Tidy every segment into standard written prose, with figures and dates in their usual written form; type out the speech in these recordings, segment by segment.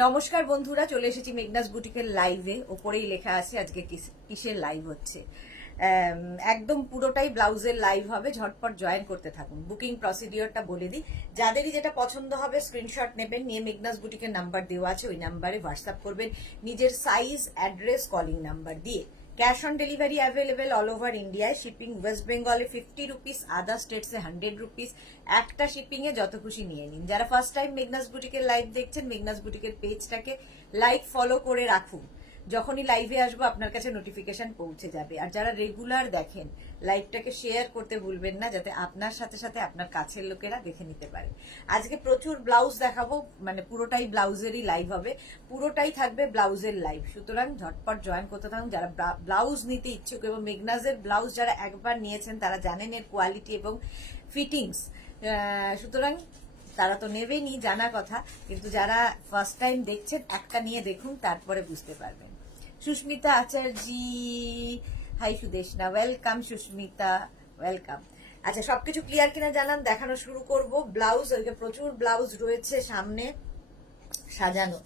নমস্কার বন্ধুরা, চলে এসেছি মেঘনাস বুটিকের লাইভে। ওপরেই লেখা আছে আজকে কিসের লাইভ হচ্ছে। একদম পুরোটাই ব্লাউজের লাইভ হবে, ঝটপট জয়েন করতে থাকুন। বুকিং প্রসিডিওরটা বলে দিই, যাদেরই যেটা পছন্দ হবে স্ক্রিনশট নেবেন, নিয়ে মেঘনাস বুটিকের নাম্বার দেওয়া আছে, ওই নাম্বারে হোয়াটসঅ্যাপ করবেন নিজের সাইজ, অ্যাড্রেস, কলিং নাম্বার দিয়ে। Cash on delivery available all over ইন্ডিয়ায়। শিপিং ওয়েস্ট বেঙ্গলে 50 রুপিস, আদার স্টেটসে 100 রুপিস। একটা শিপিং এ যত খুশি নিয়ে নিন। যারা ফার্স্ট টাইম মেঘনাস বুটিকের লাইভ দেখছেন, মেঘনাস বুটিকের পেজটাকে লাইক ফলো করে রাখুন, যখনই লাইভে আসবো আপনার কাছে নোটিফিকেশন পৌঁছে যাবে। আর যারা রেগুলার দেখেন, লাইভটাকে শেয়ার করতে ভুলবেন না, যাতে আপনার সাথে সাথে আপনার কাছের লোকেরা দেখে নিতে পারে। আজকে প্রচুর ব্লাউজ দেখাবো, মানে পুরোটাই ব্লাউজেরই লাইভ হবে, পুরোটাই থাকবে ব্লাউজের লাইভ। সুতরাং ঝটপট জয়েন করতে থাকুন যারা ব্লাউজ নিতে ইচ্ছুক, এবং মেঘনাসের ব্লাউজ যারা একবার নিয়েছেন তারা জানেন এর কোয়ালিটি এবং ফিটিংস। সুতরাং তারা তো নেবেনই, জানা কথা, কিন্তু যারা ফার্স্ট টাইম দেখছেন একটা নিয়ে দেখুন, তারপরে বুঝতে পারবেন। Susmita Acharya, hi Sudeshna, welcome Susmita, welcome. আচ্ছা, সবকিছু ক্লিয়ার কিনা জানান, দেখানো শুরু করব। ব্লাউজ, ওইকে প্রচুর ব্লাউজ রয়েছে সামনে সাজানো,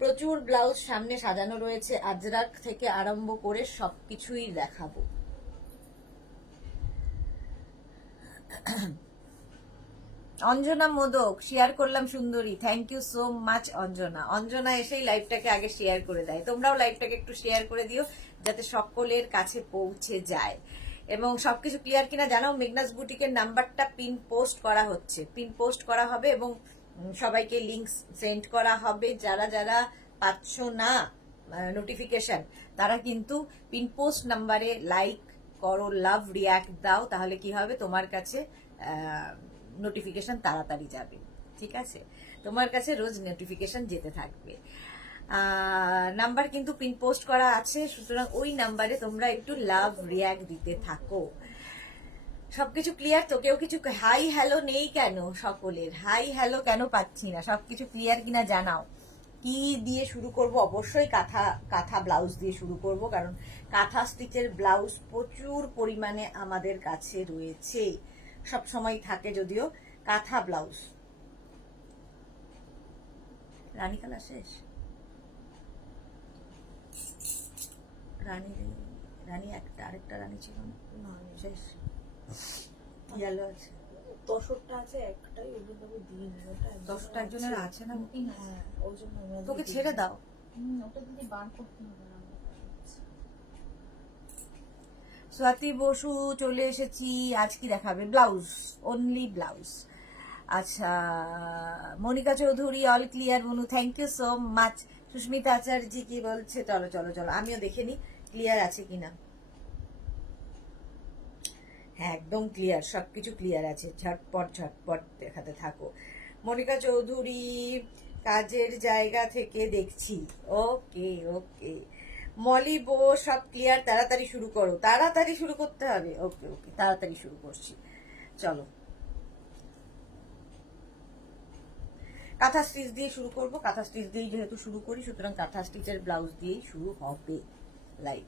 প্রচুর ব্লাউজ সামনে সাজানো রয়েছে। আজরাক থেকে আরম্ভ করে সবকিছুই দেখাবো। অঞ্জনা মোদক শেয়ার করলাম, সুন্দরী, thank you so much Anjana. Anjana এসেই লাইভটাকে আগে শেয়ার করে দেয়, তোমরাও লাইভটাকে একটু শেয়ার করে দিও যাতে সকলের কাছে পৌঁছে যায়। এবং সবকিছু ক্লিয়ার কিনা জানাও। মেঘনাস বুটিকের নাম্বারটা পিন পোস্ট করা হচ্ছে, পিন পোস্ট করা হবে এবং সবাইকে লিংক সেন্ড করা হবে। যারা যারা পাচ্ছ না নোটিফিকেশন, তারা কিন্তু পিন পোস্ট নাম্বারে লাইক করো, লাভ রিয়াক্ট দাও, তাহলে কি হবে, তোমার কাছে নোটিফিকেশন তাড়াতাড়ি যাবে। ঠিক আছে, তোমার কাছে রোজ নোটিফিকেশন যেতে থাকবে। নাম্বার কিন্তু পিন পোস্ট করা আছে, সুতরাং ওই নাম্বারে তোমরা একটু লাভ রিয়াক্ট দিতে থাকো। সবকিছু ক্লিয়ার তো? কেউ কিছু হাই হ্যালো নেই কেন? সকলের হাই হ্যালো কেন পাচ্ছি না? সবকিছু ক্লিয়ার কিনা জানাও। কি দিয়ে শুরু করব? অবশ্যই কাঁথা ব্লাউজ দিয়ে শুরু করব, কারণ কাঁথা স্টিচের ব্লাউজ প্রচুর পরিমাণে আমাদের কাছে রয়েছে, সব সময় থাকে যদিও। কাঁথা ব্লাউজ, রানী কালার শেষ, রানী রানী একটা, আরেকটা রানী ছিল না, শেষ, ইয়েলো আছে, 10টা আছে, একটাই ওগুলো দিয়ে নি। ওটা 10টা একজনের আছে না বুকিং? হ্যাঁ, ওই জন্য তোকে ছেড়ে দাও। ওটা যদি বার করতে হবে না। স্বাতি বসু চলে এসেছি। আজ কি দেখাবে? Blouse, only blouse. আচ্ছা, মনিকা চৌধুরী অল ক্লিয়ার বনু, thank you so much. Susmita Acharya কি বলছে? চলো চলো চলো, আমিও দেখে নি ক্লিয়ার আছে কিনা। হ্যাঁ, একদম ক্লিয়ার, সবকিছু ক্লিয়ার আছে। ঝটপট ঝটপট দেখাতে থাকো। মনিকা চৌধুরী, কাজের জায়গা থেকে দেখছি। ওকে ওকে। মলি বো, সব ক্লিয়ার, তাড়াতাড়ি শুরু করো, তাড়াতাড়ি শুরু করতে হবে। ওকে ওকে, তাড়াতাড়ি শুরু করছি, চলো। কাঁথা স্টিচ দিয়ে শুরু করব, কাঁথা স্টিচ দিয়েই যেহেতু শুরু করি, সুতরাং কাঁথা স্টিচের ব্লাউজ দিয়েই শুরু হবে লাইভ।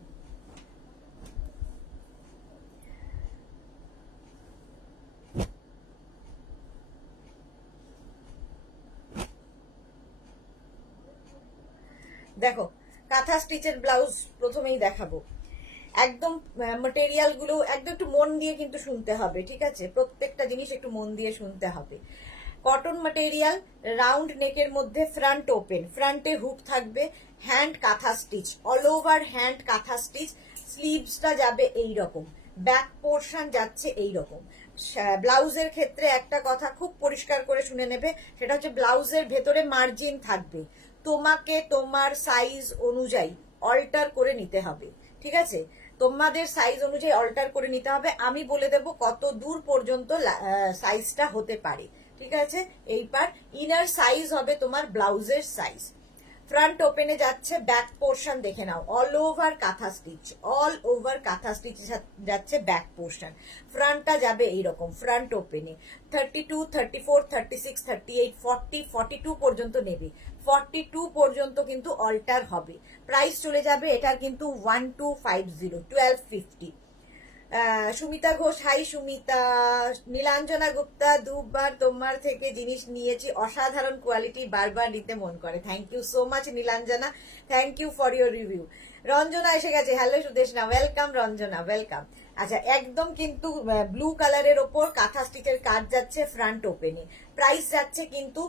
দেখো, কাঁথা স্টিচের ব্লাউজ প্রথমেই দেখাবো। একদম মেটেরিয়াল গুলো একদম একটু মন দিয়ে কিন্তু শুনতে হবে, ঠিক আছে? প্রত্যেকটা জিনিস একটু মন দিয়ে শুনতে হবে। কটন মেটেরিয়াল, রাউন্ড নেকের মধ্যে ফ্রন্ট ওপেন, ফ্রন্টে হুক থাকবে, হ্যান্ড কাঁথা স্টিচ, অল ওভার হ্যান্ড কাঁথা স্টিচ। স্লিভসটা যাবে এই রকম, ব্যাক পোর্শন যাচ্ছে এই রকম। ব্লাউজের ক্ষেত্রে একটা কথা খুব পরিষ্কার করে শুনে নেবে, সেটা হচ্ছে ব্লাউজের ভেতরে মার্জিন থাকবে, তোমাকে তোমার সাইজ অনুযায়ী অল্টার করে নিতে হবে, ঠিক আছে? তোমাদের সাইজ অনুযায়ী অল্টার করে নিতে হবে। আমি বলে দেব কত দূর পর্যন্ত সাইজটা হতে পারে, ঠিক আছে? এইবার ইনার সাইজ হবে তোমার ব্লাউজের সাইজ। ফ্রন্ট ওপেনে যাচ্ছে, ব্যাক পোর্শন দেখে নাও, অল ওভার কাঁথা স্টিচ, অল ওভার কাঁথা স্টিচ যাচ্ছে ব্যাক পোর্শন। ফ্রন্টটা যাবে এইরকম, ফ্রন্ট ওপেনে 32, 34, 36, 38, 40, 42 পর্যন্ত নেবে। 42 পর্যন্ত কিন্তু অল্টার হবে। প্রাইস চলে যাবে এটার কিন্তু 1250, 1250। সুমিতা ঘোষ, হাই সুমিতা। নীলাঞ্জনা গুপ্তা, দুবার তোমার থেকে জিনিস নিয়েছি, অসাধারণ কোয়ালিটি, বারবার নিতে মন করে। Thank you so much Nilanjana, thank you for your review. Ranjana এসে গেছে, hello Sudeshna, welcome Ranjana, welcome. আচ্ছা, একদম কিন্তু ব্লু কালারের ওপর কাঁথা স্টিচের কাজ যাচ্ছে ফ্রন্ট ওপেনে, প্রাইস যাচ্ছে কিন্তু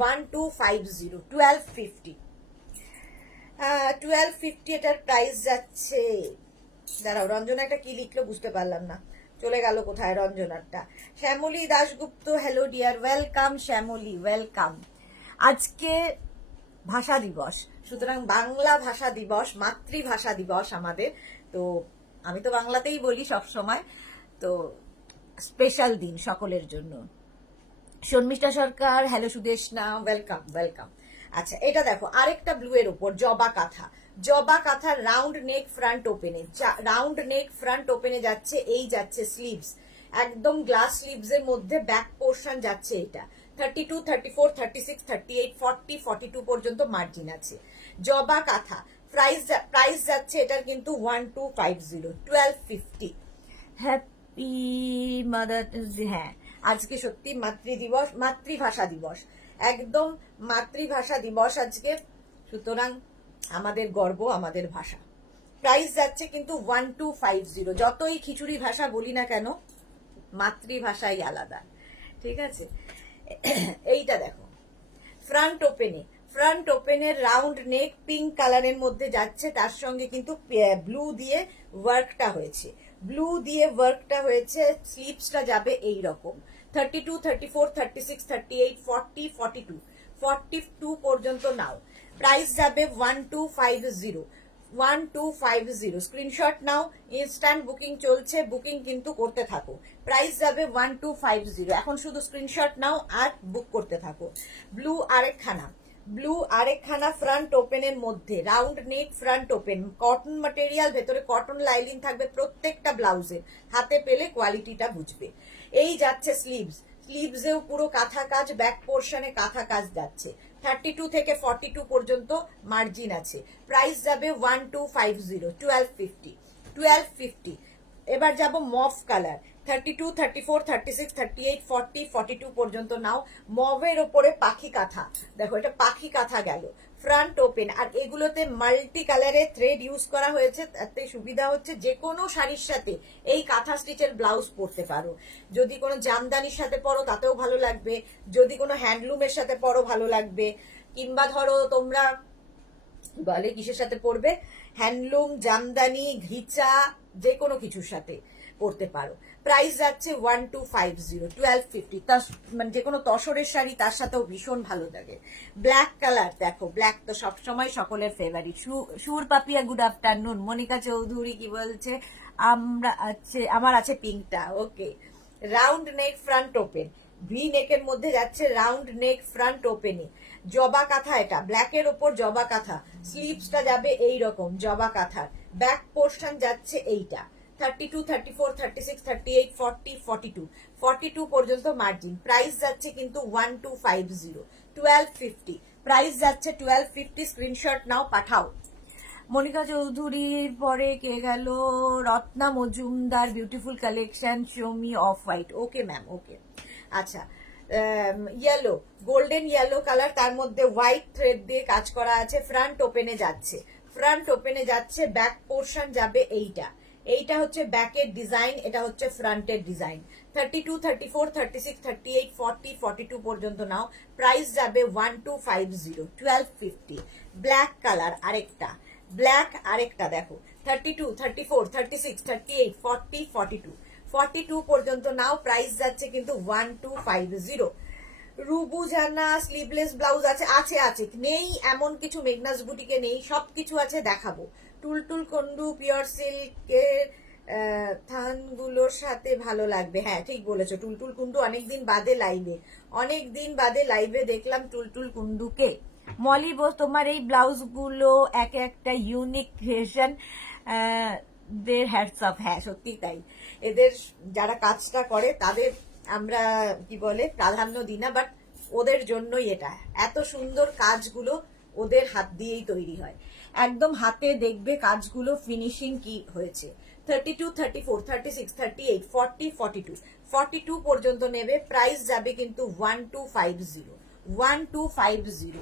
1250, 1250, 1250 এটার প্রাইস যাচ্ছে। দাঁড়াও, রঞ্জনা একটা কি লিখলো বুঝতে পারলাম না, চলে গেল কোথায় রঞ্জনারটা। Shyamali Dasgupta, hello dear, welcome Shyamali, welcome. আজকে ভাষা দিবস, সুতরাং বাংলা ভাষা দিবস, মাতৃভাষা দিবস আমাদের। তো আমি তো বাংলাতেই বলি সব সময়, তো স্পেশাল দিন সকলের জন্য। শর্মিষ্ঠা সরকার, হ্যালো সুদেশনা, ওয়েলকাম ওয়েলকাম। আচ্ছা, এটা দেখো আরেকটা ব্লু এর উপর জবা কাঁথা, জবা কাঁথা রাউন্ড নেক ফ্রন্ট ওপেনে, রাউন্ড নেক ফ্রন্ট ওপেনে যাচ্ছে, এই যাচ্ছে স্লিভস, একদম গ্লাস স্লিভস এর মধ্যে ব্যাক পোর্শন যাচ্ছে এটা। 32, 34, 36, 38, 40, 42 পর্যন্ত মার্জিন আছে। জবা কাঁথা প্রাইস যাচ্ছে এটার কিন্তু 1250, 1250। হ্যাপি মাদার, হ্যাঁ আজকে সত্যি মাতৃদিবস, মাতৃভাষা দিবস, একদম মাতৃভাষা দিবস আজকে, সুতরাং আমাদের গর্ব আমাদের ভাষা। প্রাইস যাচ্ছে কিন্তু 1250, যতই খিচুড়ি ভাষা বলি না কেন মাতৃভাষাই আলাদা, ঠিক আছে। এইটা দেখো ফ্রন্ট ওপেনে, ফ্রন্ট ওপেনের রাউন্ড নেক পিঙ্ক কালারের মধ্যে যাচ্ছে, তার সঙ্গে কিন্তু ব্লু দিয়ে ওয়ার্কটা হয়েছে, ব্লু দিয়ে ওয়ার্কটা হয়েছে, স্লিভসটা যাবে এই রকম। 32, 34, 36, 38, 40, 42, 42 পর্যন্ত নাও, প্রাইস যাবে 1250, 1250। স্ক্রিনশট নাও, ইনস্ট্যান্ট বুকিং চলছে, বুকিং কিন্তু করতে থাকো। প্রাইস যাবে 1250, এখন শুধু স্ক্রিনশট নাও আর বুক করতে থাকো। ব্লু আরেকখানা, ব্লু আরেকখানা ফ্রন্ট ওপেনের মধ্যে round neck front open, cotton material, ভেতরে কটন লাইলিং থাকবে প্রত্যেকটা ব্লাউজে, হাতে পেলে কোয়ালিটিটা বুঝবে। এই যাচ্ছে স্লিভস, স্লিভসেও পুরো কাঁথা কাজ, ব্যাক পোর্শনে কাঁথা কাজ যাচ্ছে। 32 থেকে 42 পর্যন্ত মার্জিন আছে, প্রাইস যাবে 1250, 1250, 1250। এবার যাব মভ কালার, 32, 34, 36, 38, 40, 42 পর্যন্ত নাও। মভের ওপরে পাখি কাঁথা, দেখো এটা পাখি কাঁথা গেল, ফ্রন্ট ওপেন, আর এগুলোতে মাল্টি কালারের থ্রেড ইউজ করা হয়েছে, তাতে সুবিধা হচ্ছে যে কোনো শাড়ির সাথে এই কাঁথা স্টিচের ব্লাউজ পরতে পারো, যদি কোনো জামদানির সাথে পরো তাতেও ভালো লাগবে, যদি কোনো হ্যান্ডলুমের সাথে পরো ভালো লাগবে, কিংবা ধরো তোমরা বলে কিসের সাথে পরবে, হ্যান্ডলুম, জামদানি, ঘিচা, যে কোনো কিছুর সাথে পরতে পারো। প্রাইস যাচ্ছে 1250, 1250, তার মানে যে কোনো তসরের শাড়ি তার সাথেও ভীষণ ভালো লাগে। ব্ল্যাক কালার দেখো, ব্ল্যাক তো সবসময় সকলের favourite. Sur Papiya, good afternoon. Monica Chowdhury কি বলছে, আমার আছে পিঙ্কটা, okay. Round neck front open, V নেকের মধ্যে যাচ্ছে রাউন্ড নেক ফ্রন্ট ওপেনে, জবা কাঁথা, এটা ব্ল্যাকের ওপর জবা কাঁথা, স্লিভসটা যাবে এই রকম জবা কাঁথার, ব্যাক পোর্শন যাচ্ছে এইটা। 32, 34, 36, 38, 40, 42, 42 পর্যন্ত মার্জিন, প্রাইস যাচ্ছে কিন্তু 1250, 1250, প্রাইস যাচ্ছে 1250। স্ক্রিনশট নাও, পাঠাও। মনিকা চৌধুরীর পরে কে গেল, Ratna Majumdar, beautiful collection, Shomi off white, okay ma'am, okay. আচ্ছা, ইয়েলো, গোল্ডেন ইয়েলো কালার, তার মধ্যে হোয়াইট থ্রেড দিয়ে কাজ করা আছে, ফ্রন্ট ওপেনে যাচ্ছে, ফ্রন্ট ওপেনে যাচ্ছে, ব্যাক পোর্শন যাবে এইটা, এইটা হচ্ছে ব্যাকের ডিজাইন, এটা হচ্ছে ফ্রন্টের ডিজাইন। 32, 34, 36, 38, 40, 42 পর্যন্ত নাও, প্রাইস যাবে 1250, 1250। ব্ল্যাক কালার আরেকটা, ব্ল্যাক আরেকটা দেখো, 32, 34, 36, 38, 40, 42, 42 পর্যন্ত নাও, প্রাইস যাচ্ছে কিন্তু 1250। রুবু জানা, স্লিভলেস ব্লাউজ আছে, আছে আছে, নেই এমন কিছু মেঘনাস বুটিকে নেই, সবকিছু আছে, দেখাবো। টুলটুল কন্ডু পিওর সিল্কের থানগুলোর সাথে ভালো লাগবে, হ্যাঁ ঠিক বলেছো। টুলটুল কুন্ডু অনেকদিন বাদে লাইভে, অনেকদিন বাদে লাইভে দেখলাম টুলটুল কুন্ডুকে। মলি বোস, তোমার এই ব্লাউজগুলো এক একটা ইউনিক ক্রিয়েশন, দের হ্যাটস অফ, হ্যাঁ সত্যি তাই, এদের যারা কাজটা করে তাদের আমরা কি বলে প্রাধান্য দিই না, বাট ওদের জন্যই এটা, এত সুন্দর কাজগুলো ওদের হাত দিয়েই তৈরি হয়, একদম হাতে দেখবে কাজগুলো ফিনিশিং কি হয়েছে। 32, 34, 36, 38, 40, 42, 42 পর্যন্ত নেবে, প্রাইস যাবে কিন্তু 1250, 1250।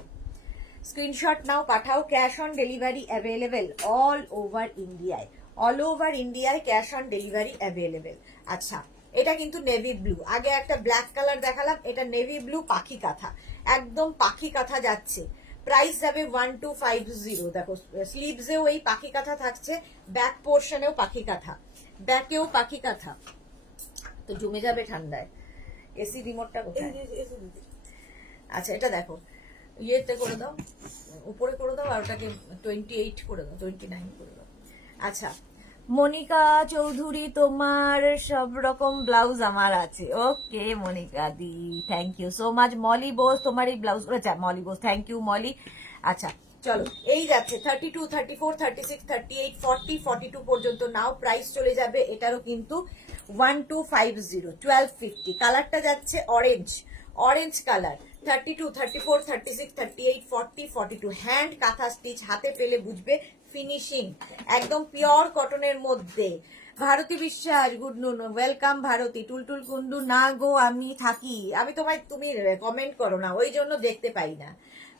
স্ক্রিনশট নাও, পাঠাও। Cash on delivery available all over ইন্ডিয়ায়, অল ওভার ইন্ডিয়ায় ক্যাশ অন ডেলিভারি অ্যাভেলেবেল। আচ্ছা, এটা কিন্তু নেভি ব্লু, আগে একটা ব্ল্যাক কালার দেখালাম, এটা নেভি ব্লু পাখি কাঁথা, একদম পাখি কাঁথা যাচ্ছে, প্রাইস যাবে 1250। দেখো স্লিভসেও এই পাখি কাঁথা থাকছে, ব্যাক পোর্শনেও পাখি কাঁথা, ব্যাকেও পাখি কাঁথা, তো জমে যাবে ঠান্ডায়। এসি রিমোটটা কোথায়? আচ্ছা, এটা দেখো, ইয়েতে করে দাও, উপরে করে দাও, আর ওটাকে 28 করে দাও, 29 করে দাও। আচ্ছা, মনিকা চৌধুরী, তোমার সব রকম ব্লাউজ আমার আছে। ওকে মনিকা দি, thank you so much. Molly Bose, তোমার এই ব্লাউজ, আচ্ছা মলি বোস, থ্যাংক ইউ মলি। আচ্ছা চলো, এই যাচ্ছে 32, 34, 36, 38, 40, 42 পর্যন্ত নাও, প্রাইস চলে যাবে এটারও কিন্তু 1250, 1250। কালারটা যাচ্ছে অরেঞ্জ, অরেঞ্জ কালার, 32, 34, 36, 38, 40, 42, হ্যান্ড কাঁথা স্টিচ, হাতে পেলে বুঝবে ফিনিশিং, একদম পিওর কটনের মধ্যে। ভারতী বিশ্বাস, গুড নুন, ওয়েলকাম ভারতী। টুলটুল কুন্ডু, না গো আমি থাকি, আমি তোমায়, তুমি কমেন্ট করো না, ওই জন্য দেখতে পাই না।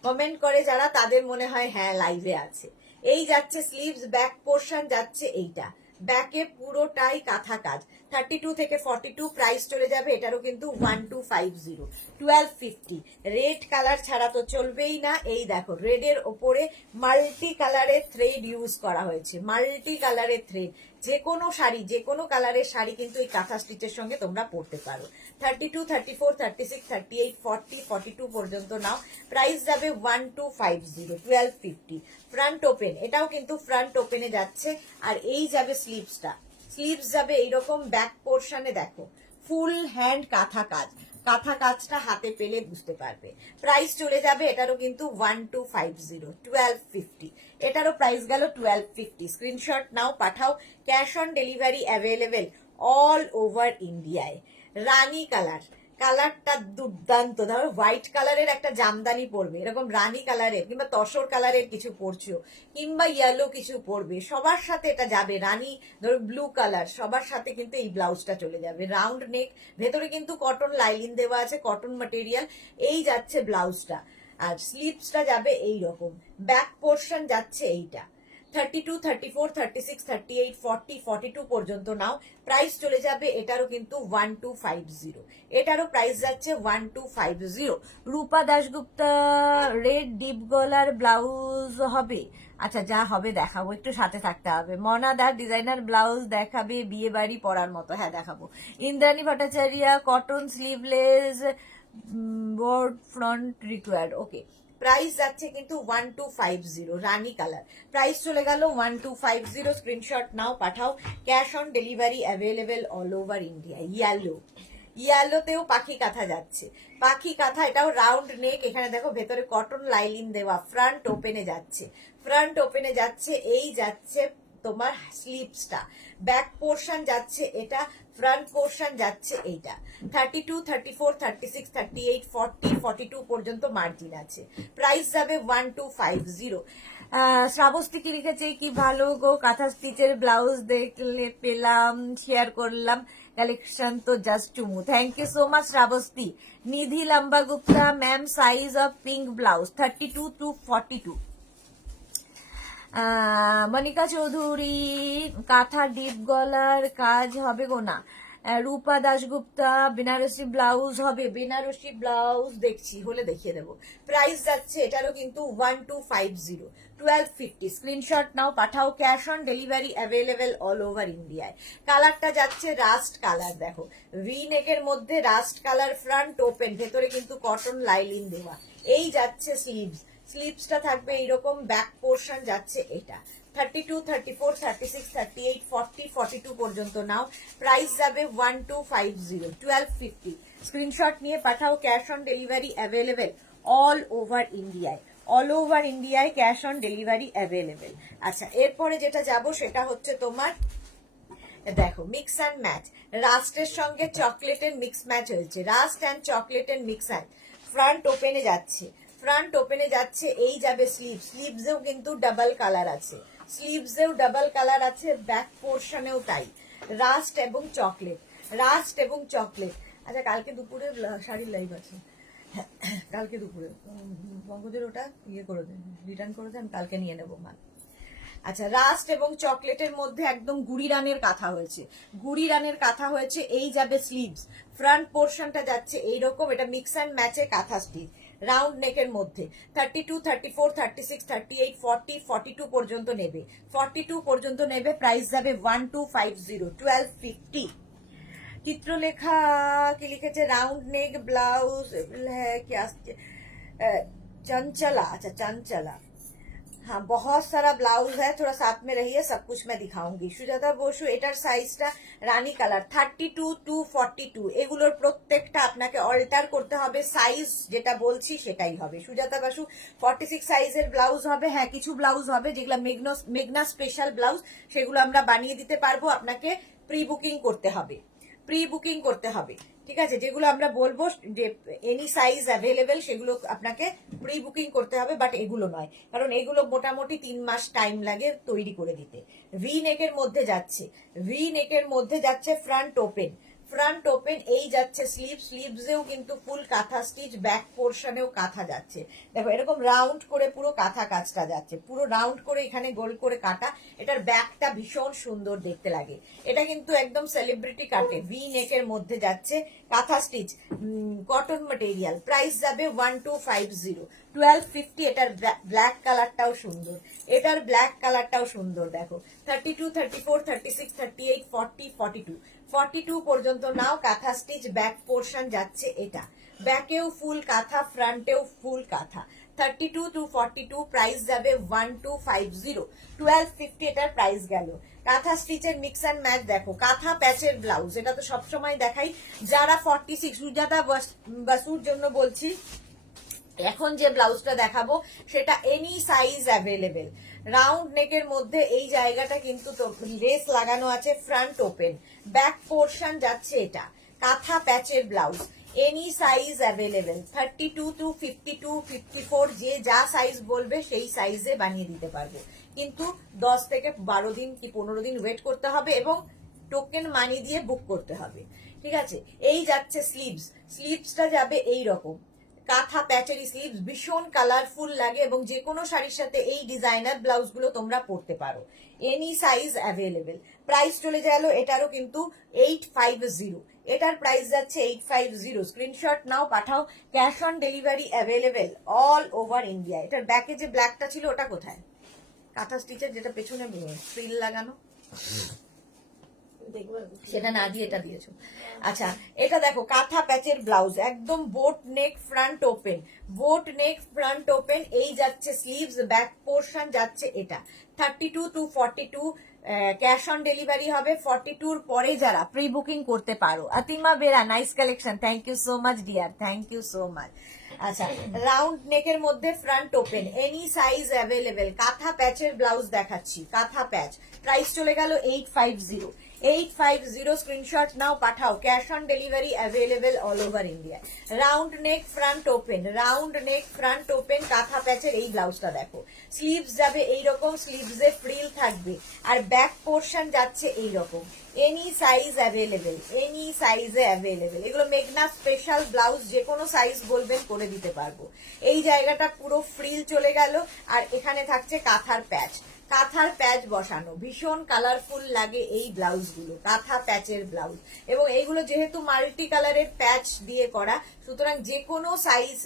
কমেন্ট করে যারা, তাদের মনে হয় হ্যাঁ লাইভে আছে। এই যাচ্ছে স্লিভস, ব্যাক পোর্শন যাচ্ছে এইটা, ব্যাকে পুরোটাই কাঁথা কাজ, 32 থেকে 42, প্রাইস চলে যাবে এটারও কিন্তু 1250, 1250। রেড কালার ছাড়া তো চলবেই না। এই দেখো, রেডের ওপরে মাল্টি কালারের থ্রেড ইউজ করা হয়েছে, মাল্টি কালারের থ্রেড, যে কোনো শাড়ি, যে কোনো কালারের শাড়ি কিন্তু এই কাঁথা স্টিচের সঙ্গে তোমরা পরতে পারো। 32, 34, 36, 38, 40, 42 পর্যন্ত নাও, প্রাইস যাবে 1250, 1250। ফ্রন্ট ওপেন, এটাও কিন্তু ফ্রন্ট ওপেনে যাচ্ছে, আর এই যাবে স্লিভসটা, স্লিভস যাবে এইরকম, ব্যাক পোর্শনে দেখো ফুল হ্যান্ড কাঁথা কাজ, কাঁথা কাজটা হাতে পেলে বুঝতে পারবে। প্রাইস চলে যাবে এটারও কিন্তু 1250, 1250। এটারও প্রাইস গেল 1250। স্ক্রিনশট নাও, পাঠাও। Cash on delivery available all over ইন্ডিয়ায়। রানী কালার, কালারটা দুর্দান্ত, ধরো হোয়াইট কালারের একটা জামদানি পরবে, এরকম রানী কালারের কিংবা তসর কালারের কিছু পরছো, কিংবা ইয়েলো কিছু পরবে, সবার সাথে এটা যাবে। রানী, ধরো ব্লু কালার, সবার সাথে কিন্তু এই ব্লাউজটা চলে যাবে। রাউন্ড নেক, ভেতরে কিন্তু কটন লাইলিন দেওয়া আছে, কটন ম্যাটেরিয়াল। এই যাচ্ছে ব্লাউজটা, আর স্লিভসটা যাবে এই রকম, ব্যাক পোর্শন যাচ্ছে এইটা। 32, 34, 36, 38, 40, 42 পর্যন্ত নাও, প্রাইস চলে যাবে এটারও কিন্তু 1250, এটারও প্রাইস যাচ্ছে 1250। রূপা দাশগুপ্তা, রেড ডিপ গলার ব্লাউজ হবে? আচ্ছা, যা হবে দেখাবো, একটু সাথে থাকতে হবে। মনাদার ডিজাইনার ব্লাউজ দেখাবে বিয়ে বাড়ি পরার মতো? হ্যাঁ দেখাবো। Indrani Bhattacharya, cotton sleeveless board front required, okay. Price যাচ্ছে কিন্তু 1250, রানী কালার, প্রাইস চলে গেল 1250। স্ক্রিনশট নাও, পাঠাও। Cash on delivery available all over India. Yellow, ইয়েলোতেও পাখি কাঁথা যাচ্ছে, পাখি কাঁথা, এটাও রাউন্ড নেক, এখানে দেখো ভেতরে কটন লাইলিন দেওয়া, ফ্রন্ট ওপেনে যাচ্ছে, ফ্রন্ট ওপেনে যাচ্ছে। এই যাচ্ছে তোমার স্লিভসটা, ব্যাক পোর্শন যাচ্ছে এটা, ফ্রন্ট পোর্শন যাচ্ছে এইটা। 32, 34, 36, 38, 40, 42 পর্যন্ত মার্জিন আছে, প্রাইস যাবে 1250। শ্রাবস্তি কি লিখেছে, কি ভালো গো কাঁথা স্টিচের ব্লাউজ দেখলে পেলাম, শেয়ার করলাম কালেকশন, তো just Tumu. Thank you so much Shrabasti. Nidhi Lamba Gupta, ma'am size of pink blouse 32 to 42। Monica Chowdhury, kantha deep গলার কাজ হবে গো না? রূপা দাশগুপ্তা, বেনারসি ব্লাউজ হবে? বেনারসি ব্লাউজ দেখছি, হলে দেখিয়ে দেবো। প্রাইস যাচ্ছে এটারও কিন্তু 1250, 1250। স্ক্রিনশট নাও, পাঠাও। Cash on delivery available all over ইন্ডিয়ায়। কালারটা যাচ্ছে রাস্ট কালার, দেখো ভি নেকের মধ্যে রাস্ট কালার, ফ্রন্ট ওপেন, ভেতরে কিন্তু কটন লাইলিন দেওয়া। এই যাচ্ছে স্লিভস, স্লিভসটা থাকবে এইরকম, ব্যাক পোর্শন যাচ্ছে এটা। 32, 34, 36, 38, 40, 42 পর্যন্ত নাও, প্রাইস যাবে 1250, 1250। স্ক্রিনশট নিয়ে পাঠাও। Cash on delivery available all over ইন্ডিয়ায়, অল ওভার ইন্ডিয়ায় ক্যাশ অন ডেলিভারি অ্যাভেলেবেল। আচ্ছা, এরপরে যেটা যাব সেটা হচ্ছে তোমার, দেখো মিক্স অ্যান্ড ম্যাচ, রাস্টের সঙ্গে চকলেটের মিক্স ম্যাচ হয়েছে, রাস্ট অ্যান্ড চকলেটের মিক্স অ্যান্ড, ফ্রন্ট ওপেনে যাচ্ছে, ফ্রন্ট ওপেনে যাচ্ছে। এই যাবে স্লিভ, স্লিভসেও কিন্তু ডাবল কালার আছে, স্লিভসেও ডাবল কালার আছে, ব্যাক পোর্শনেও তাই। রাস্ট এবং চকলেট, রাস্ট এবং চকলেট। আচ্ছা কালকে দুপুরে শাড়ির লাইভ আছে, কালকে দুপুরে পঙ্কজের ওটা ইয়ে করে দেন, রিটার্ন করে দেন, কালকে নিয়ে নেবো মাল। আচ্ছা রাস্ট এবং চকলেটের মধ্যে একদম গুড়ি রানের কাঁথা হয়েছে, গুড়ি রানের কাঁথা হয়েছে। এই যাবে স্লিভস, ফ্রন্ট পোর্শনটা যাচ্ছে এইরকম, এটা মিক্স অ্যান্ড ম্যাচে কাঁথা স্টিচ, রাউন্ড নেকের মধ্যে 32, 34, 36, 38, 40, 42 পর্যন্ত নেবে, 42 পর্যন্ত নেবে। প্রাইস যাবে 1250, 1250। চিত্রলেখা কি লিখেছে, রাউন্ড নেক ब्लाउज है क्या, चंचला, अच्छा चंचला, हाँ बहुत सारा ब्लाउज है, थोड़ा साथ में रहिए, सब कुछ मैं दिखाऊंगी। সুজাতা বসু, এটার সাইজটা রানী কালার 32 to 42, এগুলোর প্রত্যেকটা আপনাকে অল্টার করতে হবে, সাইজ যেটা বলছি সেটাই হবে। সুজাতা বসু 46 সাইজের ব্লাউজ হবে, হ্যাঁ কিছু ব্লাউজ হবে যেগুলো মেঘনা স্পেশাল ব্লাউজ, সেগুলো আমরা বানিয়ে দিতে পারবো, আপনাকে প্রি বুকিং করতে হবে, প্রি বুকিং করতে হবে, ঠিক আছে। যেগুলো আমরা বলবো যে এনি সাইজ অ্যাভেলেবেল, সেগুলো আপনাকে প্রি বুকিং করতে হবে, বাট এগুলো নয়, কারণ এগুলো মোটামুটি 3 মাস টাইম লাগে তৈরি করে দিতে। ভি নেকের মধ্যে যাচ্ছে, ভি নেকের মধ্যে যাচ্ছে ফ্রন্ট ওপেন, ফ্রন্ট ওপেন। এই যাচ্ছে স্লিভ, স্লিভসেও কিন্তু ফুল কাঁথা স্টিচ, ব্যাক পোর্শনেও কাঁথা যাচ্ছে, দেখো এরকম রাউন্ড করে পুরো কাঁথা কাজটা যাচ্ছে, পুরো রাউন্ড করে এখানে গোল করে কাটা। এটার ব্যাকটা ভীষণ সুন্দর দেখতে লাগে, এটা কিন্তু একদম সেলিব্রিটি কাটে। ভি নেকের মধ্যে যাচ্ছে কাঁথা স্টিচ, কটন ম্যাটেরিয়াল। প্রাইস যাবে 1250, 1250। এটার ব্ল্যাক কালারটাও সুন্দর, এটার ব্ল্যাক কালারটাও সুন্দর, দেখো 32, 34, 36, 38, 40, 42, 42 পর্যন্ত নাও। কাঁথা স্টিচ, ব্যাক পোর্শন যাচ্ছে এটা, ব্যাকেও ফুল কাঁথা, ফ্রন্টেও ফুল কাঁথা। 32 to 42, প্রাইস যাবে 1250, 1250 এটার প্রাইস গেল। কাঁথা স্টিচের মিক্স অ্যান্ড ম্যাচ দেখো, কাঁথা প্যাচের ব্লাউজ, এটা তো সবসময় দেখাই। যারা 46, সুজাতা বাসুর জন্য বলছি, এখন যে ব্লাউজটা দেখাবো সেটা এনি সাইজ অ্যাভেলেবেল। রাউন্ড নেকের মধ্যে এই জায়গাটা কিন্তু লেস লাগানো আছে, ফ্রন্ট ওপেন, ব্যাক পোর্শন যাচ্ছে এটা, কাঁথা প্যাচের blouse, any size available. 32 to 52, 54, যে যা সাইজ বলবে সেই সাইজে বানিয়ে দিতে পারবো, কিন্তু 10 থেকে 12 দিন কি 15 দিন ওয়েট করতে হবে এবং টোকেন মানি দিয়ে বুক করতে হবে, ঠিক আছে। এই যাচ্ছে স্লিভস, স্লিভসটা যাবে এই রকম, কাঁথা প্যাচেরি স্লিভস, ভীষণ কালারফুল লাগে এবং যে কোনো শাড়ির সাথে এই ডিজাইনার ব্লাউজ গুলো তোমরা পরতে পারো, এনি সাইজ অ্যাভেলেবেল। প্রাইস চলে গেল এটারও কিন্তু 850, এটার প্রাইস যাচ্ছে 850। স্ক্রিনশট নাও, পাঠাও, cash on delivery available all over India. এটার ব্যাকে যে ব্ল্যাকটা ছিল ওটা কোথায়, কাঁথা স্টিচের যেটা পেছনে ফ্রিল লাগানো, সেটা না দিয়ে এটা দিয়েছো। আচ্ছা এটা দেখো কাঁথা প্যাচের ব্লাউজ, একদম বোট নেক ফ্রন্ট ওপেন, বোট নেক ফ্রন্ট ওপেন। এই যাচ্ছে স্লিভস, ব্যাক পোর্শন যাচ্ছে এটা। 32 to 42, ক্যাশ অন ডেলিভারি হবে। 42 পরে যারা প্রি বুকিং করতে পারো। Atima Bera, nice collection, thank you so much dear, thank you so much. আচ্ছা রাউন্ড নেকের মধ্যে front open, any size available, kantha প্যাচের ব্লাউজ দেখাচ্ছি, কাঁথা প্যাচ। প্রাইস চলে গেল 850, 850। স্ক্রিনশট নাও, পাঠাও, cash on delivery available all over India. Round neck front open, round neck front open, কাঁথা প্যাচের এই ব্লাউজটা দেখো, স্লিভস যাবে এইরকম, স্লিভসে ফ্রিল থাকবে আর ব্যাক পোর্শন যাচ্ছে এইরকম, এনি সাইজ অ্যাভেলেবেল, এনি সাইজে অ্যাভেলেবেল। এগুলো মেঘনা স্পেশাল ব্লাউজ, যে কোনো সাইজ বলবেন করে দিতে পারবো। এই জায়গাটা পুরো ফ্রিল চলে গেল আর এখানে থাকছে কাঁথার প্যাচ, কাঁথার প্যাচ বসানো, ভীষণ কালারফুল লাগে এই ব্লাউজগুলো, কাঁথা প্যাচের ব্লাউজ। এবং এইগুলো যেহেতু মাল্টি কালারের প্যাচ দিয়ে করা, সুতরাং যে কোনো সাইজ,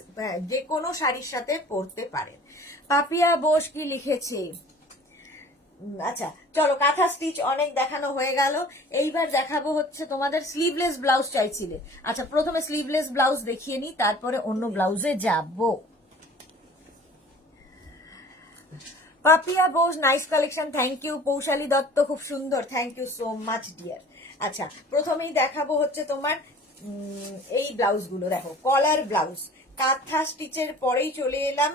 যে কোনো শাড়ির সাথে পরতে পারেন। পাপিয়া বোস কি লিখেছে, আচ্ছা চলো কাঁথা স্টিচ অনেক দেখানো হয়ে গেল, এইবার দেখাবো হচ্ছে তোমাদের স্লিভলেস ব্লাউজ চাইছিলে। আচ্ছা প্রথমে স্লিভলেস ব্লাউজ দেখিয়ে নিই, তারপরে অন্য ব্লাউজে যাবো। Papiya Bose, nice collection, thank you. Poushali Dutta, খুব সুন্দর, thank you so much dear. আচ্ছা প্রথমেই দেখাবো হচ্ছে তোমার এই ব্লাউজগুলো, দেখো কলার ব্লাউজ, কাঁথা স্টিচের পরেই চলে এলাম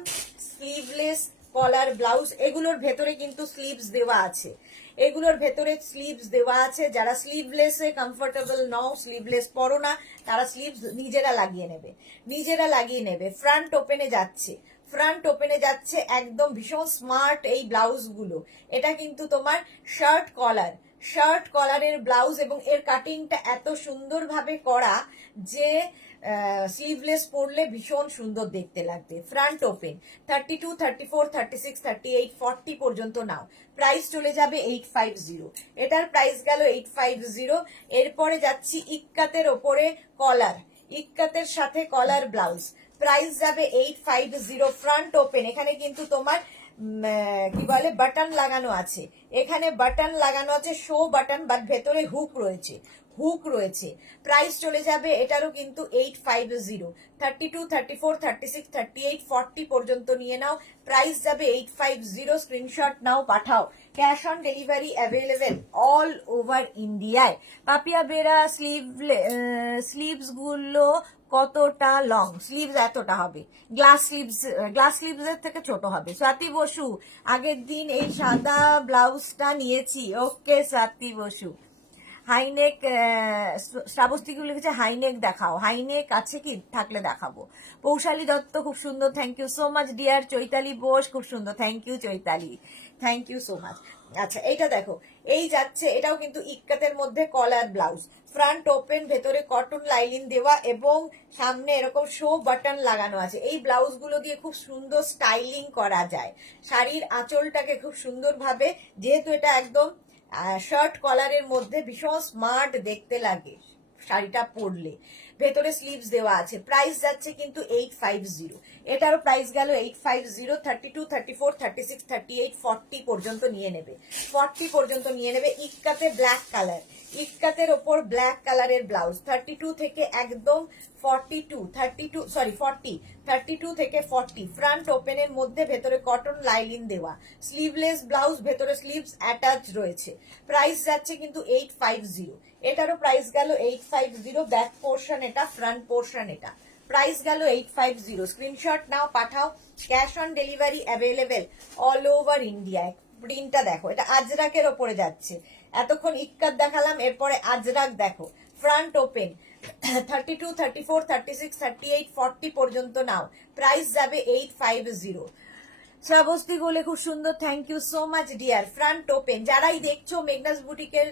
স্লিভলেস কলার ব্লাউজ। এগুলোর ভেতরে কিন্তু স্লিভস দেওয়া আছে, এগুলোর ভেতরে স্লিভস দেওয়া আছে। যারা স্লিভলেসে কমফোর্টেবল নও, স্লিভলেস পরো না, তারা স্লিভস নিজেরা লাগিয়ে নেবে, নিজেরা লাগিয়ে নেবে। ফ্রন্ট ওপেনে যাচ্ছে, ফ্রন্ট ওপেনে যাচ্ছে একদম ভীষণ স্মার্ট এই ব্লাউজ গুলো। এটা কিন্তু তোমার শার্ট কলারের ব্লাউজ এবং এর কাটিংটা এত সুন্দরভাবে করা যে স্লিভলেস পরলে ভীষণ সুন্দর দেখতে লাগবে। ফ্রন্ট ওপেন 32, 34, 36, 38, 40 পর্যন্ত নাও। প্রাইস চলে যাবে 850। এটার প্রাইস গেল 850। এরপরে যাচ্ছি ইক্কাতের ওপরে কলার, ইক্কাতের সাথে কলার ব্লাউজ, প্রাইস যাবে 850। ফ্রন্ট ওপেন, এখানে কিন্তু তোমার কি বলে বাটন লাগানো আছে, এখানে বাটন লাগানো আছে, শো বাটন, বাট ভেতরে হুক রয়েছে। প্রাইস চলে যাবে এটারও কিন্তু 850। 32, 34, 36, 38, 40 পর্যন্ত নিয়ে নাও। প্রাইস যাবে 850। স্ক্রিনশট নাও, পাঠাও। Cash on delivery available all over ইন্ডিয়ায়। পাপিয়া বেরা স্লিভস গুলো কতটা লং? স্লিভস এতটা হবে, গ্লাস স্লিভস এর থেকে ছোট হবে। স্বাতি বসু, আগের দিন এই সাদা ব্লাউজটা নিয়েছি। ওকে স্বাতি বসু। হাইনেক, শ্রাবস্তিকে লিখেছে হাইনেক দেখাও, হাইনেক আছে কি? থাকলে দেখাবো। পৌশালী দত্ত, খুব সুন্দর, thank you so much dear. Chaitali Bose, খুব সুন্দর, thank you Chaitali, thank you so much. আচ্ছা, এইটা দেখো, এই যাচ্ছে, এটাও কিন্তু ইক্কাতের মধ্যে কলার ব্লাউজ, ফ্রন্ট ওপেন, ভেতরে কটন লাইলিন দেওয়া এবং সামনে এরকম শো বাটন লাগানো আছে। এই ব্লাউজ গুলো দিয়ে খুব সুন্দর স্টাইলিং করা যায় শাড়ির আঁচলটাকে খুব সুন্দরভাবে, যেহেতু এটা একদম শার্ট কলারের মধ্যে ভীষণ স্মার্ট দেখতে লাগে শাড়িটা পরলে। ভেতরে স্লিভস দেওয়া আছে। প্রাইস যাচ্ছে কিন্তু 850। এটারও প্রাইস গেল 850। 32, 34, 36, 38, 40 পর্যন্ত নিয়ে নেবে, 40 পর্যন্ত নিয়ে নেবে। ইক্কাতে ব্ল্যাক কালার, ইক্কাতের ওপর ব্ল্যাক কালারের ব্লাউজ, 32 থেকে একদম 32 থেকে 40। ফ্রন্ট ওপেনের মধ্যে ভেতরে কটন লাইলিন দেওয়া, স্লিভলেস ব্লাউজ, ভেতরে স্লিভস অ্যাটাচ রয়েছে। প্রাইস যাচ্ছে কিন্তু 850। এটারও প্রাইস গেল 850। ব্যাক পোর্শন এটা, ফ্রন্ট পোর্শন এটা, প্রাইস গেল 850। স্ক্রিনশট নাও, পাঠাও। Cash on delivery available all over ইন্ডিয়ায়। প্রিন্টটা দেখো, এটা আজরাকের ওপরে যাচ্ছে। এতক্ষণ ইক্কাত দেখালাম, এরপরে আজরাক দেখো। ফ্রন্ট ওপেন 32, 34, 36, 38, 40 পর্যন্ত নাও। প্রাইস যাবে 850। শ্রাবস্তি বলে, খুব সুন্দর, thank you so much dear. Front open, যারাই দেখছো মেঘনাস বুটিকের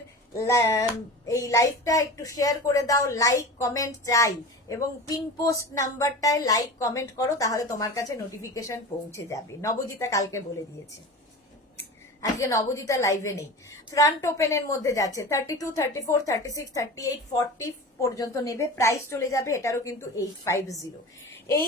এই লাইভটা একটু শেয়ার করে দাও, লাইক কমেন্ট চাই, এবং পিন পোস্ট নাম্বারটায় লাইক কমেন্ট করো, তাহলে তোমার কাছে নোটিফিকেশন পৌঁছে যাবে। নবজিতা কালকে বলে দিয়েছে, আজকে নবজিতা লাইভে নেই। ফ্রন্ট ওপেনের মধ্যে যাচ্ছে 32, 34, 36, 38, 40 পর্যন্ত নেবে। প্রাইস চলে যাবে এটারও কিন্তু 850। এই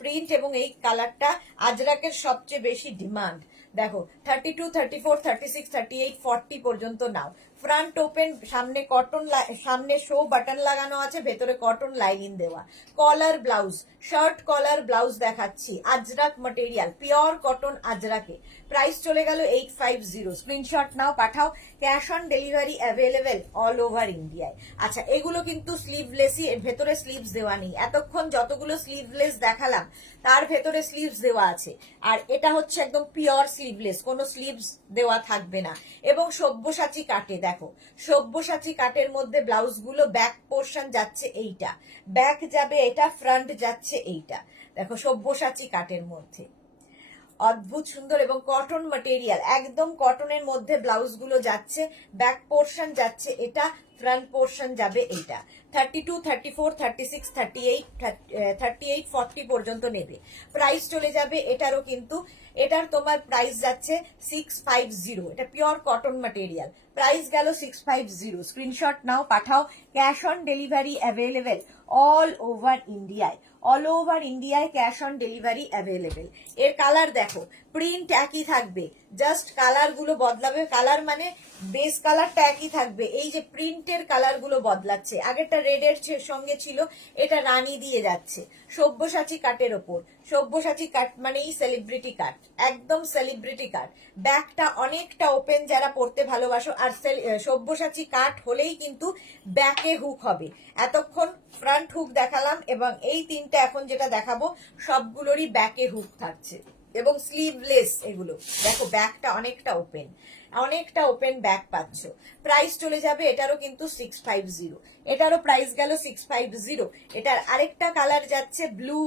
প্রিন্ট এবং এই কালারটা আজরাকের সবচেয়ে বেশি ডিমান্ড। দেখো 32, 34, 36, 38, 40 পর্যন্ত নাও। ফ্রন্ট ওপেন, সামনে কটন, সামনে শো বাটন লাগানো আছে, ভেতরে কটন লাইনিং দেওয়া। Collar blouse, shirt collar blouse দেখাচ্ছি, আজরাক ম্যাটেরিয়াল, পিওর কটন আজরাকে। প্রাইস চলে গেল 850। স্ক্রিনশট নাও, পাঠাও। Cash on delivery available all over ইন্ডিয়ায়। আচ্ছা, এগুলো কিন্তু স্লিভলেসই, এর ভেতরে স্লিভস দেওয়া নেই। এতক্ষণ যতগুলো স্লিভলেস দেখালাম তার ভেতরে স্লিভস দেওয়া আছে, আর এটা হচ্ছে একদম পিওর স্লিভলেস, কোনো স্লিভস দেওয়া থাকবে না। এবং সব্যসাচী কাটে, দেখো সব্যসাচী কাটের মধ্যে ব্লাউজ গুলো ব্যাক পোর্শন যাচ্ছে এইটা, ব্যাক যাবে এটা, ফ্রন্ট যাচ্ছে এইটা। দেখো সব্যসাচী কাটের মধ্যে অদ্ভুত সুন্দর, এবং কটন ম্যাটেরিয়াল, একদম কটনের মধ্যে ব্লাউজ গুলো যাচ্ছে। ব্যাক পোর্শন যাচ্ছে এটা, ফ্রন্ট পোর্শন যাবে এইটা। 32, 34, 36, 38, 38, 40 পর্যন্ত নেবে। প্রাইস চলে যাবে এটারও কিন্তু, এটার তোমার প্রাইস যাচ্ছে 650। এটা পিওর কটন ম্যাটেরিয়াল, প্রাইস গেল 650। স্ক্রিনশট নাও, পাঠাও। Cash on delivery available all over ইন্ডিয়ায়, অল ওভার ইন্ডিয়ায় ক্যাশ অন ডেলিভারি অ্যাভেলেবেল। এর কালার দেখো, প্রিন্ট একই থাকবে, জাস্ট কালার গুলো বদলাবে। কালার মানে বেস কালারটা একই থাকবে, এই যে প্রিন্টের কালার গুলো বদলাচ্ছে। আগেরটা রেডের সঙ্গে ছিল, এটা রানী দিয়ে যাচ্ছে সব্যসাচী কাটের ওপর। সব্যসাচী কাট মানেই সেলিব্রিটি কাট, একদম সেলিব্রিটি কাট। ব্যাকটা অনেকটা ওপেন, যারা পড়তে ভালোবাসো। আর সব্যসাচী কাট হলেই কিন্তু ব্যাকে হুক হবে। এতক্ষণ ফ্রন্ট হুক দেখালাম, এবং এই তিনটা এখন যেটা দেখাবো সবগুলোরই ব্যাকে হুক থাকছে, এবং স্লিভলেস এগুলো। দেখো ব্যাকটা অনেকটা ওপেন, অনেকটা ওপেন ব্যাক পাচ্ছ। প্রাইস চলে যাবে এটারও কিন্তু 650। এটারও প্রাইস গেল 650। এটার আরেকটা কালার যাচ্ছে ব্লু,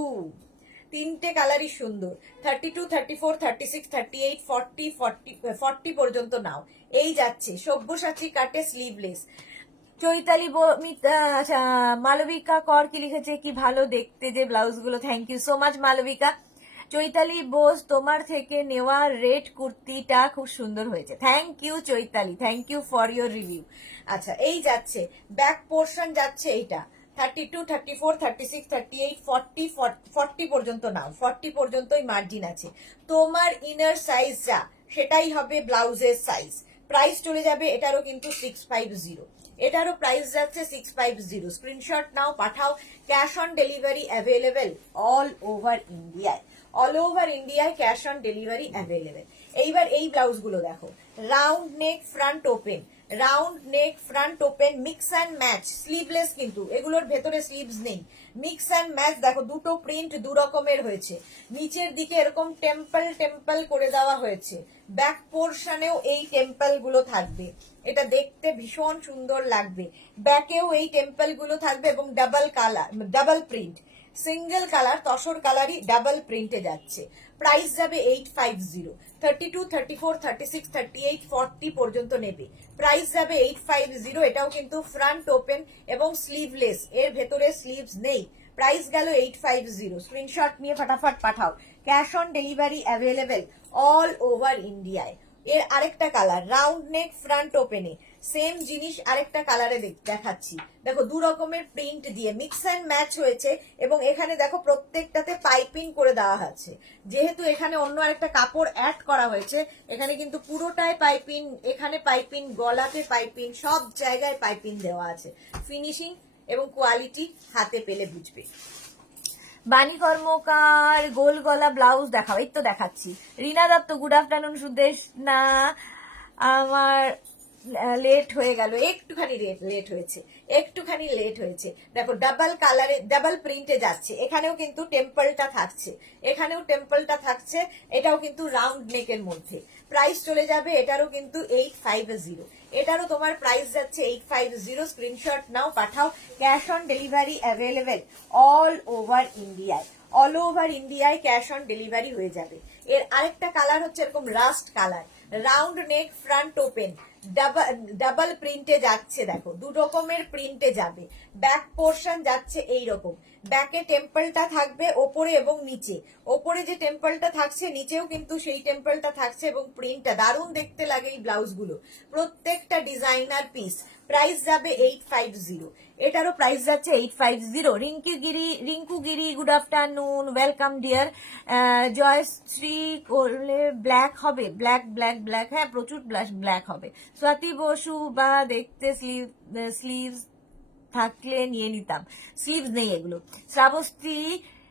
তিনটে কালারই সুন্দর। 32, 34, 36, 38, 40, 40 পর্যন্ত নাও। এই যাচ্ছে সব্যসাচী কাটে স্লিভলেস। চৈতালি আচ্ছা, মালবিকা কর কি লিখেছে, কি ভালো দেখতে যে ব্লাউজ গুলো, thank you so much Malabika. Chaitali Bose, তোমার থেকে নেওয়া রেড কুর্তিটা খুব সুন্দর হয়েছে, thank you Chaitali, thank you for your review. আচ্ছা এই যাচ্ছে ব্যাক পোর্শন যাচ্ছে এইটা 32, 34, 36, 38, 40, 40 পর্যন্ত নাও, 40 পর্যন্তই মার্জিন আছে। তোমার ইনার সাইজ যা সেটাই হবে ব্লাউজের সাইজ। প্রাইস চলে যাবে এটারও কিন্তু 650, এটারও প্রাইস যাচ্ছে 650। স্ক্রিনশট নাও, পাঠাও। Cash on delivery available all over ইন্ডিয়ায়, অল ওভার ইন্ডিয়ায় ক্যাশ অন ডেলিভারি অ্যাভেলেবেল। এইবার এই ব্লাউজগুলো দেখো, round neck front open, round neck front open, mix and match, sleeveless কিন্তু এগুলোর ভেতরে স্লিভস নেই, মিক্স অ্যান্ড ম্যাচ। দেখো দুটো প্রিন্ট দু রকমের হয়েছে, নিচের দিকে এরকম টেম্পল টেম্পল করে দেওয়া হয়েছে, ব্যাক পোর্শনেও এই টেম্পল গুলো থাকবে, এটা দেখতে ভীষণ সুন্দর লাগবে। ব্যাকেও এই টেম্পল গুলো থাকবে এবং double colour, double print, single colour tussar কালারই ডাবল প্রিন্টে যাচ্ছে। প্রাইস যাবে 850। 32, 34, 36, 38, 40 পর্যন্ত নেবে, প্রাইস যাবে 850। এটাও কিন্তু ফ্রন্ট ওপেন এবং স্লিভলেস, এর ভেতরে স্লিভস নেই, প্রাইস গেল 850। স্ক্রিনশট নিয়ে ফটাফট পাঠাও। Cash on delivery available all over ইন্ডিয়ায়। এর আরেকটা কালার রাউন্ড নেক ফ্রন্ট ওপেনে, সেম জিনিস আরেকটা কালারে দেখাচ্ছি। দেখো দু রকমের প্রিন্ট দিয়ে মিক্স অ্যান্ড ম্যাচ হয়েছে এবং এখানে দেখো প্রত্যেকটাতে পাইপিং করে দেওয়া আছে। যেহেতু এখানে অন্য আরেকটা কাপড় অ্যাড করা হয়েছে, এখানে কিন্তু পুরোটাই পাইপিং, এখানে পাইপিং, গলাতে পাইপিং, সব জায়গায় পাইপিং দেওয়া আছে। ফিনিশিং এবং কোয়ালিটি হাতে পেলে বুঝবে। বাণী কর্মকার গোল গলা ব্লাউজ দেখাও, এই তো দেখাচ্ছি। রিনা দত্ত, গুড আফটারনুন সুদেশ না, আমার লেট হয়ে গেল, একটুখানি লেট হয়েছে, একটুখানি লেট হয়েছে। দেখো ডাবল কালারে ডাবল প্রিন্টে যাচ্ছে, এখানেও কিন্তু টেম্পলটা থাকছে, এখানেও টেম্পলটা থাকছে, এটাও কিন্তু রাউন্ড নেকের মধ্যে। প্রাইস চলে যাবে এটারও কিন্তু 850, এটারও তোমার প্রাইস যাচ্ছে 850। স্ক্রিনশট নাও, পাঠাও। Cash on delivery available all over ইন্ডিয়ায়, অল ওভার ইন্ডিয়ায় ক্যাশ অন ডেলিভারি হয়ে যাবে। এর আরেকটা কালার হচ্ছে এরকম rust colour, round neck front open, double প্রিন্টে যাচ্ছে। দেখো দু রকমের প্রিন্টে যাবে, ব্যাক পোর্শন যাচ্ছে এইরকম, ব্যাকে টেম্পলটা থাকবে ওপরে এবং নিচে, ওপরে যে টেম্পলটা থাকছে নিচেও কিন্তু সেই টেম্পলটা থাকছে এবং প্রিন্টটা দারুণ দেখতে লাগে এই ব্লাউজগুলো, প্রত্যেকটা ডিজাইনার পিস। প্রাইস যাবে 850, এটারও প্রাইস যাচ্ছে 850। Rinku Giri, good afternoon, welcome dear. Jayashree করলে ব্ল্যাক হবে, ব্ল্যাক ব্ল্যাক ব্ল্যাক, হ্যাঁ প্রচুর ব্ল্যাক হবে। স্বাতি বসু, বা দেখতে স্লিভস থাকলে নিয়ে নিতাম, স্লিভস নেই এগুলো। শ্রাবস্তি,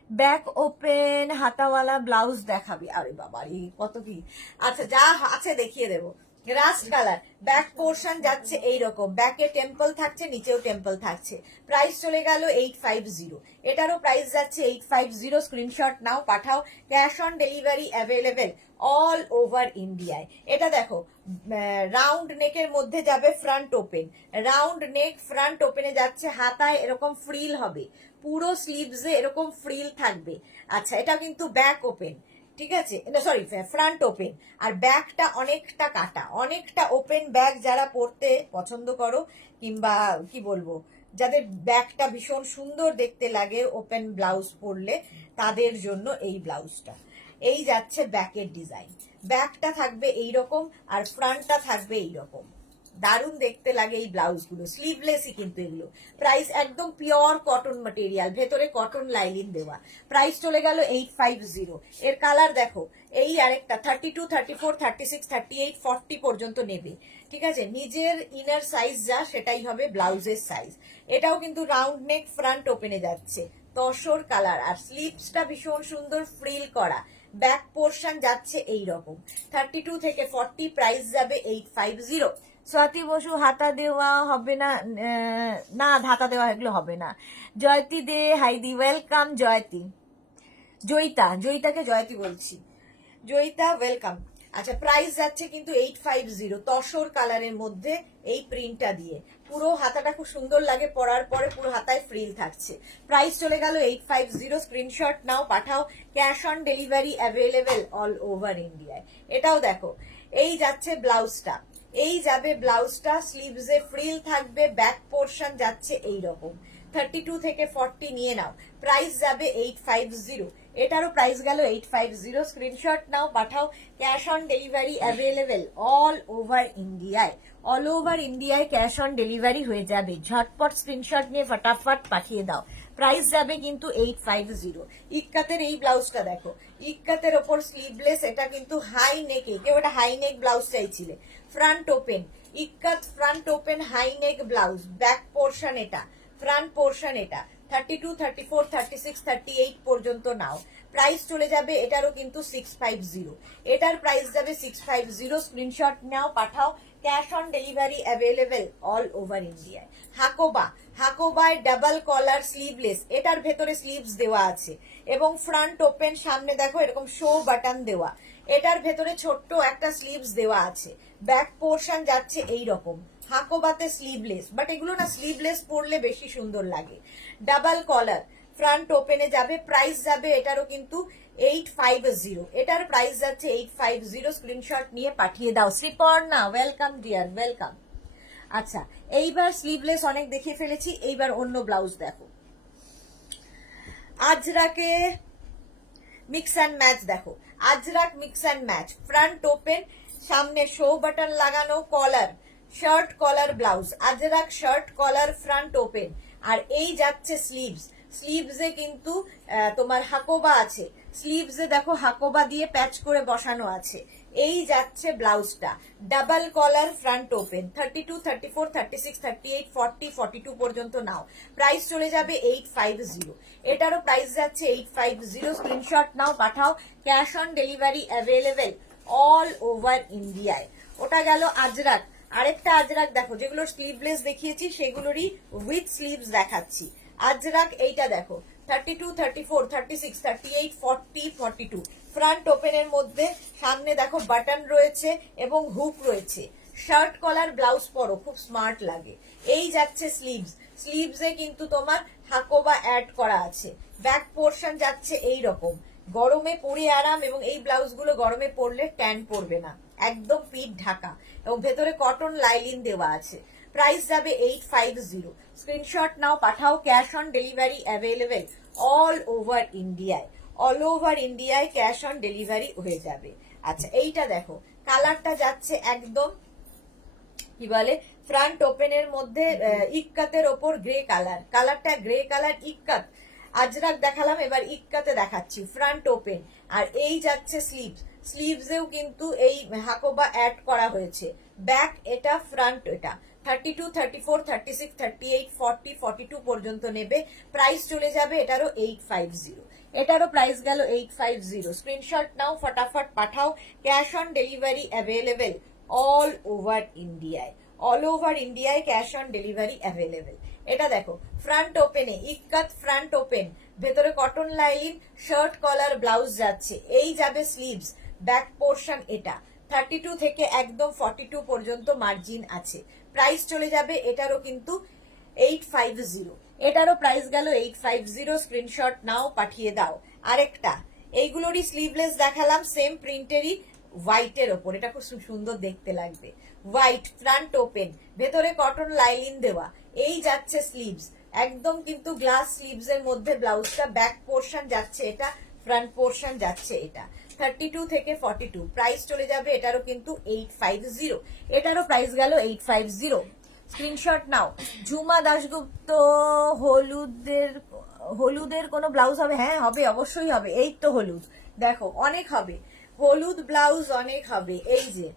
ব্যাক ওপেন হাতাওয়ালা ব্লাউজ দেখাবি, আরে বাবা কত কি। আচ্ছা যা আছে দেখিয়ে দেবো। রাস্ট কালার, ব্যাক পোর্শন যাচ্ছে এইরকম, ব্যাকে টেম্পল থাকছে, নিচেও টেম্পল থাকছে। প্রাইস চলে গেল 850, এটারও প্রাইস যাচ্ছে 850। স্ক্রিনশট নাও, পাঠাও। Cash on delivery available all over ইন্ডিয়ায়। এটা দেখো রাউন্ড নেকের মধ্যে যাবে front open, round neck front ওপেনে যাচ্ছে, হাতায় এরকম ফ্রিল হবে, পুরো স্লিভসে এরকম ফ্রিল থাকবে। আচ্ছা এটা কিন্তু ব্যাক ওপেন, ঠিক আছে, না সরি ফ্রন্ট ওপেন, আর ব্যাকটা অনেকটা কাটা, অনেকটা ওপেন ব্যাগ যারা পরতে পছন্দ করো, কিংবা কি বলবো যাদের ব্যাগটা ভীষণ সুন্দর দেখতে লাগে ওপেন ব্লাউজ পরলে, তাদের জন্য এই ব্লাউজটা। এই যাচ্ছে ব্যাকের ডিজাইন, ব্যাকটা থাকবে এইরকম আর ফ্রন্টটা থাকবে এইরকম, দারুণ দেখতে লাগে এই ব্লাউজগুলো, স্লিভলেসই কিন্তু এগুলো। প্রাইস একদম পিওর কটন ম্যাটেরিয়াল, ভেতরে কটন লাইলিন দেওয়া। প্রাইস চলে গেল 850। এর কালার দেখো, এই আরেকটা 32, 34, 36, 38, 40 পর্যন্ত নেবে, ঠিক আছে। নিজের ইনার সাইজ যা সেটাই হবে ব্লাউজের সাইজ। এটাও কিন্তু রাউন্ড নেক ফ্রন্ট ওপেনে যাচ্ছে, তসর কালার, আর স্লিভসটা ভীষণ সুন্দর ফ্রিল করা, ব্যাক পোর্শন যাচ্ছে এইরকম। 32 থেকে 40, প্রাইস যাবে 850। স্বাতি বসু, হাতা দেওয়া হবে না, না হাতা দেওয়া এগুলো হবে না। জয়তি দে, হাইদি ওয়েলকাম। জয়িতাকে জয়তি বলছি, জয়িতা ওয়েলকাম। আচ্ছা প্রাইস যাচ্ছে কিন্তু 850, তসর কালারের মধ্যে এই প্রিন্টটা দিয়ে, পুরো হাতাটা খুব সুন্দর লাগে, পরার পরে পুরো হাতায় ফ্রিল থাকছে। প্রাইস চলে গেল 850। স্ক্রিনশট নাও, পাঠাও। Cash on delivery available all over ইন্ডিয়ায়। এটাও দেখো, এই যাচ্ছে ব্লাউজটা, এই যাবে ব্লাউজটা, স্লিভসে ফ্রিল থাকবে, ব্যাক পোর্শন যাচ্ছে এই রকম। 32 থেকে 40 নিয়ে নাও, প্রাইস যাবে 850। এটারও প্রাইস গেল 850। স্ক্রিনশট নাও, পাঠাও। Cash on delivery available all over ইন্ডিয়ায়। অল ওভার ইন্ডিয়ায় ক্যাশ অন ডেলিভারি হয়ে যাবে। ঝটপট স্ক্রিনশট নিয়ে ফটাফট পাঠিয়ে দাও। প্রাইস যাবে কিন্তু 850। ইক্কাতের এই ব্লাউজটা দেখো, ইক্কাতের ওপর স্লিভলেস, এটা কিন্তু হাই নেকে, কেউ এটা হাই নেক ব্লাউজ চাইছিলে, front open, ikat front open high neck blouse, back portion এটা, ফ্রন্ট পোর্শন এটা। 32, 34, 36, 38 পর্যন্ত নাও, প্রাইস চলে যাবে এটারও কিন্তু 650। এটার প্রাইস যাবে 650। স্ক্রিনশট নাও, পাঠাও। Cash on delivery available all over ইন্ডিয়ায়। হাকোবা, হাকোবায় ডাবল কলার স্লিভলেস, এটার ভেতরে স্লিভস দেওয়া আছে এবং ফ্রন্ট ওপেন, সামনে দেখো এরকম শো বাটন দেওয়া, এটার ভেতরে ছোট্ট একটা স্লিভস দেওয়া আছে, ব্যাক পোর্শন যাচ্ছে এই রকম। হাকোবাতে স্লিভলেস, বাট এগুলো না স্লিভলেস পরলে বেশি সুন্দর লাগে। ডাবল কলার, ফ্রন্ট ওপেনে যাবে, প্রাইস যাবে এটারও কিন্তু 850। এটার প্রাইস যাচ্ছে 850। স্ক্রিনশট নিয়ে পাঠিয়ে দাও। Sriparna, welcome deer, welcome. আচ্ছা, এইবার স্লিভলেস অনেক দেখিয়ে ফেলেছি, এইবার অন্য ব্লাউজ দেখো। আজরাকে মিক্স অ্যান্ড ম্যাচ দেখো, ajrak mix and match, front open, সামনে শো বাটন লাগানো, collar, shirt collar blouse, ajrak shirt collar front open. আর এই যাচ্ছে স্লিভস, স্লিভসে কিন্তু তোমার হাকোবা আছে, স্লিভসে দেখো হাকোবা দিয়ে প্যাচ করে বসানো আছে। এই যাচ্ছে ব্লাউজটা, ডাবল কলার ফ্রন্ট ওপেন। 32, 34, 36, 38, 40, 42 পর্যন্ত নাও, প্রাইস চলে যাবে 850। এটারও প্রাইস যাচ্ছে 850। স্ক্রিনশট নাও, পাঠাও। Cash on delivery available all over ইন্ডিয়ায়। ওটা গেল আজরাক। আরেকটা আজরাক দেখো, যেগুলো স্লিভলেস দেখিয়েছি সেগুলোরই উইথ স্লিভস দেখাচ্ছি। আজরাক এইটা দেখো, 32, 34, 36, 38, 40, 42, ফ্রন্ট ওপেনের মধ্যে, সামনে দেখো বাটন রয়েছে এবং হুক রয়েছে। শার্ট কলার ব্লাউজ পরো, খুব স্মার্ট লাগে। এই যাচ্ছে স্লিভস, স্লিভসে কিন্তু তোমার হাকোবা অ্যাড করা আছে, ব্যাক পোর্শন যাচ্ছে এই রকম। গরমে পরে আরাম, এবং এই ব্লাউজগুলো গরমে পরলে ট্যান পড়বে না, একদম পিঠ ঢাকা, এবং ভেতরে কটন লাইলিন দেওয়া আছে। প্রাইস যাবে 850। স্ক্রিনশট নাও, পাঠাও। Cash on delivery available all over ইন্ডিয়ায়। অল ওভার ইন্ডিয়ায় ক্যাশ অন ডেলিভারি হয়ে যাবে। আচ্ছা, এইটা দেখো, কালারটা যাচ্ছে একদম কি বলে, ফ্রন্ট ওপেনের মধ্যে ইক্কাতের ওপর গ্রে কালার, কালারটা গ্রে কালার, ইক্কাত। আজরাক দেখালাম, এবার ইক্কাতে দেখাচ্ছি, ফ্রন্ট ওপেন। আর এই যাচ্ছে স্লিভস, স্লিভসেও কিন্তু এই হাকোবা অ্যাড করা হয়েছে, ব্যাক এটা, ফ্রন্ট এটা। 32, 34, 36, 38, 40, 42 পর্যন্ত নেবে, প্রাইস চলে যাবে এটারও 850। এটারও প্রাইস গেল 850। স্ক্রিনশট নাও, ফটাফট পাঠাও। Cash on delivery available all over ইন্ডিয়ায়। অল ওভার ইন্ডিয়ায় ক্যাশ অন ডেলিভারি অ্যাভেলেবেল। এটা দেখো, ফ্রন্ট ওপেনে ইক্কাত ফ্রন্ট ওপেন, ভেতরে cotton lining, shirt collar blouse যাচ্ছে, এই যাবে স্লিভস, ব্যাক পোর্শন এটা। 32 থেকে একদম 42 পর্যন্ত মার্জিন আছে, প্রাইস চলে যাবে এটারও কিন্তু 850। এটারও প্রাইস গেল 850। স্ক্রিনশট নাও, পাঠিয়ে দাও। আরেকটা, এইগুলোরই স্লিভলেস দেখালাম, সেম প্রিন্টেরই, হোয়াইটের ওপর, এটা খুব সুন্দর দেখতে লাগবে। হোয়াইট ফ্রন্ট ওপেন, ভেতরে কটন লাইলিন দেওয়া, এই যাচ্ছে স্লিভস, একদম কিন্তু গ্লাস স্লিভস এর মধ্যে ব্লাউজটা, ব্যাক পোর্শন যাচ্ছে এটা, ফ্রন্ট পোর্শন যাচ্ছে এটা। 32 থেকে 42, প্রাইস চলে যাবে এটারও কিন্তু 850। এটারও প্রাইস গেল 850। স্ক্রিনশট নাও। ঝুমা দাশগুপ্ত, হলুদের কোনো ব্লাউজ হবে? হ্যাঁ হবে, অবশ্যই হবে, এই তো হলুদ দেখো, অনেক হবে হলুদ ব্লাউজ, অনেক হবে। এই যে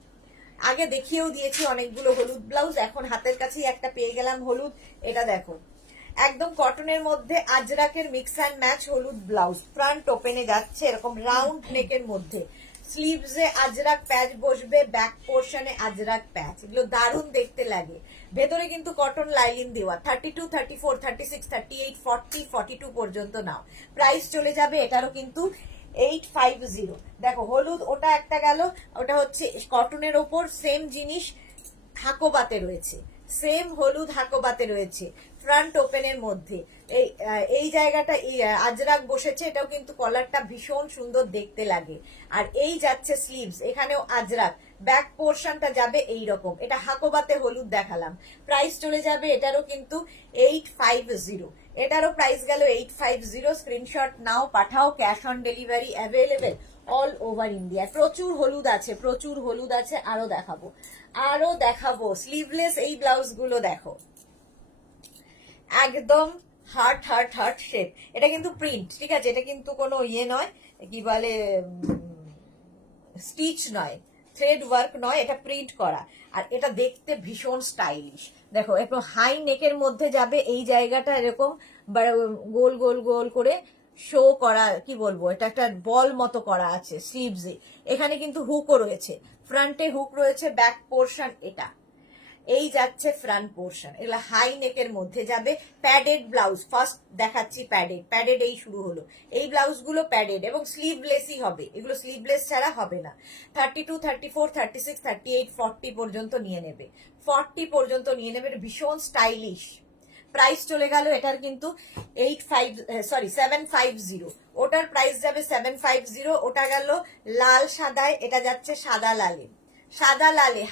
আগে দেখিয়েও দিয়েছি অনেকগুলো হলুদ ব্লাউজ, এখন হাতের কাছেই একটা পেয়ে গেলাম হলুদ। এটা দেখো, একদম কটনের মধ্যে আজরাকের মিক্স অ্যান্ড ম্যাচ হলুদ ব্লাউজ, ফ্রন্ট ওপেনে যাচ্ছে এরকম রাউন্ড নেকের মধ্যে, স্লিভসে আজরাক প্যাচ বসবে, ব্যাক পোর্শনে আজরাক প্যাচ, এগুলো দারুণ দেখতে লাগে। ভেতরে কিন্তু কটন লাইলিন দেওয়া। 32, 34, 36, 38, 40, 42 পর্যন্ত নাও, প্রাইস চলে যাবে এটারও কিন্তু 850। দেখো হলুদ, ওটা একটা গেল, ওটা হচ্ছে কটনের ওপর, সেম জিনিস হাকোবাতে রয়েছে, সেম হলুদ হাকোবাতে রয়েছে, ফ্রন্ট ওপেনের মধ্যে। এই জায়গাটা আজরাক বসেছে, এটাও কিন্তু কলারটা ভীষণ সুন্দর দেখতে লাগে। আর এই যাচ্ছে স্লিভস, এখানেও আজরাক, ব্যাক পোর্শনটা যাবে এই রকম। এটা হাকোবাতে হলুদ দেখালাম। প্রাইস চলে যাবে এটারও কিন্তু 850, এটারও প্রাইস গেল 850। স্ক্রিনশট নাও, পাঠাও, cash on delivery available all over India. প্রচুর হলুদ আছে, প্রচুর হলুদ আছে। আরো দেখাবো স্লিভলেস এই ব্লাউজ গুলো দেখো, একদম হার্ট হার্ট হার্ট শেপ। এটা কিন্তু প্রিন্ট, ঠিক আছে, এটা কিন্তু কোনো নয়, কি বলে, স্টিচ নয়, থ্রেড ওয়ার্ক নয়, এটা প্রিন্ট করা। আর এটা দেখতে ভীষণ স্টাইলিশ। দেখো একটু হাই নেকের মধ্যে যাবে, এই জায়গাটা এরকম গোল গোল গোল করে শো করা, কি বলবো, এটা একটা বল মতো করা আছে স্লিভসে। এখানে কিন্তু হুকও রয়েছে, ফ্রন্টে হুক রয়েছে, ব্যাক পোর্শন এটা। এই যাচ্ছে ফ্রন্ট পোর্শন, এগুলো হাই নেকের মধ্যে যাবে। প্যাডেড ব্লাউজ, ফার্স্ট দেখাচ্ছি প্যাডেড এই শুরু হলো। এই ব্লাউজ গুলো প্যাডেড এবং স্লিভলেসই হবে, এগুলো স্লিভলেস ছাড়া হবে না। 32, 34, 36, 38, 40 পর্যন্ত নিয়ে নেবে, 40 পর্যন্ত নিয়ে নেবে। ভীষণ স্টাইলিশ। প্রাইস চলে গেল এটার কিন্তু 750। ওটার প্রাইস যাবে 750। ওটা গেল লাল সাদায়, এটা যাচ্ছে সাদা লালে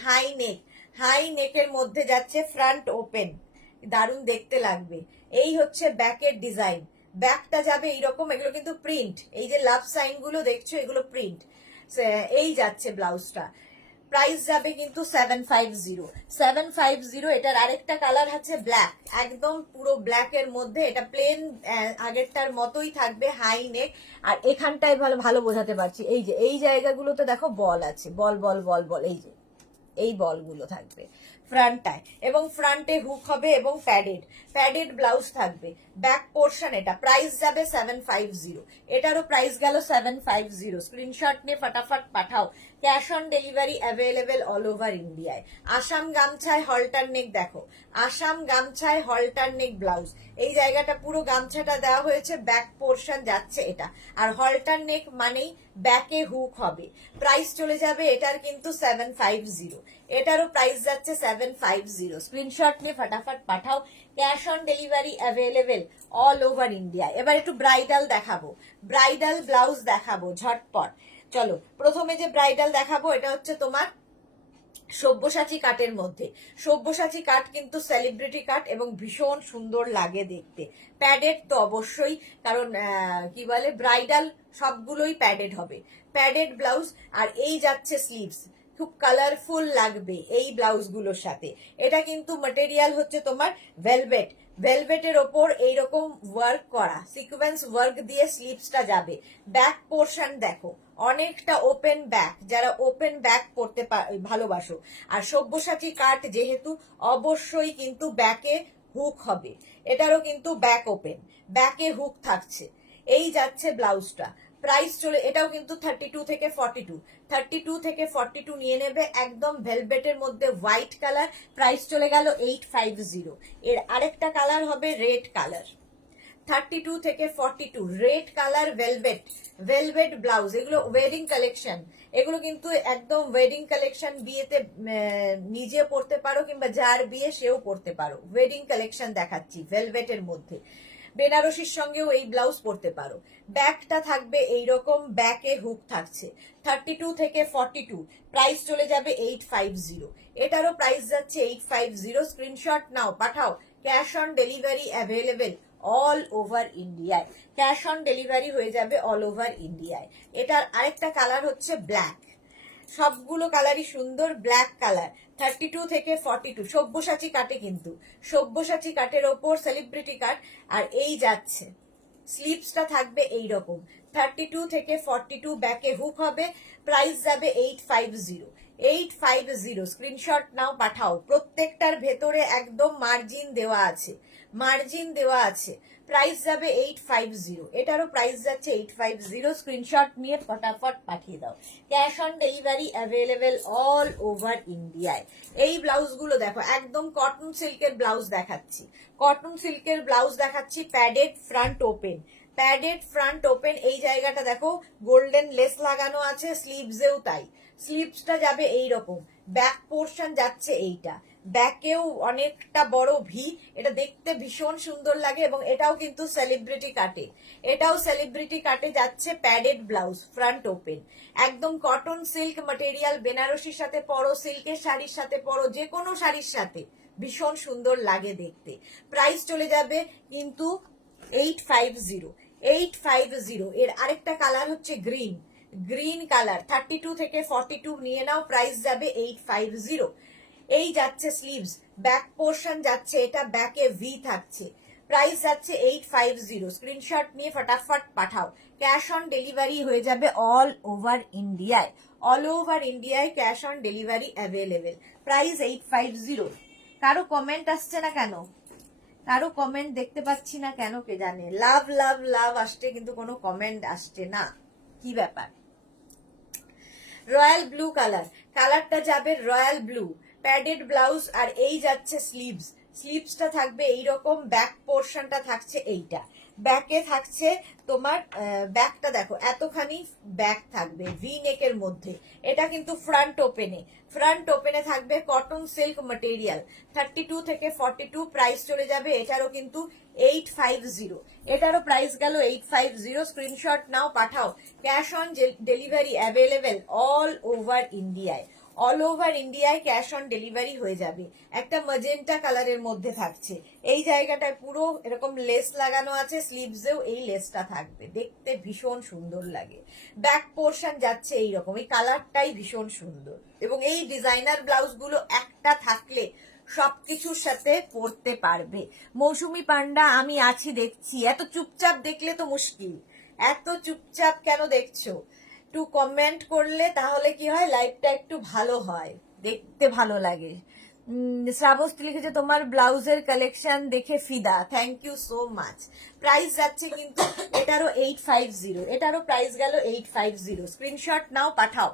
হাই নেকের মধ্যে যাচ্ছে, ফ্রন্ট ওপেন, দারুণ দেখতে লাগবে। এই হচ্ছে ব্যাকের ডিজাইন, ব্যাকটা যাবে এইরকম। এগুলো কিন্তু প্রিন্ট, এই যে লাভ সাইন গুলো দেখছো এগুলো প্রিন্ট। এই যাচ্ছে ব্লাউজটা, প্রাইস যাবে কিন্তু 750। এটার আরেকটা কালার আছে ব্ল্যাক, একদম পুরো ব্ল্যাক এর মধ্যে। এটা প্লেন আগেরটার মতোই থাকবে, হাই নেক। আর এখানটায় ভালো বোঝাতে পারছি, এই যে এই জায়গাগুলোতে দেখো বল আছে, বল বল বল বল, এই যে এই বলগুলো থাকবে ফ্রন্টটায়, এবং ফ্রন্টে হুক হবে এবং প্যাডেড ব্লাউজ থাকবে। ব্যাক পোর্শন এটা, প্রাইস যাবে 750। এটারও প্রাইস গেল 750। স্ক্রিনশট নিয়ে ফটাফট পাঠাও, cash on delivery available all over ইন্ডিয়ায়। আসাম গামছায় হলটার নেক দেখো, আসাম গামছায় হলটার নেক ব্লাউজ। এই জায়গাটা পুরো গামছাটা দেওয়া হয়েছে, ব্যাক পোর্শন যাচ্ছে এটা। আর হলটার নেক মানেই ব্যাকে হুক হবে। প্রাইস চলে যাবে এটার কিন্তু 750। এটারও প্রাইস যাচ্ছে 750। স্ক্রিনশট নিয়ে ফটাফট পাঠাও, cash on delivery available all over India. এবার একটু ব্রাইডাল দেখাবো, ব্রাইডাল ব্লাউজ দেখাবো ঝটপট। চলো, প্রথমে যে ব্রাইডাল দেখাবো এটা হচ্ছে তোমার সব্যসাচী কাটের মধ্যে। সব্যসাচী কাট কিন্তু সেলিব্রিটি কাট এবং ভীষণ সুন্দর লাগে দেখতে। প্যাডেড তো অবশ্যই, কারণ কি বলে, ব্রাইডাল সবগুলোই প্যাডেড হবে, প্যাডেড ব্লাউজ। আর এই যাচ্ছে স্লিভস, খুব কালারফুল লাগবে এই ব্লাউজগুলোর সাথে। এটা কিন্তু ম্যাটেরিয়াল হচ্ছে তোমার ভেলভেটের ওপর এইরকম ওয়ার্ক করা, সিকোয়েন্স ওয়ার্ক দিয়ে স্লিভসটা যাবে। ব্যাক পোর্শন দেখো, অনেকটা ওপেন ব্যাক, যারা ওপেন ব্যাক পড়তে ভালোবাসো। আর সব্যসাচী কাট যেহেতু, অবশ্যই কিন্তু ব্যাকে হুক হবে। এটারও কিন্তু ব্যাক ওপেন, ব্যাকে হুক থাকছে। এই যাচ্ছে ব্লাউজটা, প্রাইস চলে, এটাও কিন্তু 32 থেকে 42 নিয়ে নেবে, একদম ভেলভেটের মধ্যে হোয়াইট কালার। প্রাইস চলে গেল 850। এর আরেকটা কালার হবে রেড কালার, 32 থেকে 42, রেড কালার ভেলভেট ব্লাউজ। এগুলো ওয়েডিং কালেকশন, এগুলো কিন্তু একদম ওয়েডিং কালেকশন। বিয়েতে নিজে পরতে পারো কিংবা যার বিয়ে সেও পরতে পারো। ওয়েডিং কালেকশন দেখাচ্ছি ভেলভেটের মধ্যে, বেনারসির সঙ্গেও এই ব্লাউজ পরতে পারো। ব্যাকটা থাকবে এইরকম, ব্যাকে হুক থাকছে। 32 থেকে 42, প্রাইস চলে যাবে 850। এটারও প্রাইস যাচ্ছে 850। স্ক্রিনশট নাও, পাঠাও, cash on delivery available all over ইন্ডিয়ায়। ক্যাশ অন ডেলিভারি হয়ে যাবে অল ওভার ইন্ডিয়ায়। এটার আরেকটা কালার হচ্ছে ব্ল্যাক, সবগুলো কালারই সুন্দর, ব্ল্যাক কালার। 32 থেকে 42, সব্যসাচী কাটে কিন্তু, সব্যসাচী কাটের ওপর সেলিব্রিটি কাট। আর এই যাচ্ছে স্লিভসটা থাকবে এইরকম, 32 থেকে 42, ব্যাকে হুক হবে। প্রাইস যাবে 850। স্ক্রিনশট নাও, পাঠাও। প্রত্যেকটার ভেতরে একদম মার্জিন দেওয়া আছে, প্রাইস যাবে 850। এটারও প্রাইস যাচ্ছে 850। স্ক্রিনশট নিয়ে ফটাফট পাঠিয়ে দাও, cash on delivery available all over ইন্ডিয়ায়। এই ব্লাউজগুলো দেখো, একদম কটন সিল্কের ব্লাউজ দেখাচ্ছি, প্যাডেড ফ্রন্ট ওপেন। এই জায়গাটা দেখো গোল্ডেন লেস লাগানো আছে, স্লিভসেও তাই। স্লিভসটা যাবে এইরকম, ব্যাক পোর্শন যাচ্ছে এইটা, ব্যাকেও অনেকটা বড় ভি, এটা দেখতে ভীষণ সুন্দর লাগে এবং এটাও কিন্তু সেলিব্রিটি কাটে, এটাও সেলিব্রিটি কাটে যাচ্ছে, প্যাডেড ব্লাউজ, ফ্রন্ট ওপেন, একদম কটন সিল্ক ম্যাটেরিয়াল, বেনারসির সাথে পরো, সিল্কের শাড়ির সাথে পরো, যে কোনো শাড়ির সাথে ভীষণ সুন্দর লাগে দেখতে। প্রাইস চলে যাবে কিন্তু 850, 850। এর আরেকটা কালার হচ্ছে গ্রিন, গ্রিন কালার, 32 থেকে 42 নিয়ে নাও, প্রাইস যাবে 850। এই যাচ্ছে স্লিভস, ব্যাক পোর্শন যাচ্ছে, এটা ব্যাকে ভি থাকছে, প্রাইস যাচ্ছে 850। স্ক্রিনশট নিয়ে ফটাফট পাঠাও, ক্যাশ অন ডেলিভারি হয়ে যাবে অল ওভার ইন্ডিয়ায়, অল ওভার ইন্ডিয়ায় cash on delivery available, price 850। কারো কমেন্ট আসছে না কেন? কারো কমেন্ট দেখতে পাচ্ছি না কেন কে জানে? লাভ লাভ লাভ আসছে কিন্তু কোনো কমেন্ট আসছে না, কি ব্যাপার? রয়্যাল ব্লু কালার, কালারটা যাবে রয়্যাল ব্লু, প্যাডেড ব্লাউজ, আর এই যাচ্ছে স্লিভস, স্লিভসটা থাকবে এইরকম, ব্যাক পোর্শনটা থাকছে এইটা, ব্যাকে থাকছে তোমার ব্যাকটা দেখো এতখানি ব্যাক থাকবে ভি নেকের মধ্যে, এটা কিন্তু ফ্রন্ট ওপেনে, ফ্রন্ট ওপেনে থাকবে কটন সিল্ক ম্যাটেরিয়াল, 32 থেকে 42, প্রাইস চলে যাবে এটারও কিন্তু 850, এটারও প্রাইস গেল 850। স্ক্রিনশট নাও পাঠাও, cash on delivery available all over ইন্ডিয়ায়, অল ওভার ইন্ডিয়ায় ক্যাশ অন ডেলিভারি হয়ে যাবে। একটা ম্যাজেন্টা কালারের মধ্যে থাকছে, এই জায়গাটায় পুরো এরকম লেস লাগানো আছে, স্লিভসেও এই লেসটা থাকবে, দেখতে ভীষণ সুন্দর লাগে। ব্যাক পোর্শন যাচ্ছে এইরকম, এই কালারটাই ভীষণ সুন্দর, এবং এই ডিজাইনার ব্লাউজগুলো একটা থাকলে সবকিছুর সাথে পরতে পারবে। মৌসুমি পান্ডা, আমি আছি দেখছি, এত চুপচাপ দেখলে তো মুশকিল, এত চুপচাপ কেন দেখছো? একটু কমেন্ট করলে তাহলে কি হয়, লাইভটা একটু ভালো হয়, দেখতে ভালো লাগে। শ্রাবস্তি লিখেছে তোমার ব্লাউজের কালেকশন দেখে ফিদা, thank you so much. Price যাচ্ছে কিন্তু এটারও 850, এটারও প্রাইস গেল 850। স্ক্রিনশট নাও পাঠাও।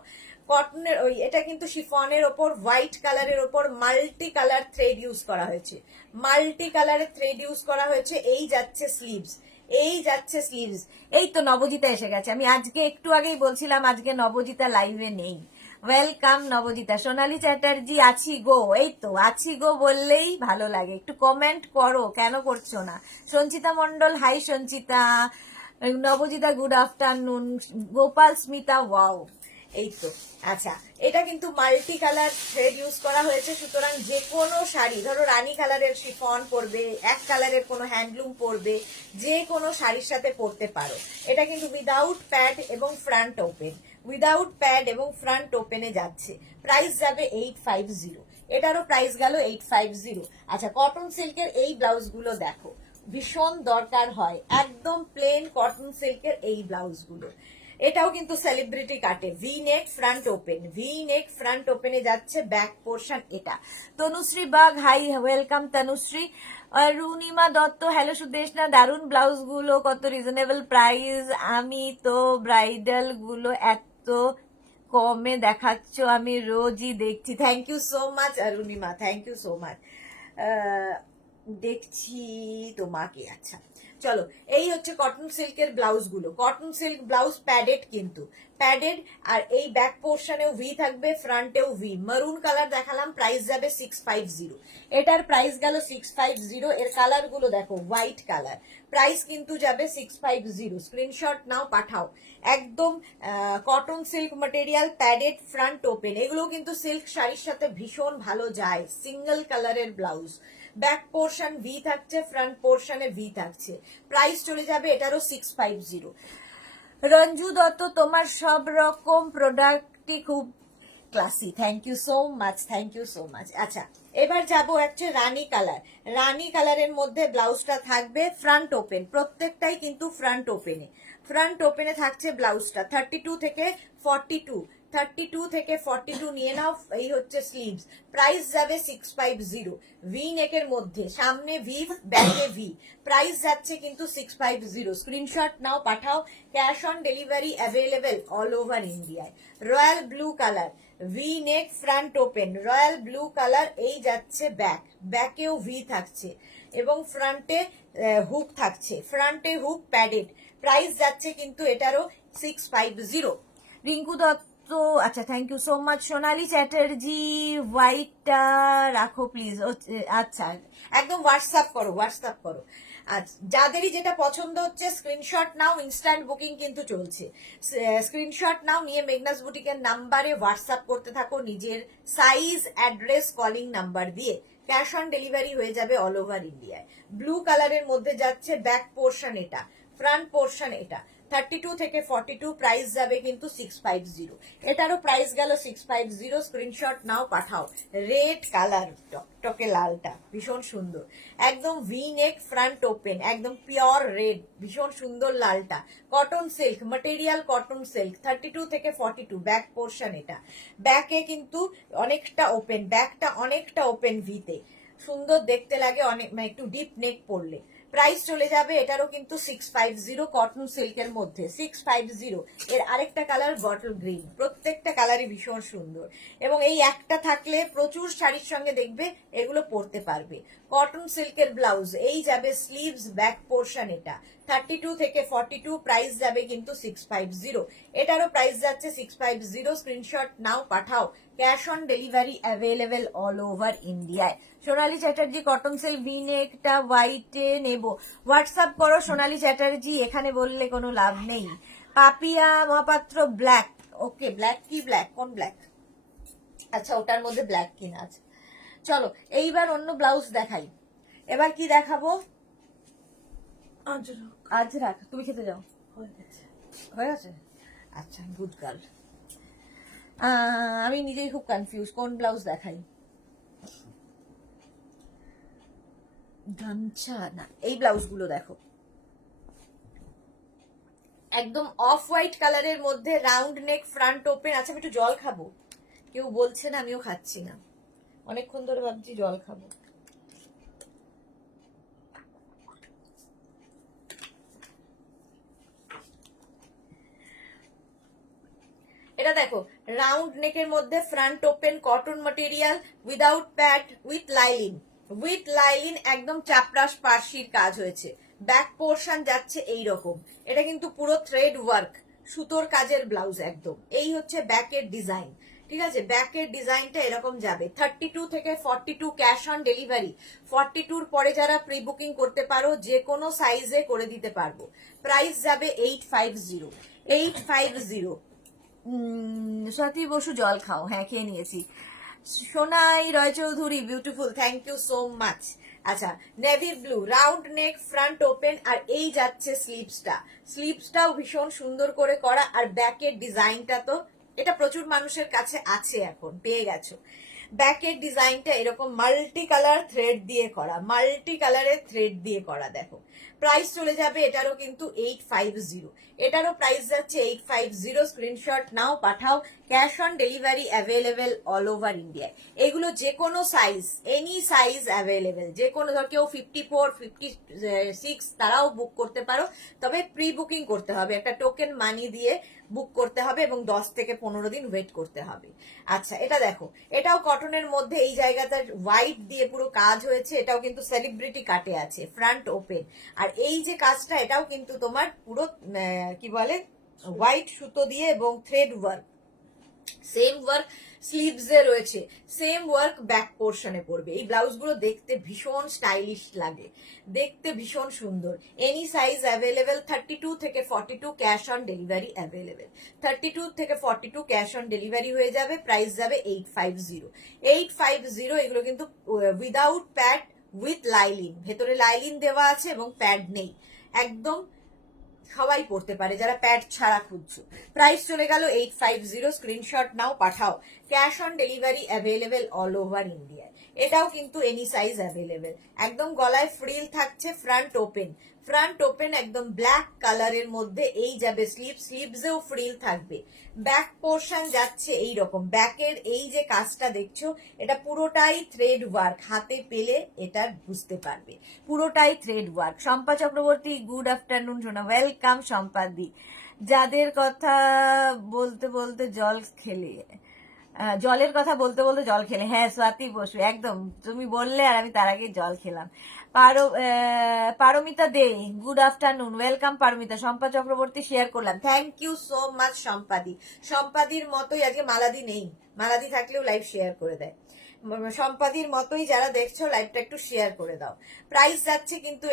কটনের ওই, এটা কিন্তু শিফনের ওপর হোয়াইট কালারের ওপর মাল্টি কালার থ্রেড ইউজ করা হয়েছে, মাল্টি কালারের থ্রেড ইউজ করা হয়েছে। এই যাচ্ছে স্লিভস, এই যাচ্ছে স্লিভস। এই তো নবজিতা এসে গেছে, আমি আজকে একটু আগেই বলছিলাম আজকে নবজিতা লাইভে নেই। ওয়েলকাম নবজিতা। সোনালী চ্যাটার্জি, আছি গো, এই তো আছি গো বললেই ভালো লাগে, একটু কমেন্ট করো, কেন করছো না? Sanchita Mondal, hi Sanchita. Nabajita, good afternoon. Gopal Smita, wow. এই তো, আচ্ছা, এটা কিন্তু মাল্টি কালার থ্রেড ইউজ করা হয়েছে, সুতরাং যে কোনো শাড়ি, ধরো রানী কালারের শিফন পরবে, এক কালারের কোনো হ্যান্ডলুম পরবে, যে কোনো শাড়ির সাথে পরতে পারো। এটা কিন্তু উইদাউট প্যাড এবং ফ্রন্ট ওপেন, উইদাউট প্যাড এবং ফ্রন্ট ওপেনে যাচ্ছে, প্রাইস যাবে 850, এটারও প্রাইস গেল 850। আচ্ছা, কটন সিল্কের এই ব্লাউজগুলো দেখো, ভীষণ দরকার হয়, একদম প্লেন কটন সিল্কের এই ব্লাউজগুলো, এটাও কিন্তু সেলিব্রিটি কাটে, V neck front open, V neck front ওপেনে যাচ্ছে, ব্যাক পোর্শন এটা। Tanushree Bag, hi, welcome Tanushree. Runima Dutta, hello Sudeshna, দারুন ব্লাউজ গুলো, কত রিজনেবল প্রাইস, আমি তো ব্রাইডাল গুলো এত কমে দেখাচ্ছ, আমি রোজই দেখছি, thank you so much Arunima, thank you so much, দেখছি তোমাকে। আচ্ছা চলো, এই হচ্ছে কটন সিল্কের ব্লাউজ গুলো, কটন সিল্ক ব্লাউজ প্যাডেড, কিন্তু প্যাডেড, আর এই ব্যাক পোর্শনেও ভি থাকবে, ফ্রন্টেও ভি। মারুন কালার দেখালাম, প্রাইস যাবে 650, এটার প্রাইস গেল 650। এর কালার গুলো দেখো, হোয়াইট কালার, প্রাইস কিন্তু যাবে 650। স্ক্রিনশট নাও পাঠাও, একদম cotton silk material, padded, front open, এগুলো কিন্তু সিল্ক শাড়ির সাথে ভীষণ ভালো যায়, সিঙ্গেল কালারের ব্লাউজ, ব্যাক পোর্শন ভি থাকছে, ফ্রন্ট পোর্শনে ভি থাকছে, প্রাইস চলে যাবে এটারও 650। রঞ্জু দত্ত, তোমার সব রকম প্রোডাক্টই খুব classy, thank you so much, thank you so much. আচ্ছা, এবার যাবো হচ্ছে রানী কালার, রানী কালারের মধ্যে ব্লাউজটা থাকবে ফ্রন্ট ওপেন, প্রত্যেকটাই কিন্তু ফ্রন্ট ওপেনে, ফ্রন্ট ওপেনে থাকছে ব্লাউজটা, 32 থেকে 42, 32 থেকে 42 নিয়ে নাও। এই হচ্ছে স্লিভস, প্রাইস যাবে 650, ভি নেকের মধ্যে, সামনে ভি, ব্যাকে ভি, প্রাইস যাচ্ছে কিন্তু 650। স্ক্রিনশট নাও পাঠাও, cash on delivery available all over ইন্ডিয়ায়। Royal blue colour, V neck front open, royal blue colour, এই যাচ্ছে ব্যাক, ব্যাকেও ভি থাকছে এবং ফ্রন্টে হুক থাকছে, ফ্রন্টে হুক প্যাডেড, প্রাইস যাচ্ছে কিন্তু এটারও 650। রিঙ্কু দত্ত, সো আচ্ছা, থ্যাংক ইউ সো মাচ সোনালি চ্যাটার্জি। হোয়াইটটা রাখো প্লিজ। আচ্ছা, একদম হোয়াটসঅ্যাপ করো। আচ্ছা, যাদেরই যেটা পছন্দ হচ্ছে স্ক্রিনশট নাও, ইনস্ট্যান্ট বুকিং কিন্তু চলছে। স্ক্রিনশট নাও, নিয়ে মেঘনাস বুটিকের নাম্বারে হোয়াটসঅ্যাপ করতে থাকো নিজের সাইজ, অ্যাড্রেস, কলিং নাম্বার দিয়ে। ক্যাশ অন ডেলিভারি হয়ে যাবে অল ওভার ইন্ডিয়ায়। ব্লু কালারের মধ্যে যাচ্ছে, ব্যাক পোর্শন এটা, ফ্রন্ট পোর্শন এটা। 32 থেকে 42, প্রাইস যাবে কিন্তু 650। এটারও প্রাইস গেল 650। স্ক্রিনশট নাও, পাঠাও। রেড কালার, টকটকে লালটা ভীষণ সুন্দর, একদম ভি নেক, ফ্রন্ট ওপেন, একদম পিওর রেড, ভীষণ সুন্দর লালটা। Cotton silk material, cotton silk. 32 থেকে 42, ব্যাক পোর্শন এটা। ব্যাকে কিন্তু অনেকটা ওপেন, ব্যাকটা অনেকটা ওপেন ভিতে, সুন্দর দেখতে লাগে অনেক, মানে একটু ডিপ নেক পড়লে। প্রাইস চলে যাবে এটারও কিন্তু 650, কটন সিল্কের মধ্যে 650। এর আরেকটা কালার বটল গ্রিন, প্রত্যেকটা কালারই ভীষণ সুন্দর, এবং এই একটা থাকলে প্রচুর শাড়ির সঙ্গে দেখবে এগুলো পরতে পারবে। কটন সিল্কের ব্লাউজ, এই যাবে স্লিভস, ব্যাক পোর্শন এটা। 32 থেকে 42, প্রাইস যাবে কিন্তু 650। এটারও প্রাইস যাচ্ছে 650। স্ক্রিনশট নাও, পাঠাও। Cash on delivery available all over ইন্ডিয়ায়। সোনালী চ্যাটার্জি কটন সিল্ক ভি নেকটা হোয়াইটে নেব, হোয়াটসঅ্যাপ করো সোনালী চ্যাটার্জি, এখানে বললে কোনো লাভ নেই। Papiya Mahapatra black, okay black কি, ব্ল্যাক কোন ব্ল্যাক? আচ্ছা, ওটার মধ্যে ব্ল্যাক কিনা আছে। চলো এইবার অন্য ব্লাউজ দেখাই। এবার কি দেখাবো? আজরাক। তুমি খেতে যাও? হয়ে গেছে। আচ্ছা, গুড গার্ল। আমি নিজেই খুব কনফিউজ কোন ব্লাউজ দেখাই। গামছা না, এই ব্লাউজ গুলো দেখো, একদম অফ হোয়াইট কালারের মধ্যে, রাউন্ড নেক, ফ্রন্ট ওপেন। আচ্ছা, আমি একটু জল খাবো, কেউ বলছে না, আমিও খাচ্ছি না, অনেকক্ষণ ধরে ভাবছি জল খাবো। এটা দেখো, রাউন্ড নেকের মধ্যে, front open, cotton material, without pad, with lining, একদম চাপরাশ পার্সির কাজ হয়েছে। ব্যাক পোর্শন যাচ্ছে এই রকম, এটা কিন্তু পুরো থ্রেড ওয়ার্ক, সুতোর কাজের ব্লাউজ একদম। এই হচ্ছে ব্যাকের ডিজাইন, ঠিক আছে? ব্যাকের ডিজাইনটা এরকম যাবে। 32 থেকে 42, ক্যাশ অন ডেলিভারি। 42-র পরে যারা প্রি বুকিং করতে পারো, যে কোনো সাইজে করে দিতে পারবো। প্রাইস যাবে 850। স্বাতী বসু, জল খাও। হ্যাঁ, খেয়ে নিয়েছি। Sonai Roychowdhury, beautiful, thank you so much. আচ্ছা, navy blue, round neck, front open, আর এই যাচ্ছে স্লিভসটাও ভীষণ সুন্দর করে করা, আর ব্যাকের ডিজাইনটা তো এটা প্রচুর মানুষের কাছে আছে, এখন পেয়ে গেছো। ব্যাকের ডিজাইনটা এরকম মাল্টি কালার থ্রেড দিয়ে করা, মাল্টি কালারের থ্রেড দিয়ে করা, দেখো। প্রাইস চলে যাবে এটারও কিন্তু 850। এটারও প্রাইস যাচ্ছে 850। স্ক্রিনশট নাও, পাঠাও। Cash on delivery available all over ইন্ডিয়ায়। এগুলো যে কোনো সাইজ, এনি সাইজ অ্যাভেলেবেল, যে কোনো, ধর কেউ 54, 56 তারাও বুক করতে পারো, তবে প্রি বুকিং করতে হবে, একটা টোকেন মানি দিয়ে বুক করতে হবে, এবং 10 থেকে 15 দিন ওয়েট করতে হবে। আচ্ছা, এটা দেখো, এটাও কটনের মধ্যে, এই জায়গাটা হোয়াইট দিয়ে পুরো কাজ হয়েছে, এটাও কিন্তু সেলিব্রিটি কাটে আছে, ফ্রন্ট ওপেন। আর এই যে কাজটা, এটাও কিন্তু তোমার পুরো কি বলে, হোয়াইট সুতো দিয়ে, এবং থ্রেড ওয়ার্ক, সেম ওয়ার্ক স্লিভসে রয়েছে, সেম ওয়ার্ক ব্যাক পোর্শনে পড়বে। এই ব্লাউজগুলো দেখতে ভীষণ স্টাইলিশ লাগে, দেখতে ভীষণ সুন্দর। Any size available. 32 থেকে 42, ক্যাশ অন ডেলিভারি অ্যাভেলেবেল। 32 থেকে 42 ক্যাশ অন ডেলিভারি হয়ে যাবে। প্রাইস যাবে 850। এগুলো কিন্তু উইদাউট প্যাড, উইথ লাইলিন, ভেতরে লাইলিন দেওয়া আছে এবং প্যাড নেই, একদম সবাই পড়তে পারে যারা প্যাড ছাড়া খুঁজছো। প্রাইস চলে গেল 850। স্ক্রিনশট নাও, পাঠাও। Cash on delivery available all over ইন্ডিয়ায়। এটাও কিন্তু এনি সাইজ অ্যাভেলেবেল। একদম গলায় ফ্রিল থাকছে, ফ্রন্ট ওপেন একদম ব্ল্যাক কালারের মধ্যে। এই যাবে স্লিভসেও ফ্রিল থাকবে। ব্যাক পোর্শন যাচ্ছে এই রকম, ব্যাকের এই যে কাজটা দেখছো, এটা পুরোটাই থ্রেড ওয়ার্ক, হাতে পেলে এটা বুঝতে পারবে, পুরোটাই thread work. Shampa Chakraborty, good afternoon সোনা, ওয়েলকাম শম্পাদি। যাদের কথা বলতে বলতে জল খেলে, জলের কথা বলতে বলতে জল খেলে, হ্যাঁ স্বাতী বসু, একদম তুমি বললে আর আমি তার আগে জল খেলাম। পারমিতা দে, good afternoon, welcome Paramita. Shampa Chakraborty share করলাম, থ্যাংক ইউ সো মাচ সম্পাদি। সম্পাদির মতোই আজকে মালাদি নেই, মালাদি থাকলেও লাইভ শেয়ার করে দেয়। সম্পাদির মতোই যারা দেখছো লাইভটা একটু শেয়ার করে দাও। প্রাইস যাচ্ছে কিন্তু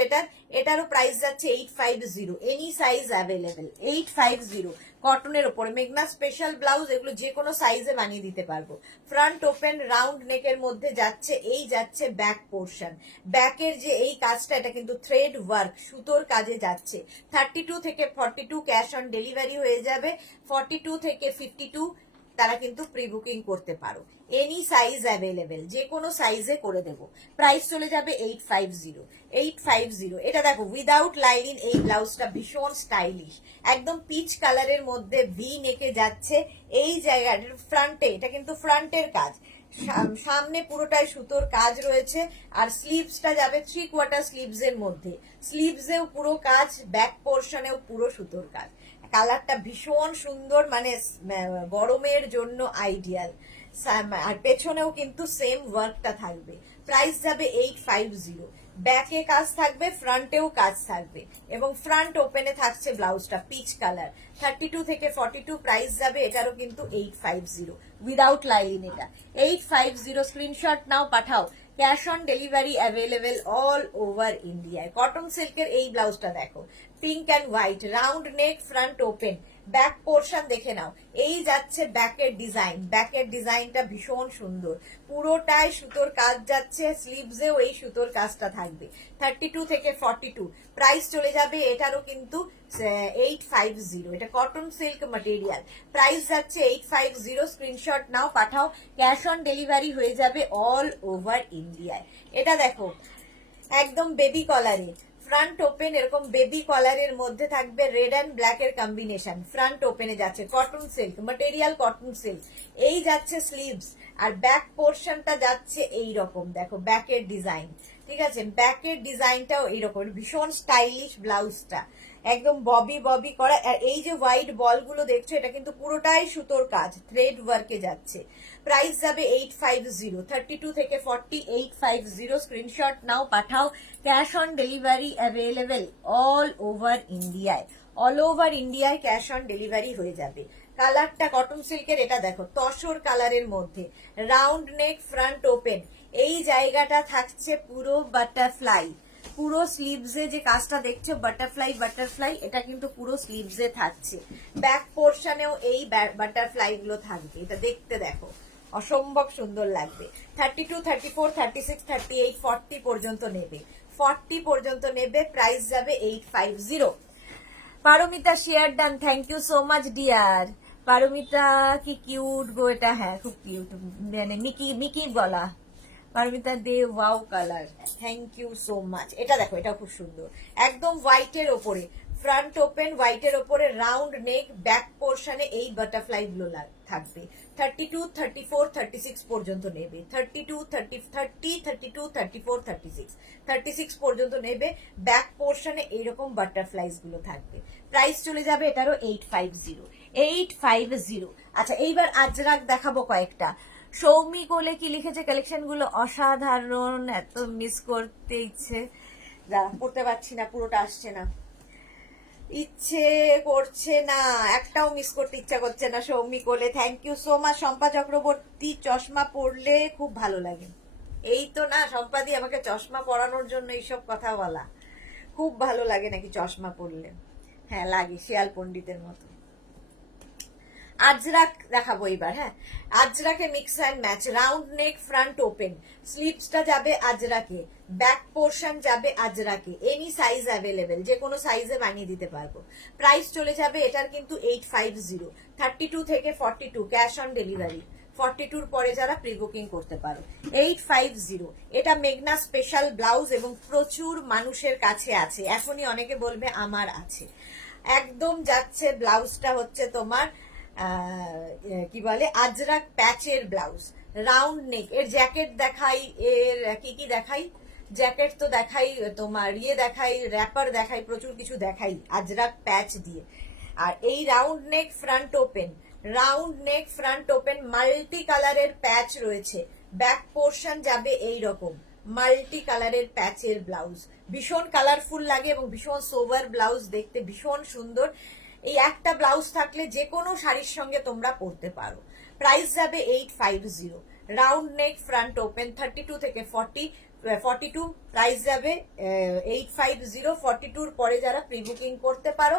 এটারও প্রাইস যাচ্ছে 850, এনি সাইজ অ্যাভেলেবেল, 850 কটনের ওপরে মেঘনা স্পেশাল ব্লাউজ, এগুলো যে কোনো সাইজে বানিয়ে দিতে পারবো। ফ্রন্ট ওপেন রাউন্ড নেকের মধ্যে যাচ্ছে, এই যাচ্ছে ব্যাক পোর্শন, ব্যাকের যে এই কাজটা এটা কিন্তু থ্রেড ওয়ার্ক সুতোর কাজে যাচ্ছে। 32 থেকে 42 ক্যাশ অন ডেলিভারি হয়ে যাবে, 42 থেকে 52 তারা কিন্তু প্রি বুকিং করতে পারো। এনি সাইজ অ্যাভেলেবেল, যে কোনো সাইজে করে দেবো। প্রাইস চলে যাবে 850। এটা দেখো উইদাউট লাইনিং, এই ব্লাউজটা ভীষণ স্টাইলিশ, একদম পিচ কালারের মধ্যে ভি নেকে যাচ্ছে। এই জায়গাটার ফ্রন্টে, এটা কিন্তু ফ্রন্টের কাজ, সামনে পুরোটাই সুতোর কাজ রয়েছে। আর স্লিভসটা যাবে 3/4 স্লিভস এর মধ্যে, স্লিভসেও পুরো কাজ, ব্যাক পোর্শনেও পুরো সুতোর কাজ। কালারটা ভীষণ সুন্দর, মানে গরমের জন্য আইডিয়াল। আর পেছনেও কিন্তু সেম ওয়ার্কটা থাকবে। প্রাইস যাবে 850, ব্যাকে কাজ থাকবে, ফ্রন্টেও কাজ থাকবে, এবং ফ্রন্ট ওপেনে থাকছে ব্লাউজটা পিচ কালার। 32 থেকে 42 প্রাইস যাবে, এটারও কিন্তু 850 উইদাউট লাইন। এটা 850, স্ক্রিনশট নাও, পাঠাও। Cash on delivery available all over ইন্ডিয়ায়। কটন সিল্কের এই ব্লাউজটা দেখো, pink and white, round neck, front open, back portion দেখে নাও। এই যাচ্ছে ব্যাকের ডিজাইন, ব্যাকের ডিজাইনটা ভীষণ সুন্দর, পুরোটাই সুতোর কাজ যাচ্ছে, স্লিভসেও এই সুতোর কাজটা থাকবে। 32 থেকে 42 প্রাইস চলে যাবে, এটারও কিন্তু 850। এটা কটন সিল্ক ম্যাটেরিয়াল, প্রাইস যাচ্ছে 850। স্ক্রিনশট নাও, পাঠাও। ক্যাশ অন ডেলিভারি হয়ে যাবে অল ওভার ইন্ডিয়ায়। এটা দেখো একদম বেবি কলারে, ফ্রন্ট ওপেন, এরকম বেবি কলারের মধ্যে থাকবে রেড অ্যান্ড ব্ল্যাক এর কম্বিনেশন। ফ্রন্ট ওপেনে যাচ্ছে cotton silk material, cotton silk. এই যাচ্ছে স্লিভস, আর ব্যাক পোর্শনটা যাচ্ছে এই রকম, দেখো ব্যাকের ডিজাইন, ঠিক আছে, ব্যাকের ডিজাইনটাও এইরকম, ভীষণ স্টাইলিশ ব্লাউজটা, একদম ববি ববি করা। আর এই যে হোয়াইট বলগুলো দেখছো, এটা কিন্তু পুরোটাই সুতোর কাজ, থ্রেড ওয়ার্কে যাচ্ছে। প্রাইস যাবে 850, 32 থেকে 40, 850। স্ক্রিনশট নাও, পাঠাও। Cash on delivery available all over ইন্ডিয়ায়, অল ওভার ইন্ডিয়ায় ক্যাশ অন ডেলিভারি হয়ে যাবে। কালারটা কটন সিল্কের, এটা দেখো তসর কালারের মধ্যে, রাউন্ড নেক, ফ্রন্ট ওপেন, এই জায়গাটা থাকছে পুরো বাটারফ্লাই, পুরো স্লিভসে যে কাজটা দেখছো বাটারফ্লাই, এটা কিন্তু পুরো স্লিভসে থাকছে। ব্যাক পোর্শনেও এই বাটারফ্লাই গুলো থাকবে, এটা দেখতে দেখো অসম্ভব সুন্দর লাগবে। 32, 34, 36, 38, 40 পর্যন্ত নেবে, 40 পর্যন্ত নেবে। প্রাইস যাবে 850। Paromita share done, thank you so much dear. Paromita কি কিউট গো, এটা হ্যাঁ খুব কিউট, মানে মিকি গলা। Paramita De, wow colour, thank you so much. এটা দেখো, এটা খুব সুন্দর, একদম হোয়াইটের ওপরে, ফ্রন্ট ওপেন হোয়াইটের ওপরে, রাউন্ড নেক, ব্যাক পোর্শনে এই বাটারফ্লাই গুলো থাকবে। 32, 34, 36 পর্যন্ত নেবে, 32, 30, 32, 34, 36, 36 পর্যন্ত নেবে। ব্যাক পোর্শনে এইরকম বাটারফ্লাইজ গুলো থাকবে। প্রাইস চলে যাবে এটারও 850, 850। আচ্ছা, এইবার আজরাক দেখাবো কয়েকটা। সৌমি কোলে কি লিখেছে, কালেকশন গুলো অসাধারণ, এত মিস করতে ইচ্ছে, পড়তে পারছি না, পুরোটা আসছে না, ইচ্ছে করছে না, একটাও মিস করতে ইচ্ছা করছে না। Soumi Koley, thank you so much. Shampa Chakraborty, চশমা পরলে খুব ভালো লাগে। এই তো না সম্পাদি, আমাকে চশমা পরানোর জন্য এইসব কথা বলা, খুব ভালো লাগে নাকি চশমা পরলে? হ্যাঁ লাগে, শিয়াল পণ্ডিতের মতো। আজরাক দেখাবো এবার। হ্যাঁ, আজরাকে mix and match, round neck, front open, স্লিভসটা যাবে আজরাকে, ব্যাক পোর্শন যাবে আজরাকে, এনি সাইজ অ্যাভেলেবেল, যে কোনো সাইজে বানিয়ে দিতে পারবো। প্রাইস চলে যাবে এটার কিন্তু 850, 32 থেকে 42 ক্যাশ অন ডেলিভারি, 42 পরে যারা প্রি বুকিং করতে পারো। 850, এটা মেঘনা স্পেশাল ব্লাউজ, এবং প্রচুর মানুষের কাছে আছে, এখনই অনেকে বলবে আমার আছে। একদম যাচ্ছে ব্লাউজটা হচ্ছে তোমার কি বলে আজরাক প্যাচের ব্লাউজ, রাউন্ড নেক, এর জ্যাকেট দেখাই, এর কি দেখাই, জ্যাকেট তো দেখাই, তোমার দেখাই, র্যাপার দেখাই, প্রচুর কিছু দেখাই আজরাক প্যাচ দিয়ে। আর এই round neck, front open, round neck, front open, multi কালারের প্যাচ রয়েছে। ব্যাক পোর্শন যাবে এই রকম, মাল্টি কালারের প্যাচের ব্লাউজ, ভীষণ কালারফুল লাগে এবং ভীষণ সোভার ব্লাউজ, দেখতে ভীষণ সুন্দর। এই একটা ব্লাউজ থাকলে যে কোনো শাড়ির সঙ্গে তোমরা পরতে পারো। প্রাইস যাবে 850, রাউন্ড নেক, ফ্রন্ট ওপেন, 32 থেকে 42, প্রাইস যাবে 850। 42-র পরে যারা প্রি বুকিং করতে পারো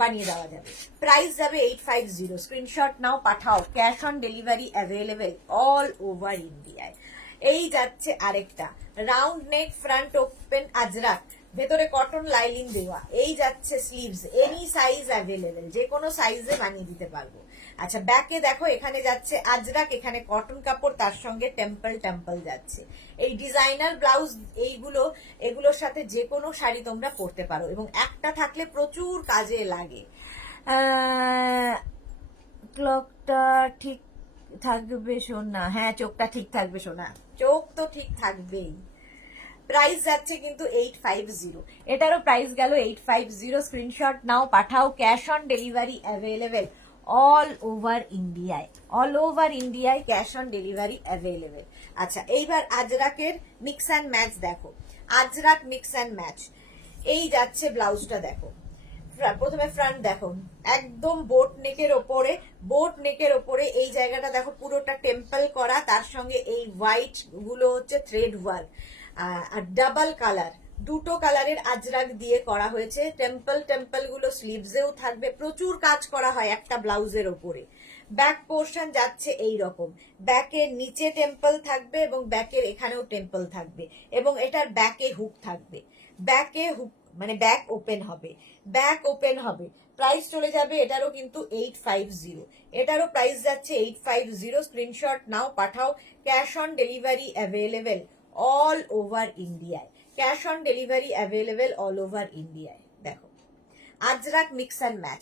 বানিয়ে দেওয়া যাবে। প্রাইস যাবে 850, স্ক্রিনশট নাও, পাঠাও। Cash on delivery available all over ইন্ডিয়ায়। এই যাচ্ছে আরেকটা round neck, front open, Ajrak, ভেতরে কটন লাইলিন দেওয়া। এই যাচ্ছে স্লিভস, এনি সাইজ অ্যাভেলেবেল, যে কোনো সাইজে বানিয়ে দিতে পারবো। আচ্ছা, ব্যাকে দেখো, এখানে যাচ্ছে আজরাক, এখানে কটন কাপড়, তার সঙ্গে টেম্পল যাচ্ছে। এই ডিজাইনার ব্লাউজ এগুলোর সাথে যে কোনো শাড়ি তোমরা পরতে পারো এবং একটা থাকলে প্রচুর কাজে লাগে। ক্লকটা ঠিক থাকবে সোনা? হ্যাঁ, চোখটা ঠিক থাকবে সোনা, চোখ তো ঠিক থাকবেই। প্রাইস যাচ্ছে কিন্তু 850, এটারও প্রাইস গেল 850। স্ক্রিনশট নাও, পাঠাও। Cash on delivery available all over ইন্ডিয়ায়, অল ওভার ইন্ডিয়ায় ক্যাশ অন ডেলিভারি অ্যাভেলেবেল। আচ্ছা, এইবার আজরাকের মিক্স অ্যান্ড ম্যাচ দেখো, আজরাক মিক্স অ্যান্ড ম্যাচ। এই যাচ্ছে ব্লাউজটা দেখো, প্রথমে ফ্রন্ট দেখো, একদম বোট নেকের ওপরে এই জায়গাটা দেখো পুরোটা টেম্পল করা, তার সঙ্গে এই হোয়াইট গুলো হচ্ছে থ্রেড ওয়ার্ক, আর ডাবল কালার, দুটো কালারের আজরাক দিয়ে করা হয়েছে। টেম্পল গুলো স্লিভসেও থাকবে, প্রচুর কাজ করা হয় একটা ব্লাউজের ওপরে। ব্যাক পোর্শন যাচ্ছে এই রকম, ব্যাকের নিচে টেম্পল থাকবে এবং ব্যাকের এখানেও টেম্পল থাকবে এবং এটার ব্যাকে হুক থাকবে, ব্যাকে হুক মানে ব্যাক ওপেন হবে। প্রাইস চলে যাবে এটারও কিন্তু 850, এটারও প্রাইস যাচ্ছে 850। স্ক্রিনশট নাও, পাঠাও। Cash on delivery available all over ইন্ডিয়ায়, cash on delivery available all over ইন্ডিয়ায়। দেখো আজরাক মিক্স অ্যান্ড ম্যাচ,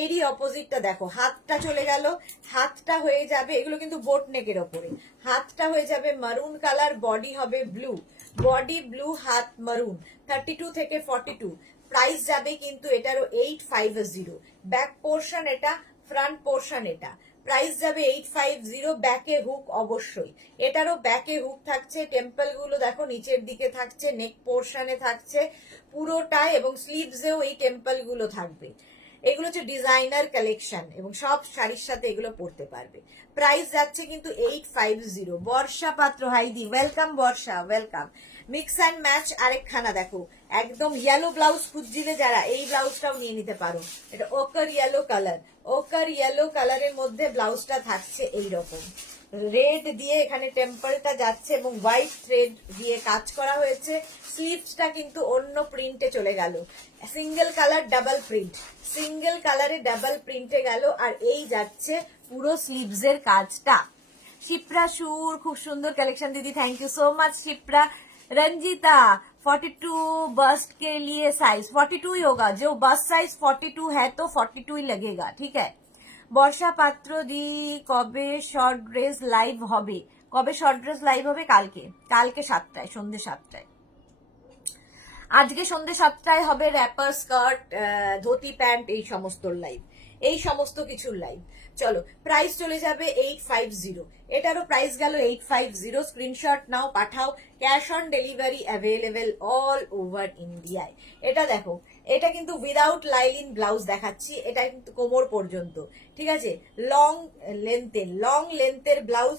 এরই অপোজিটটা দেখো, হাতটা চলে গেল, হাতটা হয়ে যাবে, এগুলো কিন্তু বোট নেকের ওপরে, হাতটা হয়ে যাবে মারুন কালার, বডি হবে ব্লু, হাত মারুন, 32 থেকে 42। প্রাইস যাবে কিন্তু এটারও 850। ব্যাক পোর্শন এটা, ফ্রন্ট পোর্শন এটা, প্রাইস যাবে 850। ব্যাকে হুক অবশ্যই, এটারও ব্যাকে হুক থাকছে, টেম্পল গুলো দেখো নিচের দিকে থাকছে, নেক পোর্শনে থাকছে পুরোটাই, এবং স্লিভসেও এই টেম্পল গুলো থাকবে। এগুলো হচ্ছে ডিজাইনার কালেকশন এবং সব শাড়ির সাথে এগুলো পরতে পারবে। প্রাইস যাচ্ছে কিন্তু 850। বর্ষা পাত্র, হাইদি welcome, Barsha welcome. Mix and match আরেকখানা দেখো, একদম ইয়েলো ব্লাউজ খুঁজছিলে যারা, এই ব্লাউজটাও নিয়ে নিতে পারো। এটা ওকার ইয়েলো কালারের মধ্যে ব্লাউজটা থাকছে এইরকম, রেড দিয়ে এখানে টেম্পলটা যাচ্ছে এবং হোয়াইট থ্রেড দিয়ে কাজ করা হয়েছে। স্লিভসটা কিন্তু অন্য প্রিন্টে চলে গেল, সিঙ্গেল কালারে ডাবল প্রিন্টে গেল, আর এই যাচ্ছে পুরো স্লিভসের কাজটা। শিপ্রা সুর, খুব সুন্দর কালেक्शन दीदी, thank you so much Shipra. Ranjita 42 bust के लिए साइज 42 ही होगा, जो बस्ट साइज 42 है तो 42 ही लगेगा, ठीक है। বর্ষা পাত্র দি, কবে শর্ট ড্রেস লাইভ হবে? কালকে 7টায়, সন্ধ্যে 7টায়। আজকে সন্ধ্যে 7টায় হবে র্যাপার, স্কার্ট, ধুতি, প্যান্ট, এই সমস্ত কিছুর লাইভ। চলো, প্রাইস চলে যাবে 850, এটারও প্রাইস গেল 850। স্ক্রিনশট নাও, পাঠাও। Cash on delivery available all over ইন্ডিয়ায়। এটা দেখো, এটা কিন্তু উইদাউট লাইলিন ব্লাউজ দেখাচ্ছি, এটা কিন্তু কোমর পর্যন্ত, ঠিক আছে। লং লেন্থের ব্লাউজ,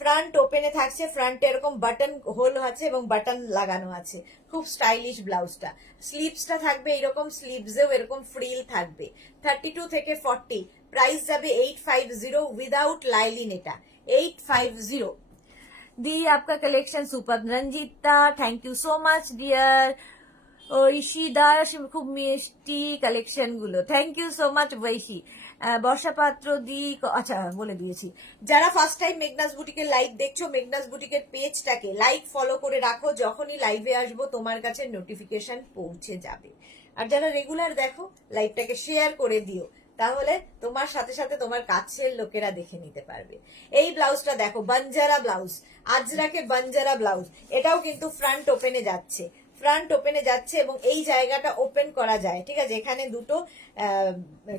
ফ্রন্ট ওপেনে থাকছে, ফ্রন্টে এরকম বাটন হোল আছে এবং বাটন লাগানো আছে, খুব স্টাইলিশ ব্লাউজটা। স্লিভসটা থাকবে এরকম, স্লিভসেও এরকম ফ্রিল থাকবে, 32 থেকে 40। প্রাইস যাবে 850 উইদাউট লাইলিন, এটা 850। दी आपका collection super. Ranjita thank you so much dear. Oishi Das, খুব মিষ্টি কালেকশন গুলো, thank you so much Boishi. Barsha Patra দি, আচ্ছা বলে দিয়েছি। যারা ফার্স্ট টাইম মেঘনাস বুটিকের লাইভ দেখছো, মেঘনাস বুটিকের পেজটাকে লাইক ফলো করে রাখো, যখনই লাইভে আসবো তোমার কাছে নোটিফিকেশন পৌঁছে যাবে। আর যারা রেগুলার দেখো, লাইভটাকে শেয়ার করে দিও, তাহলে তোমার সাথে সাথে তোমার কাছের লোকেরা দেখে নিতে পারবে। এই ব্লাউজটা দেখো, বাঞ্জারা ব্লাউজ, আজরাকে বাঞ্জারা ব্লাউজ, এটাও কিন্তু ফ্রন্ট ওপেনে যাচ্ছে, ফ্রন্ট ওপেনে যাচ্ছে এবং এই জায়গাটা ওপেন করা যায়, ঠিক আছে। এখানে দুটো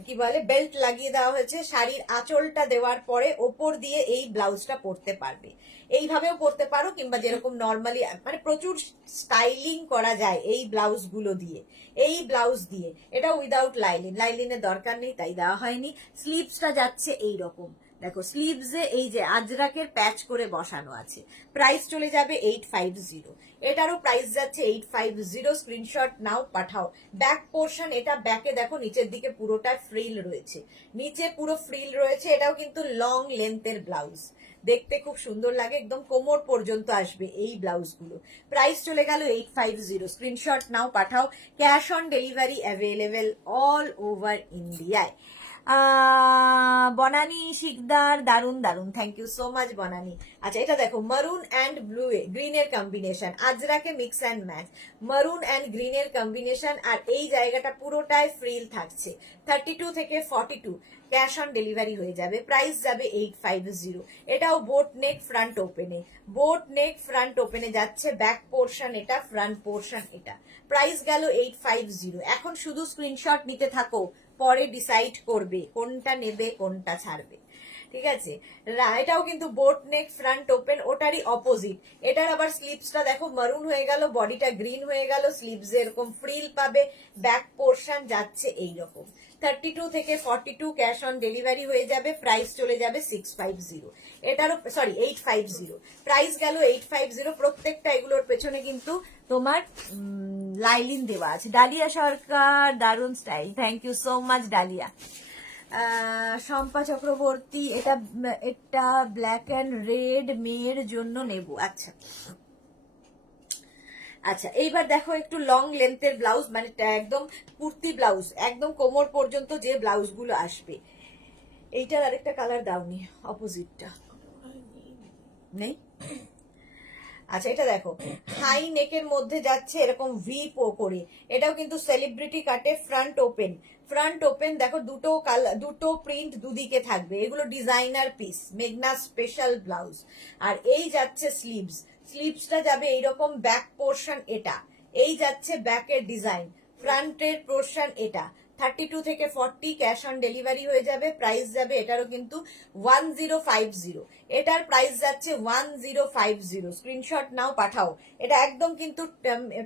কি বলে বেল্ট লাগিয়ে দেওয়া হয়েছে, শাড়ির আঁচলটা দেওয়ার পরে ওপর দিয়ে এই ব্লাউজটা পরতে পারবে। এইভাবেও পরতে পারো, কিংবা যেরকম নর্মালি, মানে প্রচুর স্টাইলিং করা যায় এই ব্লাউজ গুলো দিয়ে, এই ব্লাউজ দিয়ে। এটা উইদাউট লাইলিন, লাইলিনের দরকার নেই তাই দেওয়া হয়নি। স্লিভসটা যাচ্ছে এই রকম, দেখো স্লিভসে এই যে আজরাকের প্যাচ করে বসানো আছে। প্রাইস চলে যাবে 850। এটারও প্রাইস যাচ্ছে 850। স্ক্রিনশট নাও, পাঠাও। ব্যাক পোর্শন, এটা ব্যাকে দেখো নিচের দিকে পুরোটা ফ্রিল রয়েছে, নিচে পুরো ফ্রিল রয়েছে। এটাও কিন্তু লং লেন্থের ব্লাউজ, দেখতে খুব সুন্দর লাগে, একদম কোমর পর্যন্ত আসবে এই ব্লাউজগুলো। প্রাইস চলে গেল 850। স্ক্রিনশট নাও, পাঠাও। Cash on delivery available all over ইন্ডিয়ায়। বনানি শিকদার, দারুন দারুন, thank you so much Banani. আচ্ছা, এটা দেখো মারুন অ্যান্ড ব্লু গ্রিনের কম্বিনেশন, আজরাকে mix and match, maroon and গ্রিনের কম্বিনেশন। আর এই জায়গাটা পুরোটাই ফ্রিল থাকছে। 32 থেকে 42 ক্যাশ অন ডেলিভারি হয়ে যাবে। প্রাইস যাবে 850। এটাও বোট নেক ফ্রন্ট ওপেনে, বোট নেক ফ্রন্ট ওপেনে যাচ্ছে। ব্যাক পোর্শন এটা, ফ্রন্ট পোর্শন এটা। প্রাইস গেল 850। এখন শুধু স্ক্রিনশট নিতে থাকো, পরে ডিসাইড করবে কোনটা নেবে কোনটা ছাড়বে, ঠিক আছে। এটাও কিন্তু বোট নেক ফ্রন্ট ওপেন, ওটারই অপোজিট। এটার আবার স্লিভসটা দেখো মারুন হয়ে গেল, বডিটা গ্রিন হয়ে গেল, স্লিভস এরকম ফ্রিল পাবে, ব্যাক পোর্শন যাচ্ছে এইরকম। 32 থেকে 42 ক্যাশ অন ডেলিভারি হয়ে যাবে। প্রাইস চলে যাবে 650। এটারও সরি 850। প্রাইস গেল 850। প্রত্যেকটা এগুলোর পেছনে কিন্তু তোমার লাইলিন দেওয়া আছে। ডালিয়া সরকার, দারুন style, thank you so much Dalia. Shampa Chakraborty, এটা এটা ব্ল্যাক অ্যান্ড রেড মেয়ের জন্য নেব। আচ্ছা আচ্ছা, এইবার দেখো একটু লং লেন্থের ব্লাউজ, মানে একদম কুর্তি ব্লাউজ, একদম কোমর পর্যন্ত যে ব্লাউজ গুলো আসবে। এইটার আরেকটা কালার দাওনি, অপোজিটটা নেই। আচ্ছা, এটা দেখো হাই নেকের মধ্যে যাচ্ছে এরকম ভি করে। এটাও কিন্তু সেলিব্রিটি কাটে, ফ্রন্ট ওপেন, ফ্রন্ট ওপেন। দেখো দুটো কালার, দুটো প্রিন্ট দুদিকে থাকবে। এগুলো ডিজাইনার পিস, মেঘনা স্পেশাল ব্লাউজ। আর এই যাচ্ছে স্লিভস, স্লিভসটা যাবে এইরকম। ব্যাক পোর্শন এটা, এই যাচ্ছে ব্যাকের ডিজাইন, ফ্রন্টের পোর্শন এটা। 32 থেকে 40 ক্যাশ অন ডেলিভারি হয়ে যাবে। প্রাইস যাবে এটারও কিন্তু 1050। এটার প্রাইস যাচ্ছে 1050। স্ক্রিনশট নাও, পাঠাও। এটা একদম কিন্তু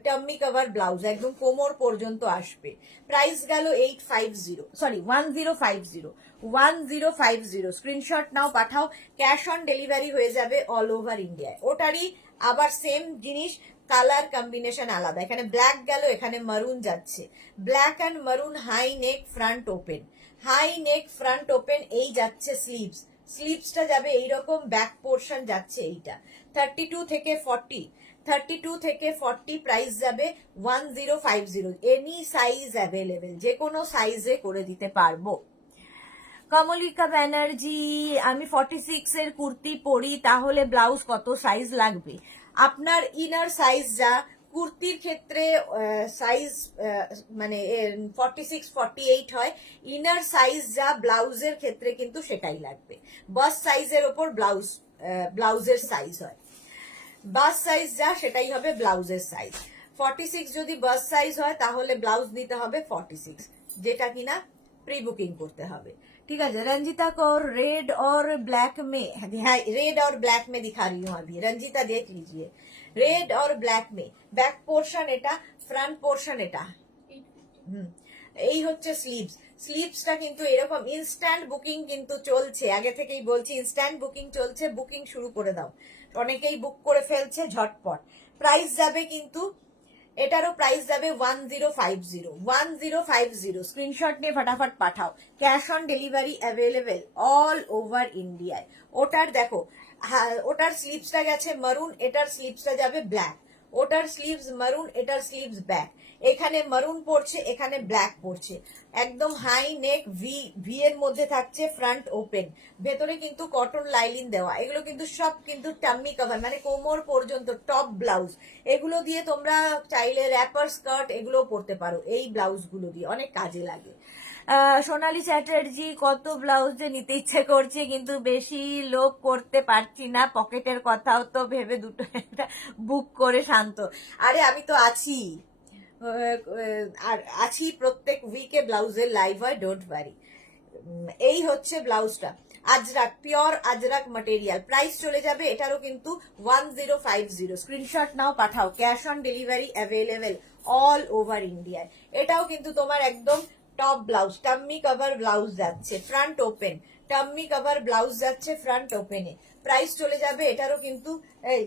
টাম্মি কভার ব্লাউজ, একদম কোমর পর্যন্ত আসবে। প্রাইস গেল 850, সরি 1050, 1050। স্ক্রিনশট নাও, পাঠাও। ক্যাশ অন ডেলিভারি হয়ে যাবে অল ওভার ইন্ডিয়ায়। ওটারই আবার সেম জিনিস, কালার কম্বিনেশন আলাদা। এখানে ব্ল্যাক গেল, এখানে মারুন যাচ্ছে। Black and maroon, high neck front open, high neck front open. এই যাচ্ছে স্লিভস, স্লিভসটা যাবে এইরকম, ব্যাক পোর্শন যাচ্ছে এইটা। 32 থেকে 40, 32 থেকে 40 প্রাইস যাবে 1050। এনি সাইজ অ্যাভেলেবেল, যে কোনো সাইজে করে দিতে পারবো। কমলিকা ব্যানার্জি, আমি 46 এর কুর্তি পরি, তাহলে ব্লাউজ কত সাইজ লাগবে? আপনার ইনার সাইজ যা, কুর্তির ক্ষেত্রে সাইজ মানে 46 48 হয়। ইনার সাইজ যা ব্লাউজের ক্ষেত্রে কিন্তু সেটাই লাগবে। বাস সাইজের ওপর ব্লাউজ, ব্লাউজের সাইজ হয়। বাস সাইজ যা সেটাই হবে ব্লাউজের সাইজ। 46 যদি বাস সাইজ হয় তাহলে ব্লাউজ নিতে হবে 46, যেটা কিনা प्री बुकिंग करते হবে। ठीक है, रंजिता कौर, रेड और ब्लैक में, हाँ रेड और ब्लैक में दिखा रही हूँ अभी। रंजिता देख लीजिए, रेड और ब्लैक में। बैक पोर्शन এটা, फ्रंट पोर्शन এটা। এই হচ্ছে স্লিভস, স্লিভসটা কিন্তু এরকম। ইনস্ট্যান্ট বুকিং কিন্তু চলছে, আগে থেকেই বলছি ইনস্ট্যান্ট বুকিং চলছে, বুকিং শুরু করে দাও। অনেকেই বুক করে ফেলছে ঝটপট। প্রাইস যাবে কিন্তু, এটারও প্রাইস যাবে 1050, 1050। স্ক্রিনশট নিয়ে ফটাফট পাঠাও। Cash on delivery available all over ইন্ডিয়ায়। ওটার দেখো, ওটার স্লিভসটা গেছে মারুন, এটার স্লিভসটা যাবে ব্ল্যাক। ওটার স্লিভস মারুন, এটার স্লিভস ব্ল্যাক। এখানে মারুন পড়ছে, এখানে ব্ল্যাক পড়ছে। একদম হাই নেক, ভি এর মধ্যে থাকছে, ফ্রন্ট ওপেন। ভেতরে কিন্তু কটন লাইলিন দেওয়া। এগুলো কিন্তু সব কিন্তু টাম্মি কভার, মানে কোমর পর্যন্ত টপ ব্লাউজ। এগুলো দিয়ে তোমরা চাইলে র্যাপার স্কার্ট এগুলো পরতে পারো, এই ব্লাউজ গুলো দিয়ে অনেক কাজে লাগে। সোনালী চ্যাটার্জি, কত ব্লাউজ যে নিতে ইচ্ছে করছে কিন্তু বেশি লোক করতে পারছি না, পকেটের কথাও তো ভেবে দুটো একটা বুক করে শান্ত। আরে আমি তো আছি, আর আছি, প্রত্যেক উইকে ব্লাউজের লাইভ হয়, ডোন্ট ওয়ারি। এই হচ্ছে ব্লাউজটা, Ajrak, pure Ajrak material. Price চলে যাবে এটারও কিন্তু 1050। স্ক্রিনশট নাও, পাঠাও, cash on delivery available all over ইন্ডিয়ায়। এটাও কিন্তু তোমার একদম top blouse, tummy cover blouse যাচ্ছে, front open, tummy cover blouse যাচ্ছে ফ্রন্ট ওপেনে। প্রাইস চলে যাবে এটারও কিন্তু, এই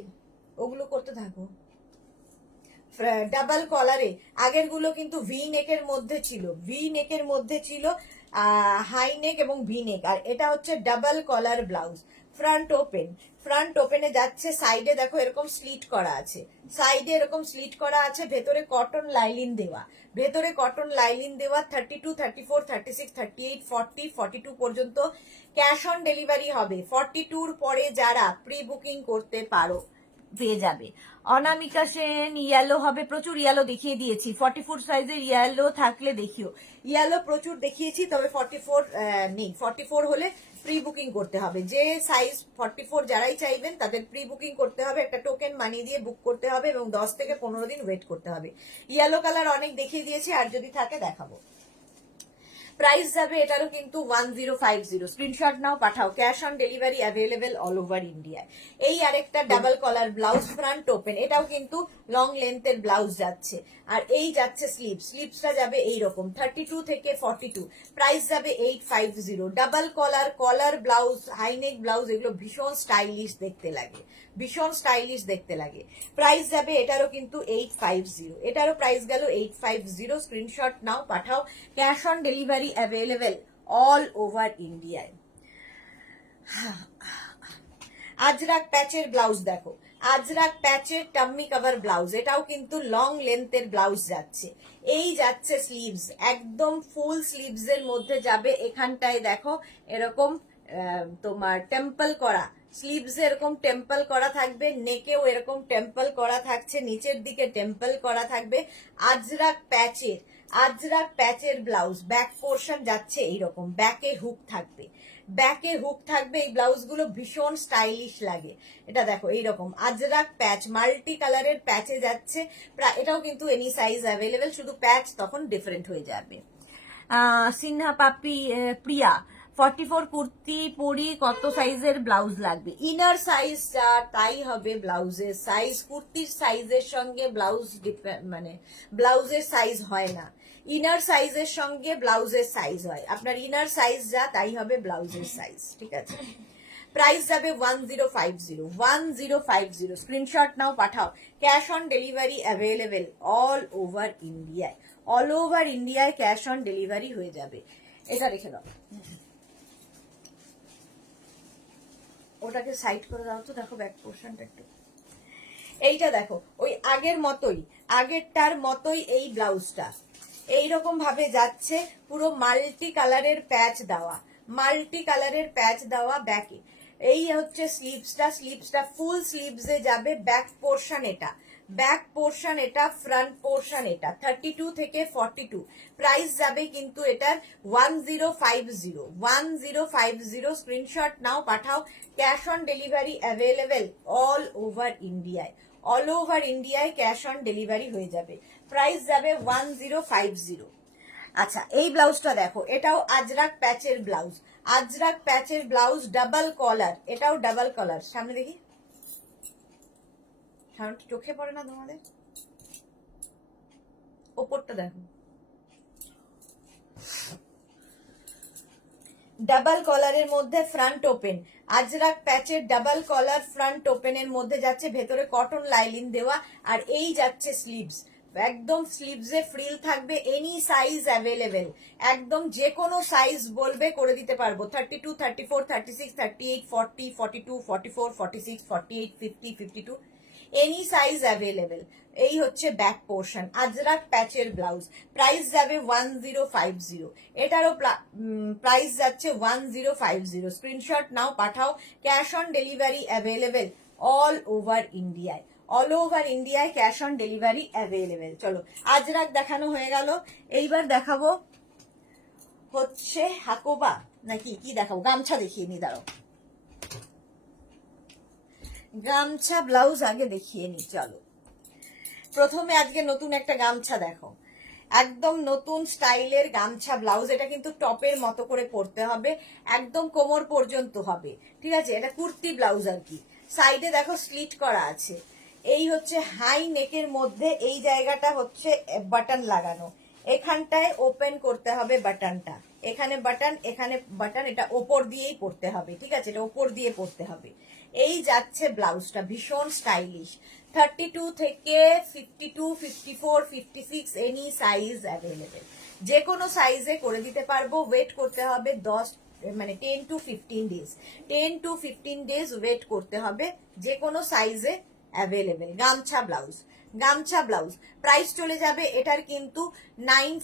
ওগুলো করতে থাকো, ডাবল কলারে। আগের গুলো কিন্তু ভি নেকের মধ্যে ছিল, ভি নেকের মধ্যে ছিল, হাই নেক এবং ভি নেক। আর এটা হচ্ছে ডাবল কলার ব্লাউজ, ফ্রন্ট ওপেন, ফ্রন্ট ওপেনে যাচ্ছে। সাইডে দেখো এরকম স্লিট করা আছে, সাইডে এরকম স্লিট করা আছে, ভেতরে কটন লাইলিন দেওয়া, ভেতরে কটন লাইলিন দেওয়া। 32, 34, 36, 38, 40, 42 পর্যন্ত ক্যাশ অন ডেলিভারি হবে। 42-র পরে যারা প্রি বুকিং করতে পারো পেয়ে যাবে। অনামিকা সেন, ইয়েলো হবে, প্রচুর ইয়েলো দেখিয়ে দিয়েছি, 44 সাইজের ইয়েলো থাকলে দেখিও। ইয়েলো প্রচুর দেখিয়েছি, তবে 44 নেই, 44 হলে প্রি বুকিং করতে হবে। যে সাইজ 44 যারাই চাইবেন তাদের প্রি বুকিং করতে হবে, একটা টোকেন মানি দিয়ে বুক করতে হবে এবং 10 থেকে 15 দিন ওয়েট করতে হবে। ইয়েলো কালার অনেক দেখিয়ে দিয়েছি, আর যদি থাকে দেখাবো। প্রাইস যাবে এটারও কিন্তু 1050। স্ক্রিনশট নাও, পাঠাও, cash on delivery available all over ইন্ডিয়ায়। এই আরেকটা ডাবল কলার ব্লাউজ, ফ্রন্ট ওপেন, এটাও কিন্তু লং লেন্থের ব্লাউজ যাচ্ছে। আর এই যাচ্ছে স্লিভ, স্লিভসটা যাবে এইরকম 32 থেকে 42। প্রাইস যাবে 850। ডাবল কলার, কলার ব্লাউজ, হাইনেক ব্লাউজ, এগুলো ভীষণ স্টাইলিশ দেখতে লাগে, ভীষণ স্টাইলিশ দেখতে লাগে। প্রাইস যাবে এটারও কিন্তু 850, এটারও প্রাইস গেল 850। স্ক্রিনশট নাও, পাঠাও, cash on delivery available all over ইন্ডিয়ায়। আজরাক প্যাচের ব্লাউজ দেখো, আজরাক প্যাচের টাম্মি কভার ব্লাউজ, এটাও কিন্তু লং লেন্থের ব্লাউজ যাচ্ছে। এই যাচ্ছে স্লিভস, একদম ফুল স্লিভস এর মধ্যে যাবে। এখানটায় দেখো এরকম তোমার টেম্পল করা, স্লিভস এরকম টেম্পল করা থাকবে, নেকেও এরকম টেম্পল করা থাকছে, নিচের দিকে টেম্পল করা থাকবে। আজরাক প্যাচের, আজরাক প্যাচের ব্লাউজ, ব্যাক পোর্শন যাচ্ছে এইরকম, ব্যাকে হুক থাকবে, ব্যাকে হুক থাকবে। এই ব্লাউজগুলো ভীষণ স্টাইলিশ লাগে। এটা দেখো এইরকম আজরাক প্যাচ, মাল্টি কালারের প্যাচে যাচ্ছে। এটাও কিন্তু এনি সাইজ অ্যাভেলেবেল, শুধু প্যাচ তখন ডিফারেন্ট হয়ে যাবে। সিনহা পাপি, প্রিয়া, 44 কুর্তি পরি, কত সাইজের ব্লাউজ লাগবে? ইনার সাইজ যা তাই হবে ব্লাউজের সাইজ, কুর্তির সাইজের সঙ্গে ব্লাউজ মানে ব্লাউজের সাইজ হয় না, ইনার সাইজের সঙ্গে ব্লাউজের সাইজ হয়। আপনার ইনার সাইজ যা তাই হবে ব্লাউজের সাইজ, ঠিক আছে? প্রাইস যাবে 1050, 1050। স্ক্রিনশট নাও, পাঠাও, cash on delivery available all over ইন্ডিয়ায়, অল ওভার ইন্ডিয়ায় ক্যাশ অন ডেলিভারি হয়ে যাবে। এটা রেখে দাও, ওটাকে সাইড করে দাও তো। দেখো ব্যাক পোর্শনটা একটু, এইটা দেখো ওই আগের মতোই, আগেরটার মতোই এই ব্লাউজটা এইরকম ভাবে যাচ্ছে, পুরো মাল্টি কালারের প্যাচ দেওয়া, মাল্টি কালারের প্যাচ দেওয়া ব্যাকে। এই হচ্ছে স্লিভসটা, স্লিভসটা ফুল স্লিভসে যাবে। ব্যাক পোর্শন এটা, ব্যাক পোর্শন এটা, ফ্রন্ট পোর্শন এটা। 32 থেকে 42। প্রাইস যাবে কিন্তু এটার 1050, 1050। স্ক্রিনশট নাও, পাঠাও, cash on delivery available all over ইন্ডিয়ায়, অল ওভার ইন্ডিয়ায় ক্যাশ অন ডেলিভারি হয়ে যাবে। প্রাইস যাবে 1050। আচ্ছা, এই ব্লাউজটা দেখো, এটাও আজরাক প্যাচের ব্লাউজ, আজরাক প্যাচের ব্লাউজ, ডাবল কলার, এটাও ডাবল কলার। সামনে দেখি, সামনে চোখে পড়ে না তোমাদের? ওপরটা দেখো, ডাবল কলারের মধ্যে ফ্রন্ট ওপেন, আজরাক প্যাচের ডাবল কলার ফ্রন্ট ওপেনের মধ্যে যাচ্ছে, ভেতরে কটন লাইলিন দেওয়া। আর এই যাচ্ছে স্লিভস, একদম স্লিভসে ফ্রিল থাকবে, এনি সাইজ অ্যাভেলেবেল, একদম যে কোনো সাইজ বলবে করে দিতে পারবো। 32, 34, 36, 38, 40, 42, 44, 46, 48, 50, 52, এনি সাইজ অ্যাভেলেবেল। এই হচ্ছে ব্যাক পোর্শন, আজরাক প্যাচের ব্লাউজ। প্রাইস যাবে 1050, এটারও প্রাইস যাচ্ছে 1050। স্ক্রিনশট নাও, পাঠাও, cash on delivery available all over ইন্ডিয়ায়, অল ওভার ইন্ডিয়ায় ক্যাশ অন ডেলিভারি অ্যাভেলেবেল। চলো, আজরাক দেখানো হয়ে গেল, এইবার দেখাবো হচ্ছে হাকোবা নাকি কি দেখাবো, গামছা দেখিয়ে নি, দাঁড়াও গামছা ব্লাউজ আগে দেখিয়ে নি। চলো প্রথমে আজকে নতুন একটা গামছা দেখো, একদম নতুন স্টাইলের গামছা ব্লাউজ। এটা কিন্তু টপের মতো করে পরতে হবে, একদম কোমর পর্যন্ত হবে, ঠিক আছে? এটা কুর্তি ব্লাউজ আর কি। সাইডে দেখো স্লিট করা আছে। এই হচ্ছে হাই নেকের মধ্যে এই জায়গাটা হচ্ছে বাটন লাগানো, এখানটায় ওপেন করতে হবে বাটনটা, এখানে বাটন এখানে বাটন, এটা ওপর দিয়েই পরতে হবে, ঠিক আছে? এটা ওপর দিয়ে পরতে হবে। এই যাচ্ছে ব্লাউজটা, ভীষণ স্টাইলিশ। 32 থেকে 52, 54, 56 এনি সাইজ অ্যাভেলেবেল, যে কোনো সাইজে করে দিতে পারবো। ওয়েট করতে হবে 10 to 15 days, 10 to 15 days wait করতে হবে, যে কোনো সাইজে অ্যাভেলেবেল। গামছা ব্লাউজ, গামছা ব্লাউজ প্রাইস চলে যাবে এটার কিন্তু 9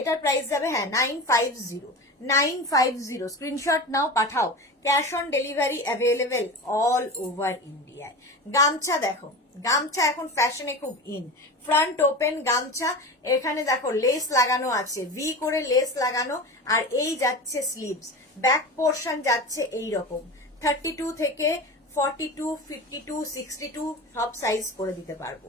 এটার প্রাইস যাবে 950, 950। স্ক্রিনশট নাও, পাঠাও। Cash on delivery available all over ইন্ডিয়ায়। গামছা দেখো, গামছা এখন ফ্যাশনে খুব ইন। ফ্রন্ট ওপেন গামছা, এখানে দেখো লেস লাগানো আছে, ভি করে লেস লাগানো, আর এই যাচ্ছে স্লিভস। ব্যাক পোর্শন যাচ্ছে এই রকম। 32 থেকে 42, 52, 62 সব সাইজ করে দিতে পারবো।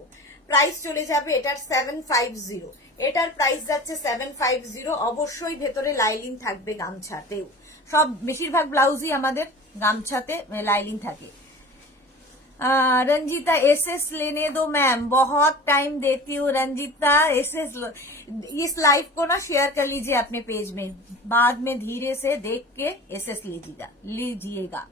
প্রাইস চলে যাবে এটার 750, এটার প্রাইস যাচ্ছে 750। অবশ্যই ভেতরে লাইলিন থাকবে গামছাতেও, সব বেশিরভাগ ব্লাউজই আমাদের গামছাতে লাইলিন থাকে। रंजीता एसएस लेने दो मैम, बहुत टाइम देती हूँ रंजीता। एसएस इस लाइव को ना शेयर कर लीजिए अपने पेज में, बाद में धीरे से देख के एसएस लीजिएगा।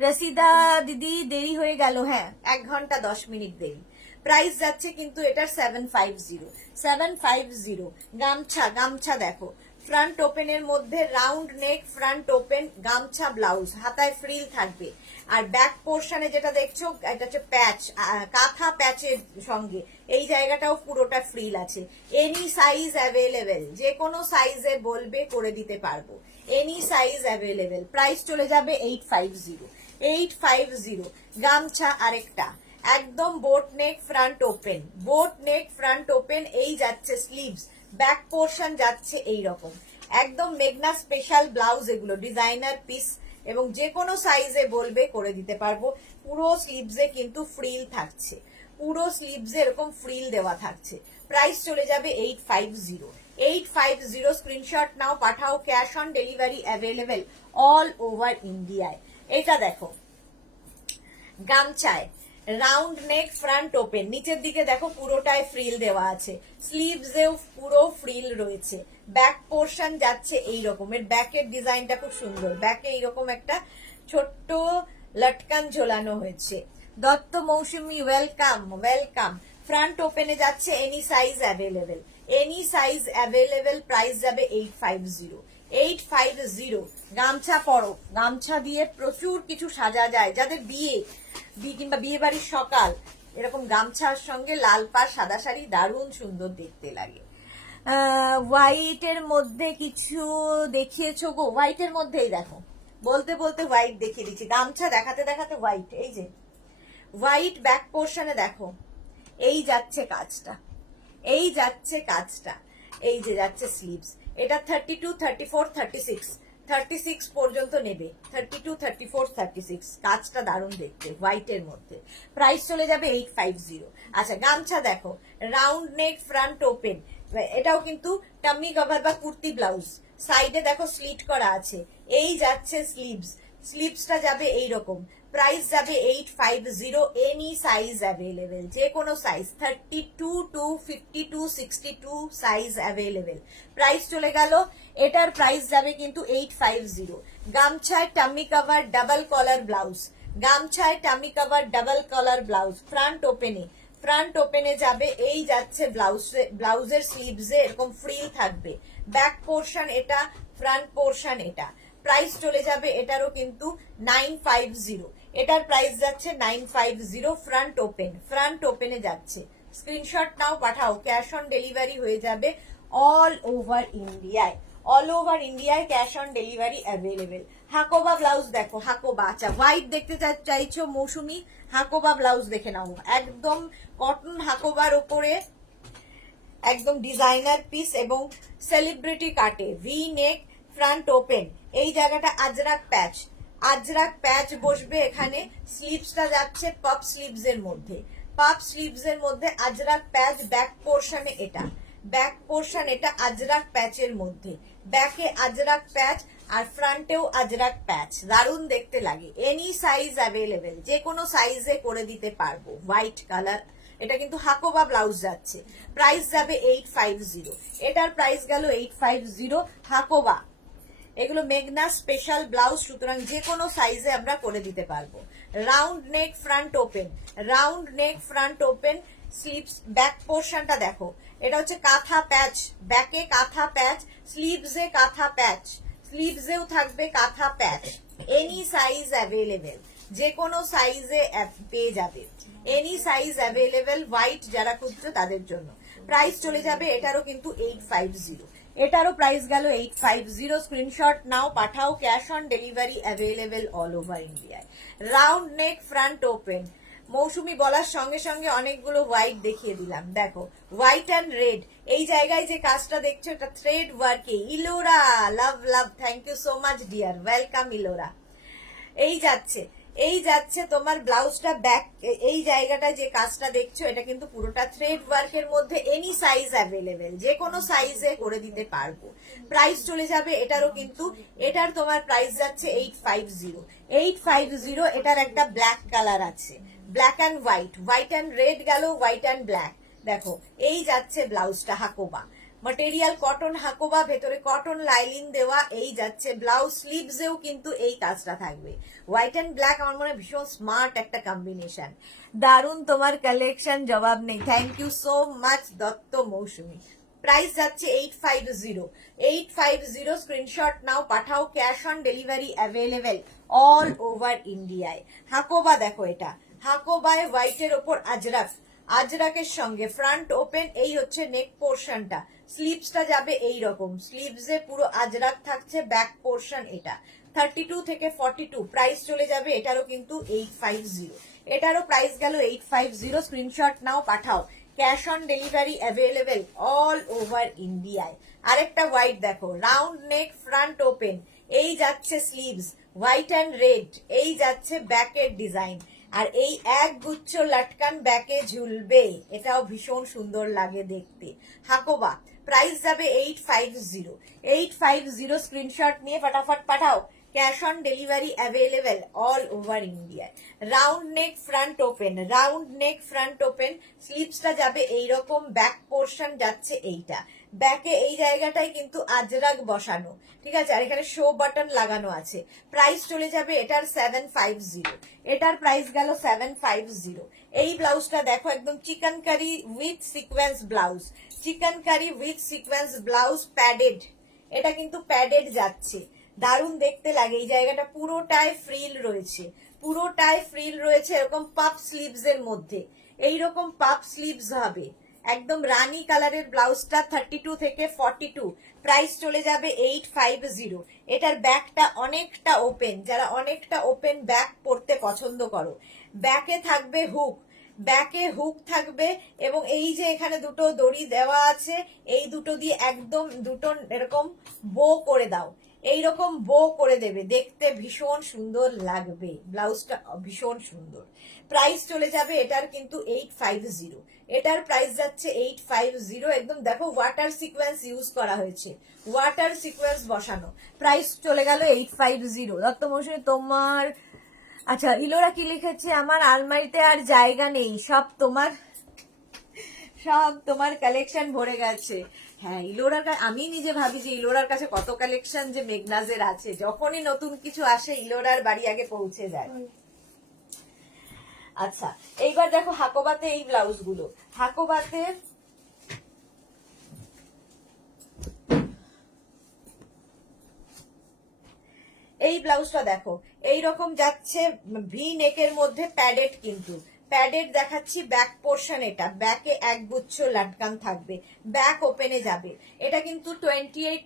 रसीदा दीदी देरी হয়ে গেল, হ্যাঁ 1 ঘন্টা 10 মিনিট দেরি। প্রাইস যাচ্ছে কিন্তু এটার 750, 750। গামছা, গামছা দেখো ফ্রন্ট ওপেনের মধ্যে রাউন্ড নেক, ফ্রন্ট ওপেন গামছা ব্লাউজ, হাতায় ফ্রিল থাকবে। আর ব্যাক পোর্শনে যেটা দেখছো এটা হচ্ছে প্যাচ, কাঁথা প্যাচের সঙ্গে এই জায়গাটাও পুরোটা ফ্রিল আছে। এনি সাইজ অ্যাভেলেবেল, যে কোনো সাইজে বলবে করে দিতে পারবো, এনি সাইজ অ্যাভেলেবেল। প্রাইস চলে যাবে 850, 850। গামছা আরেকটা একদম বোট নেক ফ্রন্ট ওপেন, বোট নেক ফ্রন্ট ওপেন, এই যাচ্ছে স্লিভস, ব্যাক পোর্শন যাচ্ছে এই রকম, একদম মেঘনা স্পেশাল ব্লাউজ। এগুলো ডিজাইনার পিস এবং যে কোনো সাইজে বলবে করে দিতে পারবো। পুরো স্লিভসে কিন্তু ফ্রিল থাকছে, পুরো স্লিভসে এরকম ফ্রিল দেওয়া থাকছে। প্রাইস চলে যাবে 850, 850। স্ক্রিনশট নাও, পাঠাও। Cash on delivery available all over ইন্ডিয়ায়। এটা দেখো গামছায় রাউন্ড নেক ফ্রন্ট ওপেন, নিচের দিকে দেখো পুরোটায় ফ্রিল দেওয়া আছে, স্লিভসেও পুরো ফ্রিল রয়েছে। ব্যাক পোর্শন যাচ্ছে এই রকমের, ব্যাকের ডিজাইনটা খুব সুন্দর, ব্যাকে এইরকম একটা ছোট্ট লটকান ঝোলানো হয়েছে। দত্ত মৌসুমী ওয়েলকাম, ওয়েলকাম। ফ্রন্ট ওপেনে যাচ্ছে any size available, any size available. Price যাবে 850, 850। গামছা পরো, গামছা দিয়ে প্রচুর কিছু সাজা যায়, যাদের বিয়ে কিংবা বিয়ে বাড়ির সকাল, এরকম গামছার সঙ্গে লাল পাড় সাদা শাড়ি দারুণ সুন্দর দেখতে লাগে। হোয়াইটের মধ্যে কিছু দেখিয়েছো গো? হোয়াইটের মধ্যেই দেখো, বলতে বলতে হোয়াইট দেখিয়ে দিচ্ছি, গামছা দেখাতে দেখাতে হোয়াইট। এই যে হোয়াইট ব্যাক পোর্শনে দেখো, এই যাচ্ছে কাজটা, এই যাচ্ছে কাজটা, এই যে যাচ্ছে স্লিভস। এটা 32, 34, 36, 36 পর্যন্ত নেবে, 32, 34, 36। কাজটা দারুণ দেখতে হোয়াইটের মধ্যে। প্রাইস চলে যাবে 850। আচ্ছা গামছা দেখো রাউন্ড নেক ফ্রন্ট ওপেন, এটাও কিন্তু টাম্মি কভার বা কুর্তি ব্লাউজ। সাইডে দেখো স্লিট করা আছে, এই যাচ্ছে স্লিভস, স্লিভসটা যাবে এইরকম। প্রাইস যাবে 850, এনি সাইজ অ্যাভেলেবেল, যে কোনো size 32 to 52, 62 size available. Price চলে গেল, এটার প্রাইস যাবে কিন্তু 850। গামছায় টাম্মি কভার ডাবল কলার ব্লাউজ, গামছায় টাম্মি কভার ডাবল কলার ব্লাউজ, ফ্রন্ট ওপেনে, ফ্রন্ট ওপেনে যাবে, এই যাচ্ছে ব্লাউজের স্লিভসে এরকম ফ্রিল থাকবে। ব্যাক পোর্শন এটা, ফ্রন্ট পোর্শন এটা। প্রাইস চলে যাবে এটারও কিন্তু 950, এটার প্রাইস যাচ্ছে 950। ফ্রন্ট ওপেন, ফ্রন্ট ওপেনে যাচ্ছে। স্ক্রিনশট নাও, পাঠাও। ক্যাশ অন ডেলিভারি হয়ে যাবে অল ওভার ইন্ডিয়ায়, অল ওভার ইন্ডিয়ায় cash on delivery available. Hakoba blouse দেখো, হাকোবা। আচ্ছা হোয়াইট দেখতে চাইছো মৌসুমি, হাকোবা ব্লাউজ দেখে নাও, একদম কটন হাকোবার ওপরে একদম ডিজাইনার পিস এবং সেলিব্রিটি কাটে, ভি নেক, ফ্রন্ট ওপেন, এই জায়গাটা আজরাক প্যাচ বসবে এখানে। স্লিভসটা যাচ্ছে পাপ স্লিভস এর মধ্যে, আজরাক প্যাচ। ব্যাক পোর্শনে এটা আজরাক প্যাচের মধ্যে, ব্যাকে আজরাক প্যাচ আর ফ্রন্টেও আজরাক প্যাচ। দারুণ দেখতে লাগে। এনি সাইজ অ্যাভেলেবেল, যে কোনো সাইজে করে দিতে পারবো। হোয়াইট কালার, এটা কিন্তু হাকোবা ব্লাউজ যাচ্ছে। প্রাইস যাবে 850, এটার প্রাইস গেল 850 হাকোবা। এগুলো মেঘনা স্পেশাল ব্লাউজ, সুতরাং যে কোনো সাইজে আমরা করে দিতে পারবো। Round neck front open, sleeves back পোর্শনটা দেখো, এটা হচ্ছে কাঁথা প্যাচ, ব্যাকে কাঁথা প্যাচ, স্লিভসে কাঁথা প্যাচ, স্লিভসেও থাকবে কাঁথা প্যাচ। এনি সাইজ অ্যাভেলেবেল, যে কোনো সাইজে পেয়ে যাবে। এনি সাইজ অ্যাভেলেবেল, হোয়াইট যারা খুঁজছো তাদের জন্য। প্রাইস চলে যাবে এটারও কিন্তু 850, এটারও প্রাইস গেল 850। স্ক্রিনশট নাও, পাঠাও। Cash on delivery available all over ইন্ডিয়ায়। রাউন্ড নেক ফ্রন্ট ওপেন, মৌসুমি বলার সঙ্গে সঙ্গে অনেকগুলো হোয়াইট দেখিয়ে দিলাম। দেখো হোয়াইট অ্যান্ড রেড, এই জায়গায় যে কাজটা দেখছো এটা থ্রেড ওয়ার্কে। Ilora love, thank you so much dear, welcome Ilora. এই যাচ্ছে তোমার ব্লাউজটা ব্যাক, এই জায়গাটা যে কাজটা দেখছো এটা কিন্তু পুরোটা থ্রেড ওয়ার্কের মধ্যে। এনি সাইজ অ্যাভেলেবেল, যে কোনো সাইজে করে দিতে পারবো। প্রাইস চলে যাবে এটারও কিন্তু, এটার তোমার প্রাইস যাচ্ছে 850। এটার একটা ব্ল্যাক কালার আছে, black and white and red গেল, হোয়াইট অ্যান্ড ব্ল্যাক। দেখো এই যাচ্ছে ব্লাউজটা হাকোবা, ম্যাটেরিয়াল কটন হাকোবা, ভেতরে কটন লাইলিং দেওয়া। এই যাচ্ছে ব্লাউজ, স্লিভসেও কিন্তু এই কাজটা থাকবে। হোয়াইট অ্যান্ড ব্ল্যাক আমার মনে হয় ভীষণ স্মার্ট একটা কম্বিনেশন। দারুণ তোমার কালেকশন, জবাব নেই। Thank you so much Dutta Mousumi. Price যাচ্ছে 850। স্ক্রিনশট নাও, পাঠাও। Cash on delivery available all over ইন্ডিয়ায়। হাকোবা দেখো, এটা হাকোবায় হোয়াইটের ওপর আজরাকের সঙ্গে ফ্রন্ট ওপেন। এই হচ্ছে নেক পোর্শনটা, স্লিভসটা যাবে এই রকম, স্লিভসে পুরো আজরাক থাকছে। ব্যাক পোর্শন এটা 32 থেকে 42। প্রাইস চলে যাবে এটারও কিন্তু 850, এটারও প্রাইস গেল 850। স্ক্রিনশট নাও, পাঠাও। Cash on delivery available all over ইন্ডিয়ায়। আরেকটা হোয়াইট দেখো, রাউন্ড নেক ফ্রন্ট ওপেন, এই যাচ্ছে স্লিভস হোয়াইট অ্যান্ড রেড, এই যাচ্ছে ব্যাকের ডিজাইন, আর এই এক গুচ্ছ লটকান ব্যাকে ঝুলবে। এটাও ভীষণ সুন্দর লাগে দেখতে। হাকোবা, প্রাইস যাবে 850। স্ক্রিনশট নিয়ে ফটাফট পাঠাও। Cash on delivery available all over ইন্ডিয়ায়। রাউন্ড নেক ফ্রন্ট ওপেন, স্লিভসটা যাবে এইরকম, ব্যাক পোর্শন যাচ্ছে এইটা। ব্যাকে এই জায়গাটায় কিন্তু আজরাক বসানো, ঠিক আছে, আর এখানে শো বাটন লাগানো আছে। প্রাইস চলে যাবে এটার 750, এটার প্রাইস গেল 750। এই ব্লাউজটা দেখো, একদম chikankari with sequence blouse, padded. এটা কিন্তু প্যাডেড যাচ্ছে, দারুণ দেখতে লাগে। এই জায়গাটা পুরোটাই ফ্রিল রয়েছে, এরকম পাপ স্লিভস এর মধ্যে। এইরকম পাপ স্লিভস হবে, একদম রানী কালারের ব্লাউজটা 32 থেকে 42। প্রাইস চলে যাবে 850। এটার ব্যাকটা অনেকটা ওপেন, যারা অনেকটা ওপেন ব্যাক পরতে পছন্দ করো। ব্যাকে থাকবে হুক থাকবে, এবং এই যে এখানে দুটো দড়ি দেওয়া আছে, এই দুটো দিয়ে একদম দুটো এরকম বো করে দাও, এইরকম বো করে দেবে, দেখতে ভীষণ সুন্দর লাগবে। ব্লাউজটা ভীষণ সুন্দর। প্রাইস চলে যাবে এটার কিন্তু 850, এটার প্রাইস যাচ্ছে 850। একদম দেখো ওয়াটার সিকোয়েন্স ইউজ করা হয়েছে, ওয়াটার সিকোয়েন্স বসানো। প্রাইস চলে গেল 850। দত্ত মৌসুমী তোমার, আচ্ছা ইলোরা কি লিখেছে, আমার আলমারিতে আর জায়গা নেই, সব তোমার কালেকশন ভরে গেছে। হ্যাঁ, ইলোরার আমি নিজে ভাবি যে ইলোরার কাছে কত কালেকশন যে মেঘনাজের আছে, যখনই নতুন কিছু আসে ইলোরার বাড়ি আগে পৌঁছে যায়। আচ্ছা, এইবার দেখো হাকোবাতে এই ব্লাউজগুলো, হাকোবাতে এই ব্লাউজটা দেখো, এই রকম যাচ্ছে ভি নেকের মধ্যে, প্যাডেড কিন্তু প্যাডেড দেখাচ্ছি। ব্যাক পোর্শন, এটা ব্যাকে এক গুচ্ছ লাটকান থাকবে, ব্যাক ওপেনে যাবে। এটা কিন্তু 28,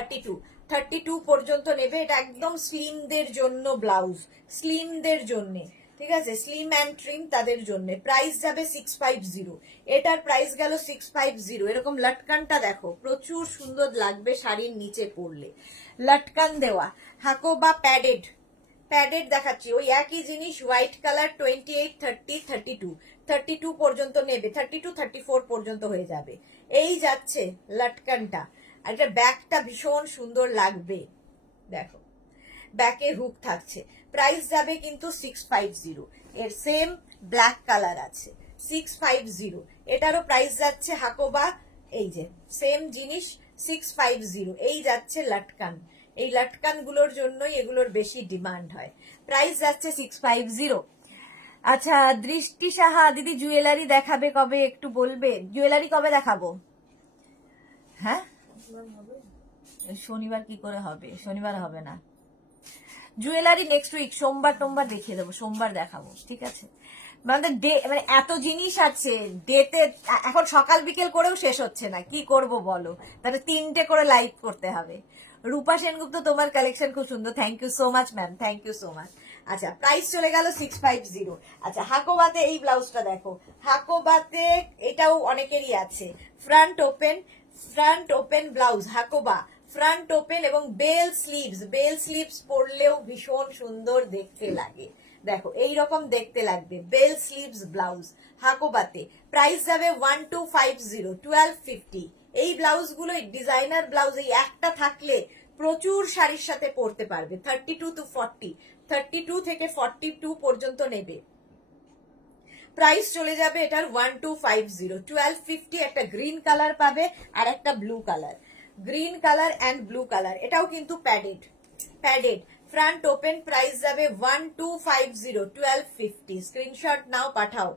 30, 32 পর্যন্ত নেবে। এটা একদম স্লিমদের জন্য ব্লাউজ, স্লিমদের জন্য ঠিক আছে, স্লিম অ্যান্ড ট্রিম তাদের জন্য। প্রাইস যাবে 650, এটার প্রাইস গেল 650। এরকম লটকানটা দেখো, প্রচুর সুন্দর লাগবে শাড়ির নিচে পরলে, লটকান দেওয়া, হাকো বা প্যাডেড। প্যাডেড দেখাচ্ছি, ওই একই জিনিস, হোয়াইট কালার, 28, 30, 32, 32 পর্যন্ত নেবে, 32, 34 পর্যন্ত হয়ে যাবে। এই যাচ্ছে লটকানটা, আর এটা ব্যাগটা ভীষণ সুন্দর লাগবে, দেখো ব্যাকে হুক থাকছে। প্রাইস যাবে কিন্তু 650। এর সেম ব্ল্যাক কালার আছে, 650। এটারও প্রাইস যাচ্ছে হাকোবা, এই যে সেম জিনিস 650। এই যাচ্ছে লটকান, এই লটকান গুলোর জন্যই এগুলোর বেশি ডিমান্ড হয়। প্রাইস যাচ্ছে 650। আচ্ছা দৃষ্টি সাহা দিদি, জুয়েলারি দেখাবে কবে একটু বলবে? জুয়েলারি কবে দেখাবো? হ্যাঁ, আপনার হবে? শনিবার কি করে হবে? শনিবার হবে না, জুয়েলারি নেক্সট উইক সোমবার টোমবার দেখিয়ে দেবো, সোমবার দেখাবো, ঠিক আছে? মানে মানে এত জিনিস আছে ডেতে, এখন সকাল বিকেল করেও শেষ হচ্ছে না, কি করব বলো, তাহলে 3টে করে লাইভ করতে হবে। রূপা সেনগুপ্ত, তোমার কালেকশন খুব সুন্দর, thank you so much ma'am, thank you so much. আচ্ছা প্রাইস চলে গেল 650। আচ্ছা হাকোবাতে এই ব্লাউজটা দেখো, হাকোবাতে এটাও অনেকেরই আছে, front open, front open blouse Hakoba, front open এবং বেল স্লিভস, বেল স্লিভস পরলেও ভীষণ সুন্দর দেখতে লাগে, দেখো এইরকম দেখতে লাগবে, বেল স্লিভস ব্লাউজ হাকোবাতে। প্রাইস যাবে 1250, 1250। এই ব্লাউজ গুলো ডিজাইনার ব্লাউজ, এই একটা থাকলে প্রচুর শাড়ির সাথে পরতে পারবে। 32 to 40, 32 থেকে 42 পর্যন্ত নেবে। প্রাইস চলে যাবে এটার 1250, 1250। একটা গ্রিন কালার পাবে আর একটা blue colour, green colour and blue colour. এটাও কিন্তু padded, padded front open. Price যাবে 1250, 1250। স্ক্রিনশট নাও, পাঠাও।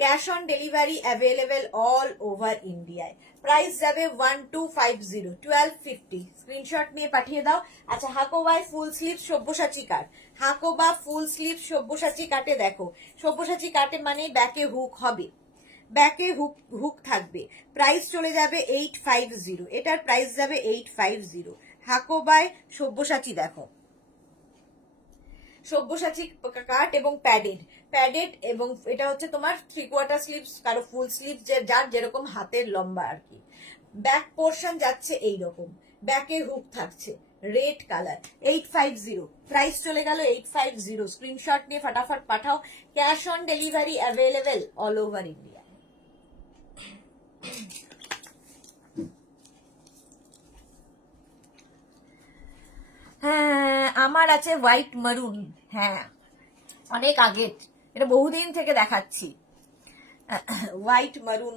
Cash on delivery available all over ইন্ডিয়ায়। প্রাইস যাবে 1250, 1250। স্ক্রিনশট নিয়ে পাঠিয়ে দাও। আচ্ছা হাকোবাই ফুল স্লিভ সব্যসাচী কাট, হাকোবা ফুল স্লিভ সব্যসাচী কাটে দেখো, সব্যসাচী কাটে মানে ব্যাকে হুক হবে, ব্যাকে হুক হুক থাকবে। প্রাইস চলে যাবে 850, এটার প্রাইস যাবে 850। হাকোবাই সব্যসাচী দেখো, সব্যসাচী কাট এবং প্যাডেড, প্যাডেড এবং এটা হচ্ছে তোমার 3/4 স্লিভস, কারো ফুল স্লিভ, যার যেরকম হাতের লম্বা আর কি। ব্যাক পোর্শন যাচ্ছে এইরকম, ব্যাকে হুক থাকছে, রেড কালার, 850। প্রাইস চলে গেল 850। স্ক্রিনশট নিয়ে ফটাফট পাঠাও। Cash on delivery available all over India. হ্যাঁ আমার আছে হোয়াইট মারুন, হ্যাঁ অনেক আগের, এটা বহুদিন থেকে দেখাচ্ছি, হোয়াইট মারুন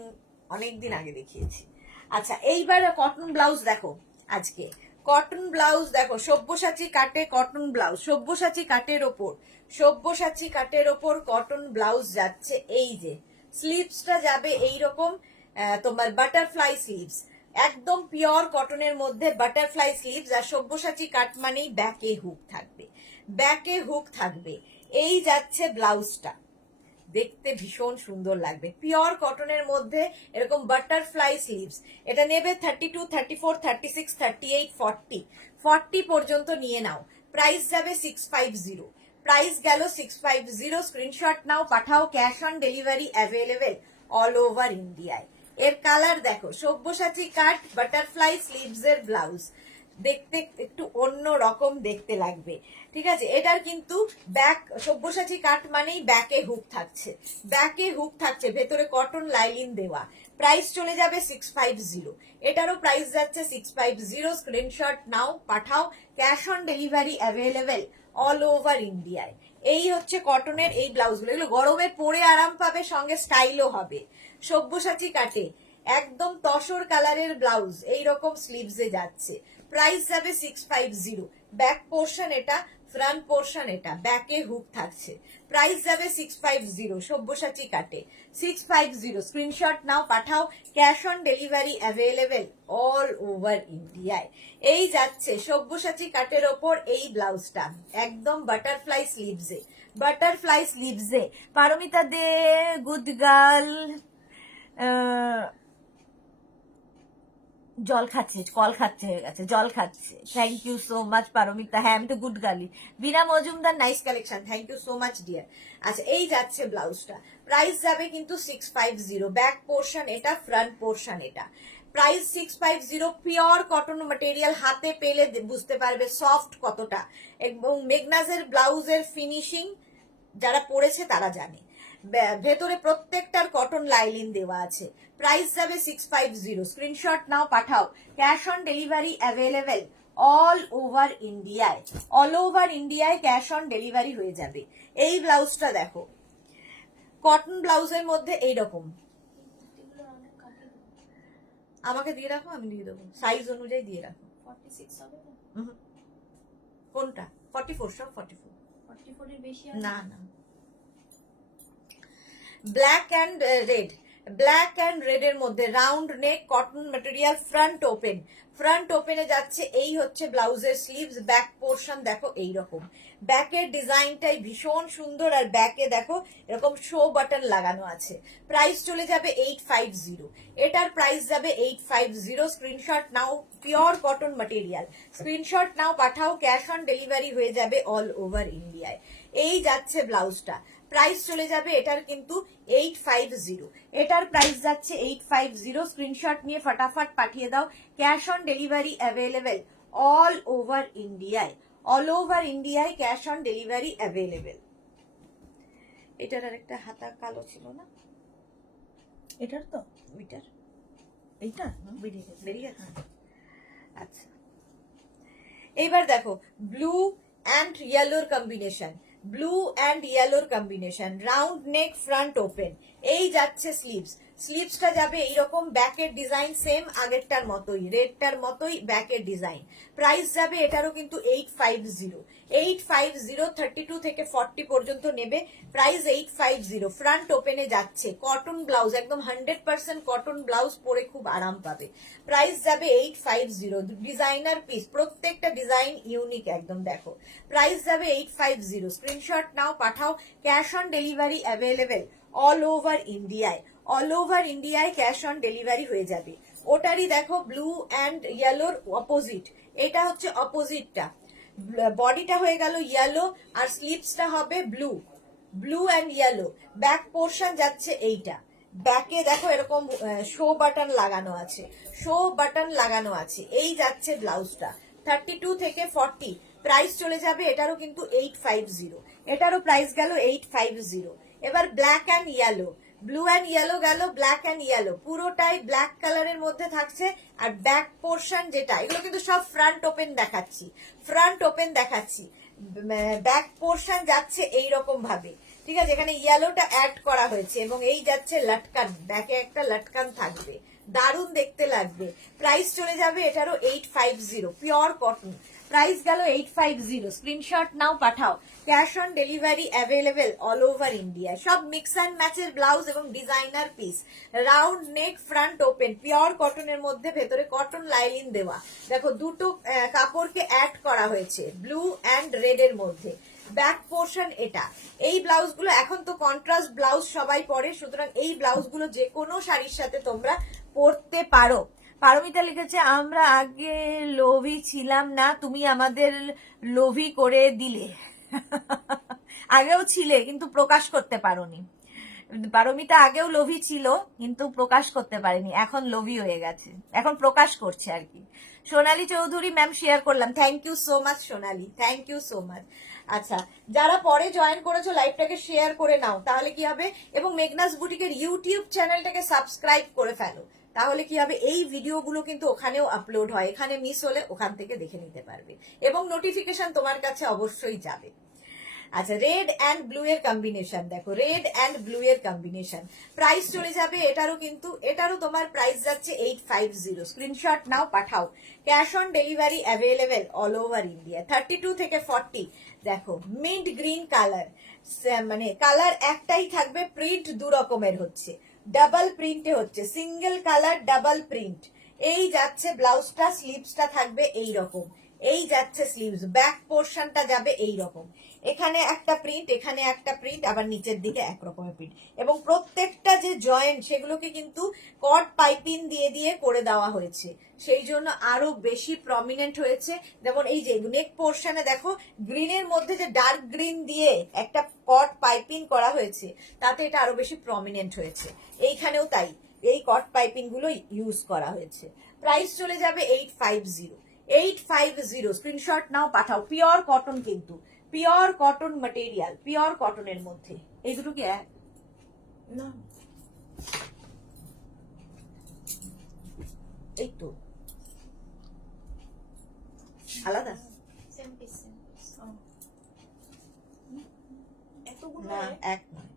অনেকদিন আগে দেখিয়েছি। আচ্ছা এইবার কটন ব্লাউজ দেখো, আজকে কটন ব্লাউজ দেখো, সব্যসাচী কাটে কটন ব্লাউজ, সব্যসাচী কাটের ওপর, সব্যসাচী কাটের ওপর কটন ব্লাউজ যাচ্ছে। এই যে স্লিভসটা যাবে এইরকম, তোমার বাটারফ্লাই স্লিভস, একদম পিওর কটনের মধ্যে বাটারফ্লাই স্লিভস। আর সব্যসাচী কাট মানেই ব্যাকে হুক থাকবে, ব্যাকে হুক থাকবে। এই যাচ্ছে ব্লাউজটা, দেখতে ভীষণ সুন্দর লাগবে, পিওর কটনের মধ্যে এরকম বাটারফ্লাই স্লিভস। এটা নেবে 32, 34, 36, 38, 40, 40 পর্যন্ত নিয়ে নাও। প্রাইস যাবে 650। প্রাইস গেল 650। স্ক্রিনশট নাও, পাঠাও। Cash on delivery available all over ইন্ডিয়ায়। এর কালার দেখো, সব্যসাচী কাট বাটারফ্লাই স্লিভস এর ব্লাউজ, দেখতে একটু অন্য রকম দেখতে লাগবে, ঠিক আছে? এটার কিন্তু ব্যাক, সব্যসাচী কাট মানেই ব্যাকে হুক থাকছে, ব্যাকে হুক থাকছে, ভেতরে কটন লাইলিন দেওয়া। প্রাইস চলে যাবে 650। এটারও প্রাইস যাচ্ছে 650। স্ক্রিনশট নাও, পাঠাও। Cash on delivery available all over ইন্ডিয়ায়। এই হচ্ছে কটনের এই ব্লাউজগুলো, এগুলো গরমে পরে আরাম পাবে, সঙ্গে স্টাইলও হবে। সব্যসাচী কাটে একদম তসর কালারের ব্লাউজ, এইরকম স্লিভসে যাচ্ছে। প্রাইস যাবে 650। ব্যাক পোর্শন এটা, ফ্রন্ট পোর্শন এটা, ব্যাকে হুক থাকছে। প্রাইস যাবে 650। সব্যসাচী কাটে 650। স্ক্রিনশট নাও, পাঠাও। Cash on delivery available all over ইন্ডিয়ায়। এই যাচ্ছে সব্যসাচী কাটের ওপর এই ব্লাউজটা, একদম বাটারফ্লাই স্লিভসে, বাটারফ্লাই স্লিভসে। পারমিতা দে, গুড গার্ল, জল খাচ্ছে, কল খাচ্ছে হয়ে গেছে, জল খাচ্ছে। Thank you so much Paromita. হ্যাঁ আমি তো গুড গার্লি। Bina Majumdar, nice collection, thank you so much dear. আচ্ছা এই যাচ্ছে ব্লাউজটা, প্রাইস যাবে কিন্তু 650। ব্যাক পোর্শন এটা, ফ্রন্ট পোর্শন এটা। প্রাইস 650, পিওর কটন ম্যাটেরিয়াল, হাতে পেলে বুঝতে পারবে সফট কতটা। এবং মেগনাজের ব্লাউজের ফিনিশিং যারা পড়েছে তারা জানে। ভেতরে প্রত্যেকটার কটন লাইলিন দেওয়া আছে। প্রাইস যাবে 650। স্ক্রিনশট নাও, পাঠাও। Cash on delivery available all over ইন্ডিয়ায়। অল ওভার ইন্ডিয়ায় ক্যাশ অন ডেলিভারি হয়ে যাবে। এই ব্লাউজটা দেখো, কটন ব্লাউজের মধ্যে এইরকম। এগুলো অনেক কাটে। আমাকে দিয়ে রাখো, আমি দিয়ে দেবো, সাইজ অনুযায়ী দিয়ে রাখো। 46 হবে না? কোনটা? 44, সব 44। 44 এর বেশি হবে না না, black and red, black and red এর মধ্যে round neck, cotton material, front open. Front ওপেনে যাচ্ছে, এই হচ্ছে ব্লাউজের স্লিভস। ব্যাক পোর্শন দেখো এইরকম, ব্যাকের ডিজাইনটাই ভীষণ সুন্দর। আর ব্যাকে দেখো এরকম শো বাটন লাগানো আছে। প্রাইস চলে যাবে 850। এটার প্রাইস যাবে 850। স্ক্রিনশট নাও, পিওর কটন ম্যাটেরিয়াল। স্ক্রিনশট নাও, পাঠাও। ক্যাশ অন ডেলিভারি হয়ে যাবে অল ওভার ইন্ডিয়ায়। এই যাচ্ছে ব্লাউজটা, প্রাইস চলে যাবে এটার কিন্তু 850। এটার প্রাইস যাচ্ছে 850। স্ক্রিনশট নিয়ে ফটাফট পাঠিয়ে দাও। Cash on delivery available all over ইন্ডিয়ায়। অল ওভার ইন্ডিয়ায় ক্যাশ অন ডেলিভারি অ্যাভেলেবেল। এটার আরেকটা হাতা কালো ছিল না, এটার তো ওইটার এইটা বেরিয়ে গেছে। বেরিয়ে গেছে। আচ্ছা এইবার দেখো, ব্লু অ্যান্ড ইয়েলোর কম্বিনেশন, ব্লু অ্যান্ড ইয়েলোর combination, round neck, front open. এই যাচ্ছে স্লিভস। স্লিভসটা যাবে এইরকম, ব্যাকের ডিজাইন সেম আগেরটার মতোই, রেডটার মতোই ব্যাকের ডিজাইন। প্রাইস যাবে এটারও কিন্তু 850। 850, 32 থেকে 40 পর্যন্ত নেবে। প্রাইস 850। ফ্রন্ট ওপেনে যাচ্ছে, কটন ব্লাউজ, একদম 100% কটন ব্লাউজ পরে খুব আরাম পাবে। প্রাইস যাবে 850। ডিজাইনার পিস, প্রত্যেকটা ডিজাইন ইউনিক একদম। দেখো প্রাইস যাবে 850। স্ক্রিনশট নাও, পাঠাও। Cash on delivery available all over ইন্ডিয়ায়। অল ওভার ইন্ডিয়ায় ক্যাশ অন ডেলিভারি হয়ে যাবে। ওটারই দেখো ব্লু অ্যান্ড ইয়েলোর অপোজিট, এটা হচ্ছে অপোজিটটা। বডিটা হয়ে গেল ইয়েলো আর স্লিভসটা হবে blue, blue and yellow. Back portion যাচ্ছে এইটা, ব্যাকে দেখো এরকম শো বাটন লাগানো আছে, শো বাটন লাগানো আছে। এই যাচ্ছে ব্লাউজটা, 32 থেকে 40। প্রাইস চলে যাবে এটারও কিন্তু 850। এটারও প্রাইস গেল 850। এবার black and yellow, blue and yellow গেল, ব্ল্যাক অ্যান্ড ইয়েলো, পুরোটাই ব্ল্যাক কালারের মধ্যে থাকছে। আর ব্যাক পোর্শন যেটা, এগুলো কিন্তু সব ফ্রন্ট ওপেন দেখাচ্ছি, ফ্রন্ট ওপেন দেখাচ্ছি। ব্যাক পোর্শন যাচ্ছে এইরকম ভাবে, ঠিক আছে। এখানে ইয়েলোটা অ্যাড করা হয়েছে এবং এই যাচ্ছে লটকান, ব্যাকে একটা লটকান থাকবে, দারুণ দেখতে লাগবে। প্রাইস চলে যাবে এটারও 850, পিওর কটন। প্রাইস গেল 850। স্ক্রিনশট নাও, পাঠাও। Cash on delivery available all over India. সব মিক্স অ্যান্ড ম্যাচের ব্লাউজ এবং designer piece. Round neck, front open, pure কটনের মধ্যে, ভেতরে কটন লাইলিন দেওয়া। দেখো দুটো কাপড়কে অ্যাড করা হয়েছে, ব্লু অ্যান্ড রেড এর মধ্যে। ব্যাক পোর্শন এটা। এই ব্লাউজগুলো এখন তো কন্ট্রাস্ট ব্লাউজ সবাই পরে, সুতরাং এই ব্লাউজগুলো যে কোনো শাড়ির সাথে তোমরা পরতে পারো। পারমিতা লিখেছে, আমরা আগে লোভী ছিলাম না, তুমি আমাদের লোভী করে দিলে। আগেও ছিলে কিন্তু প্রকাশ করতে পারোনি। পারমিতা আগেও লোভী ছিল কিন্তু প্রকাশ করতে পারেনি, এখন লোভী হয়ে গেছে, এখন প্রকাশ করছে আর কি। সোনালী চৌধুরী ম্যাম শেয়ার করলাম, thank you so much Sonali, thank you so much. আচ্ছা যারা পরে জয়েন করেছো লাইভটাকে শেয়ার করে নাও, তাহলে কি হবে, এবং মেঘনাস বুটিকের ইউটিউব চ্যানেলটাকে সাবস্ক্রাইব করে ফেলো, তাহলে কি হবে, এই ভিডিওগুলো কিন্তু ওখানেও আপলোড হয়, এখানে মিস হলে ওখান থেকে দেখে নিতে পারবে এবং নোটিফিকেশন তোমার কাছে অবশ্যই যাবে। আচ্ছা রেড অ্যান্ড ব্লু এর কম্বিনেশন দেখো, রেড অ্যান্ড ব্লু এর কম্বিনেশন। প্রাইস চলে যাবে এটারও কিন্তু, এটারও তোমার প্রাইস যাচ্ছে 850। স্ক্রিনশট নাও, পাঠাও। Cash on delivery available all over India. 32 থেকে 40। দেখো মিন্ট গ্রিন কালার, মানে কালার একটাই থাকবে, প্রিন্ট দু রকমের হচ্ছে, ডাবল প্রিন্টে হচ্ছে, সিঙ্গেল কালার ডাবল প্রিন্ট। এই যাচ্ছে ব্লাউজটা, স্লিভসটা থাকবে এই রকম, এই যাচ্ছে স্লিভস, ব্যাক পোর্শনটা যাবে এই রকম। এখানে একটা প্রিন্ট, এখানে একটা প্রিন্ট, আবার নিচের দিকে একরকমের প্রিন্ট, এবং প্রত্যেকটা যে জয়েন্ট সেগুলোকে কিন্তু কট পাইপিং দিয়ে দিয়ে করে দেওয়া হয়েছে, সেই জন্য আরো বেশি প্রমিনেন্ট হয়েছে। যেমন এই যে নেক পোর্শনে দেখো গ্রিনের মধ্যে যে ডার্ক গ্রিন দিয়ে একটা কট পাইপিং করা হয়েছে, তাতে এটা আরো বেশি প্রমিনেন্ট হয়েছে। এইখানেও তাই, এই কট পাইপিং গুলো ইউজ করা হয়েছে। প্রাইস চলে যাবে 850। 850 স্ক্রিনশট নাও, পাঠাও। পিওর কটন, কিন্তু পিওর কটন ম্যাটেরিয়াল, পিওর কটনের মধ্যে। এই দুটো কি এক? না এই তো আলাদা এতগুলো না, এক নয়,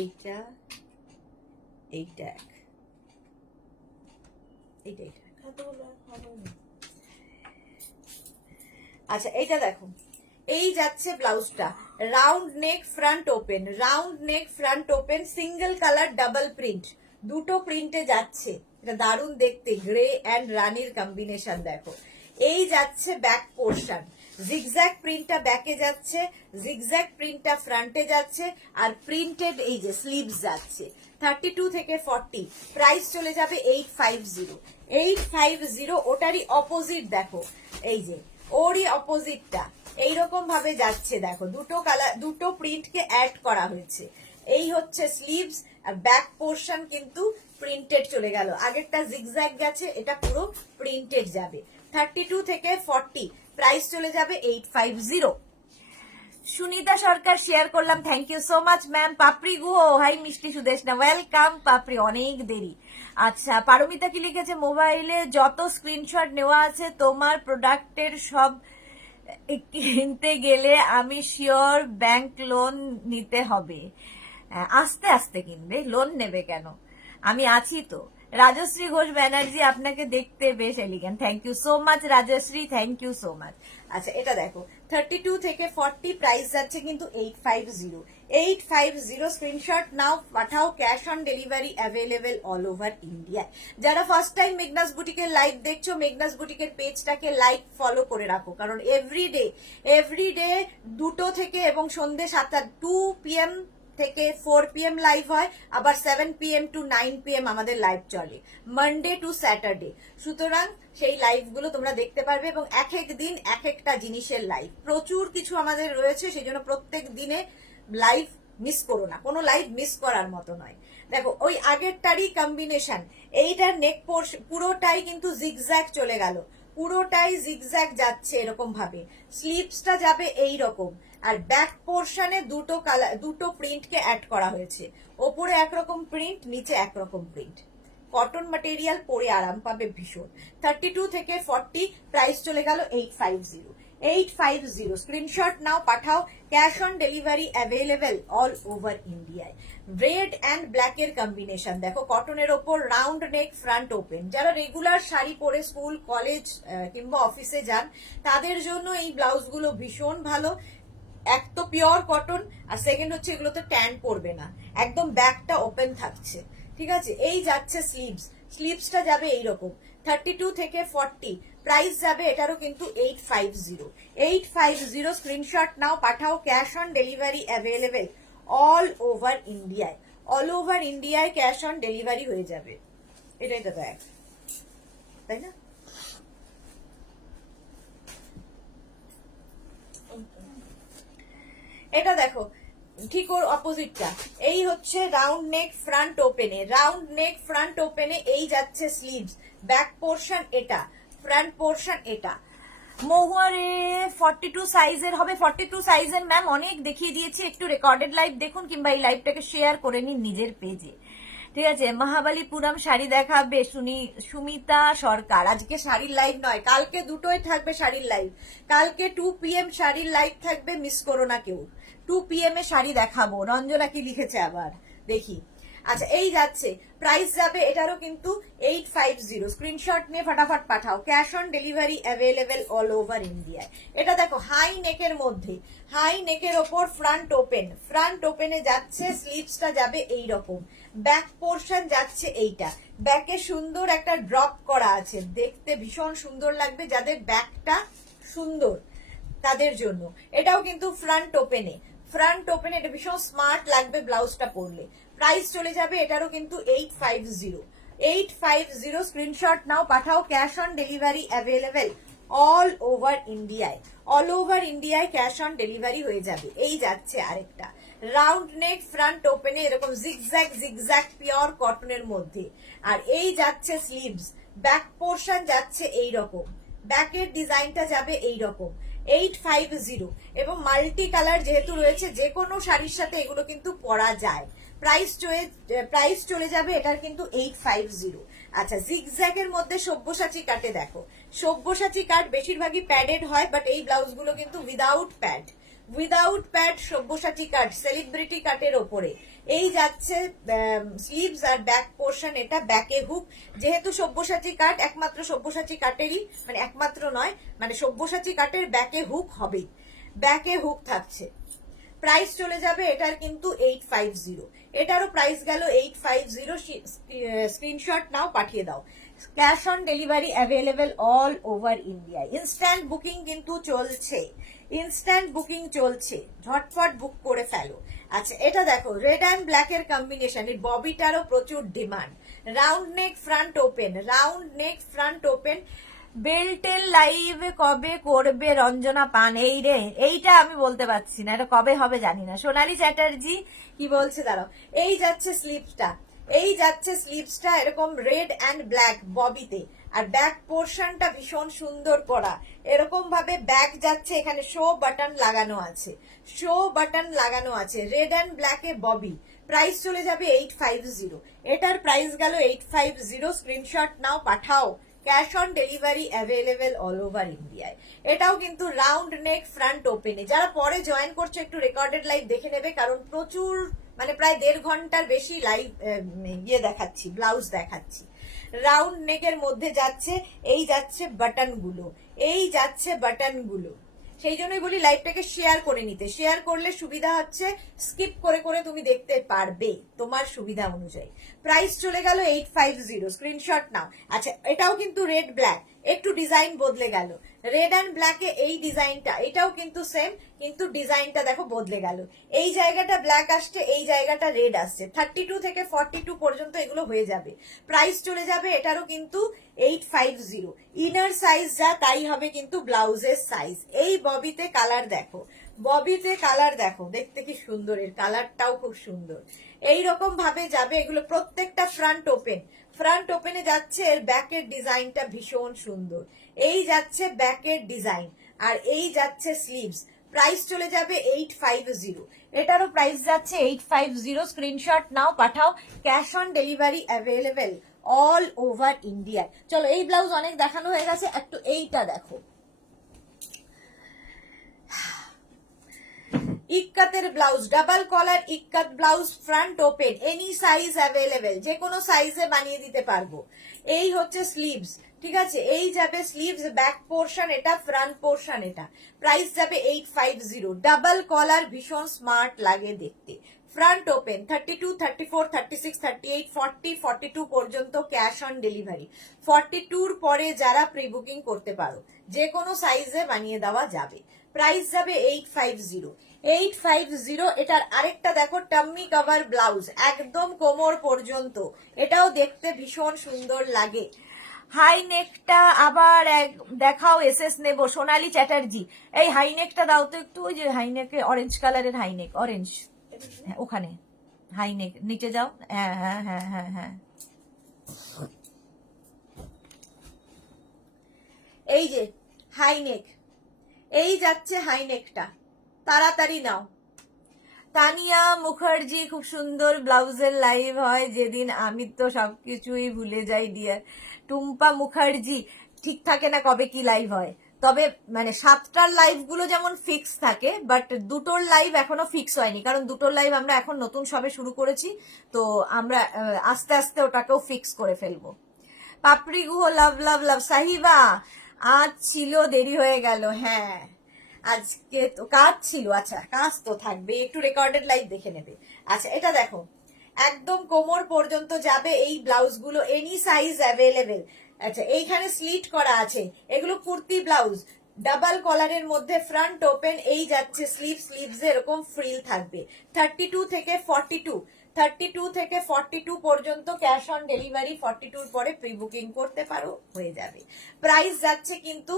এইটা এইটা এক, এইটা এইটা। এতগুলো হবে না। আচ্ছা এইটা দেখো, এই যাচ্ছে ব্লাউজটা, round neck front open, round neck front open, single colour double print, দুটো প্রিন্টে যাচ্ছে। এটা দারুণ দেখতে, গ্রে অ্যান্ড রানির কম্বিনেশন। দেখো এই যাচ্ছে ব্যাক পোর্শন, জিগজ্যাগ প্রিন্টটা ব্যাকে যাচ্ছে, জিগজ্যাগ প্রিন্টটা ফ্রন্টে যাচ্ছে, আর প্রিন্টেড এই যে স্লিভস যাচ্ছে। 32 থেকে 40, প্রাইস চলে যাবে 850। 850, ওটারই অপোজিট দেখো, এই যে ওরই অপোজিটটা এইরকম ভাবে যাচ্ছে। দেখো দুটো কালার, দুটো প্রিন্টকে অ্যাড করা হয়েছে। এই হচ্ছে স্লিভস, আর ব্যাক পোর্শন কিন্তু প্রিন্টেড চলে গেল। আগেরটা জিগজ্যাগ গেছে, এটা পুরো প্রিন্টেড যাবে। 32 থেকে 40, প্রাইস চলে যাবে 850। সুনিতা সরকার শেয়ার করলাম, thank you so much ma'am. Papri Guha, hi মিষ্টি সুদেশনা, ওয়েলকাম পাপড়ি, অনেক দেরি। আচ্ছা পারমিতা কি লিখেছে, মোবাইলে যত স্ক্রিনশট নেওয়া আছে তোমার প্রোডাক্টের সব কিনতে গেলে আমি শিওর ব্যাংক লোন নিতে হবে। আস্তে আস্তে কিনবে, লোন নেবে কেন, আমি আছি তো। রাজশ্রী ঘোষ ব্যানার্জি, আপনাকে দেখতে বেশ elegant, thank you so much Rajashree, thank you so much. আচ্ছা এটা দেখো 32 থেকে 40, প্রাইস যাচ্ছে কিন্তু 850। 850 স্ক্রিনশট নাও, পাঠাও। Cash on delivery available all over India. যারা ফার্স্ট টাইম মেঘনাস বুটিকের লাইভ দেখছো, মেঘনাস বুটিকের পেজটাকে লাইক ফলো করে রাখো, কারণ এভরিডে 2 থেকে এবং সন্ধ্যে 2 PM থেকে 4 PM লাইভ হয়, আবার 7 PM টু 9 PM আমাদের লাইভ চলে, মানডে টু স্যাটারডে। সুতরাং সেই লাইভগুলো তোমরা দেখতে পারবে, এবং এক এক দিন এক একটা জিনিসের লাইভ, প্রচুর কিছু আমাদের রয়েছে, সেই জন্য প্রত্যেক দিনে লাইভ মিস করো না, কোনো লাইভ মিস করার মতো নয়। দেখো ওই আগেরটারই কম্বিনেশন, এইটার নেক পুরোটাই কিন্তু জিগজ্যাগ চলে গেল, পুরোটাই জিগজ্যাগ যাচ্ছে এরকম ভাবে, স্লিভসটা যাবে এই রকম, আর ব্যাক পোর্শনে দুটো কালার, দুটো প্রিন্টকে অ্যাড করা হয়েছে, ওপরে একরকম প্রিন্ট, নিচে একরকম প্রিন্ট। কটন ম্যাটেরিয়াল, পরে আরাম পাবে ভীষণ। 32 থেকে 40, প্রাইস চলে গেল 850। 850 স্ক্রিনশট নাও, পাঠাও। Cash on delivery available all over ইন্ডিয়ায়। রেড অ্যান্ড ব্ল্যাক এর কম্বিনেশন দেখো, কটনের ওপর রাউন্ড নেক ফ্রন্ট ওপেন। যারা রেগুলার শাড়ি পরে স্কুল কলেজ কিংবা অফিসে যান, তাদের জন্য এই ব্লাউজগুলো ভীষণ ভালো। এক তো পিওর কটন, আর সেকেন্ড হচ্ছে এগুলোতে ট্যান পড়বে না, একদম ব্যাকটা ওপেন থাকছে, ঠিক আছে। এই যাচ্ছে স্লিভস, স্লিভসটা যাবে এইরকম। 32 থেকে 40, প্রাইস যাবে এটারও কিন্তু 850। 850 স্ক্রিনশট নাও, পাঠাও। Cash on delivery available all over ইন্ডিয়ায়, অল ওভার ইন্ডিয়ায় ক্যাশ অন ডেলিভারি হয়ে যাবে। এটাই তো দেখ, তাই না? এটা দেখো ঠিক ওর অপোজিটটা, এই হচ্ছে রাউন্ড নেক ফ্রন্ট ওপেনে, রাউন্ড নেক ফ্রন্ট ওপেনে এই যাচ্ছে স্লিভস, ব্যাক পোর্শন এটা, ফ্রন্ট পোর্শন এটা। মহুয়ারে 42 সাইজের হবে, 42 সাইজের ম্যাম অনেক দেখিয়ে দিয়েছি, একটু রেকর্ডেড লাইভ দেখুন, কিংবা এই লাইভটাকে শেয়ার করে নিন নিজের পেজে, ঠিক আছে। মহাবালিপুরম শাড়ি দেখাবে সুমিতা সরকার, আজকে শাড়ির লাইভ নয়, কালকে দুটোই থাকবে শাড়ির লাইভ, কালকে 2 PM শাড়ির লাইভ থাকবে, মিস করো না কেউ। 2 PM এ শাড়ি দেখাবো। রঞ্জনা কি লিখেছে আবার দেখি। আচ্ছা এই যাচ্ছে, প্রাইস যাবে এটারও কিন্তু 850। স্ক্রিনশট নিয়ে ফটাফট পাঠাও। Cash on delivery available all over ইন্ডিয়ায়। এটা দেখো হাই নেকের মধ্যে, হাই নেকের ওপর ফ্রন্ট ওপেন, ফ্রন্ট ওপেনে যাচ্ছে, স্লিভসটা যাবে এই রকম, ব্যাক পোর্শন যাচ্ছে এইটা, ব্যাকে সুন্দর একটা ড্রপ করা আছে, দেখতে ভীষণ সুন্দর লাগবে যাদের ব্যাকটা সুন্দর। তাদের জন্য। এটাও কিন্তু ফ্রন্ট ওপেনে এটা ভীষণ স্মার্ট লাগবে ব্লাউজটা পরলে। প্রাইস চলে যাবে এটারও কিন্তু 850 স্ক্রিনশট নাও, পাঠাও। Cash on delivery available all over ইন্ডিয়ায় ক্যাশ অন ডেলিভারি হয়ে যাবে। এই যাচ্ছে আরেকটা রাউন্ড নেক ফ্রন্ট ওপেনে এরকম জিগজ্যাগ পিওর কটনের মধ্যে। আর এই যাচ্ছে স্লিভস, ব্যাক পোর্শন যাচ্ছে এই রকম, ব্যাকের ডিজাইনটা যাবে এই রকম। 850 এবং মাল্টি কালার যেহেতু রয়েছে, যে কোনো শাড়ির সাথে এগুলো কিন্তু পরা যায়। প্রাইস চলে যাবে এটার কিন্তু 850। আচ্ছা, জিগজ্যাগের মধ্যে সব্যসাচী কাটে দেখো, সব্যসাচী কাট বেশিরভাগই প্যাডেড হয়, বাট এই ব্লাউজগুলো কিন্তু উইদাউট প্যাড সব্যসাচী কাট, সেলিব্রিটি কাটের ওপরে। এই যাচ্ছে স্লিভস আর ব্যাক পোর্শন, এটা ব্যাকে হুক। যেহেতু সব্যসাচী কাট, একমাত্র সব্যসাচী কাটেরই, মানে একমাত্র নয়, মানে সব্যসাচী কাটের ব্যাকে হুক হবে, ব্যাকে হুক থাকছে। প্রাইস চলে যাবে এটার কিন্তু 850। এটারও প্রাইস গেল 850। স্ক্রিনশট নাও, পাঠিয়ে দাও। Cash on delivery available all over ইন্ডিয়ায়। ইনস্ট্যান্ট বুকিং কিন্তু চলছে, ঝটপট বুক করে ফেলো। আচ্ছা, এটা দেখো রেড অ্যান্ড ব্ল্যাক এর কম্বিনেশন, এর ববিটারও প্রচুর demand. Round neck front open. বেল্টের লাইভ কবে করবে রঞ্জনা পান? এইটা আমি বলতে পারছি না, এটা কবে হবে জানি না। সোনালী চ্যাটার্জি কি বলছে দাঁড়াও। এই যাচ্ছে স্লিভসটা এরকম রেড অ্যান্ড ব্ল্যাক ববিতে, আর ব্যাক পোর্শনটা ভীষণ সুন্দর করা, এরকম ভাবে ব্যাক যাচ্ছে। এখানে শো বাটন লাগানো আছে, রেড অ্যান্ড ব্ল্যাকে ববি। প্রাইস চলে যাবে 850। এটার প্রাইস গেল 850। স্ক্রিনশট নাও, পাঠাও। Cash on delivery available all over ইন্ডিয়ায়। এটাও কিন্তু রাউন্ড নেক ফ্রন্ট ওপেনে। যারা পরে জয়েন করছে একটু রেকর্ডেড লাইভ দেখে নেবে, কারণ প্রচুর, মানে প্রায় 1.5 ঘন্টার বেশি লাইভ দেখাচ্ছি, ব্লাউজ দেখাচ্ছি। রাউন্ড নেকের মধ্যে যাচ্ছে, এই যাচ্ছে বাটনগুলো। সেই জন্যই বলি লাইভটাকে শেয়ার করে নিতে। শেয়ার করলে সুবিধা হচ্ছে, স্কিপ করে তুমি দেখতে পারবে তোমার সুবিধা অনুযায়ী। প্রাইস চলে গেল 850। স্ক্রিনশট নাও। আচ্ছা, এটাও কিন্তু রেড ব্ল্যাক, একটু ডিজাইন বদলে গেল। রেড অ্যান্ড ব্ল্যাকে এই ডিজাইনটা, এটাও কিন্তু সেম, কিন্তু ডিজাইনটা দেখো বদলে গেল। এই জায়গাটা ব্ল্যাক আসছে, এই জায়গাটা রেড আসছে। 32 থেকে 42 পর্যন্ত এগুলো হয়ে যাবে। প্রাইস চলে যাবে এটারও কিন্তু 850। ইনার সাইজ যা তাই হবে কিন্তু ব্লাউজের সাইজ। এই ববিতে কালার দেখো, দেখতে কি সুন্দর, এর কালারটাও খুব সুন্দর। এই রকম ভাবে যাবে এগুলো, প্রত্যেকটা ফ্রন্ট ওপেনে যাচ্ছে। এর ব্যাকের ডিজাইনটা ভীষণ সুন্দর। এই যাচ্ছে ব্যাকের ডিজাইন, আর এই যাচ্ছে স্লিভস। প্রাইস চলে যাবে 850। এটারও প্রাইস যাচ্ছে 850। স্ক্রিনশট নাও, পাঠাও। Cash on delivery available all over India. চলো, এই ব্লাউজ অনেক দেখানো হয়ে গেছে, একটু এইটা দেখো। ইক্কাতের blouse, double collar ikat blouse, front open, any size available, যে কোনো সাইজে বানিয়ে দিতে পারবো। এই হচ্ছে স্লিভস, ঠিক আছে। এই যাবে স্লিভস, ব্যাক পোর্শন এটা, ফ্রন্ট পোর্শন এটা। প্রাইস যাবে 850। ডাবল কলার ভীষণ স্মার্ট লাগে দেখতে। ফ্রন্ট ওপেন 32, 34, 36, 38, 40, 42 পর্যন্ত ক্যাশ অন ডেলিভারি। 42 পরে যারা প্রি বুকিং করতে পারো, যে কোনো সাইজে বানিয়ে দেওয়া যাবে। প্রাইস যাবে 850। এটার আরেকটা দেখো, টাম্মি কভার ব্লাউজ, একদম কোমর পর্যন্ত। এটাও দেখতে ভীষণ সুন্দর লাগে। হাই নেকটা আবার দেখাও, এসএস নেব। সোনালী চ্যাটার্জি, এই হাই নেকটা দাও তো একটু। ওই যে হাই নেকে, অরেঞ্জ কালারের হাই নেক, অরেঞ্জ, ওখানে হাই নেক, নিচে যাও। হ্যাঁ। এই যে হাই নেক, এই যাচ্ছে হাই নেকটা, তাড়াতাড়ি নাও। তানিয়া মুখার্জি, খুব সুন্দর ব্লাউজের লাইভ হয় যেদিন, আমি তো সবকিছুই ভুলে যাই ডিয়ার। টুম্পা মুখার্জি, ঠিক থাকে না কবে কি লাইভ হয়, তবে মানে 7টার লাইভ গুলো যেমন ফিক্স থাকে, বাট 2টোর লাইভ এখনো ফিক্স হয়নি, কারণ 2টোর লাইভ আমরা এখন নতুন সবে শুরু করেছি, তো আমরা আস্তে আস্তে ওটাকেও ফিক্স করে ফেলবো। পাপড়ি গুহ, লাভ সাহিবা, আজ ছিল, দেরি হয়ে গেল। হ্যাঁ, আজকে তো কাজ ছিল। আচ্ছা, কাজ তো থাকবে, একটু রেকর্ডেড লাইভ দেখে নেবে। আচ্ছা, এটা দেখো, একদম কোমর পর্যন্ত যাবে এই ব্লাউজগুলো, এনি সাইজ অ্যাভেলেবেল। আচ্ছা, এইখানে স্লিট করা আছে, এগুলো কুর্তি ব্লাউজ, ডাবল কলারের মধ্যে ফ্রন্ট ওপেন, এই যাচ্ছে স্লিভ, স্লিভসে এরকম ফ্রিল থাকবে। 32 থেকে 42, 32 থেকে 42 পর্যন্ত ক্যাশ অন ডেলিভারি, 42 পরে প্রি বুকিং করতে পারো, হয়ে যাবে। প্রাইস যাচ্ছে কিন্তু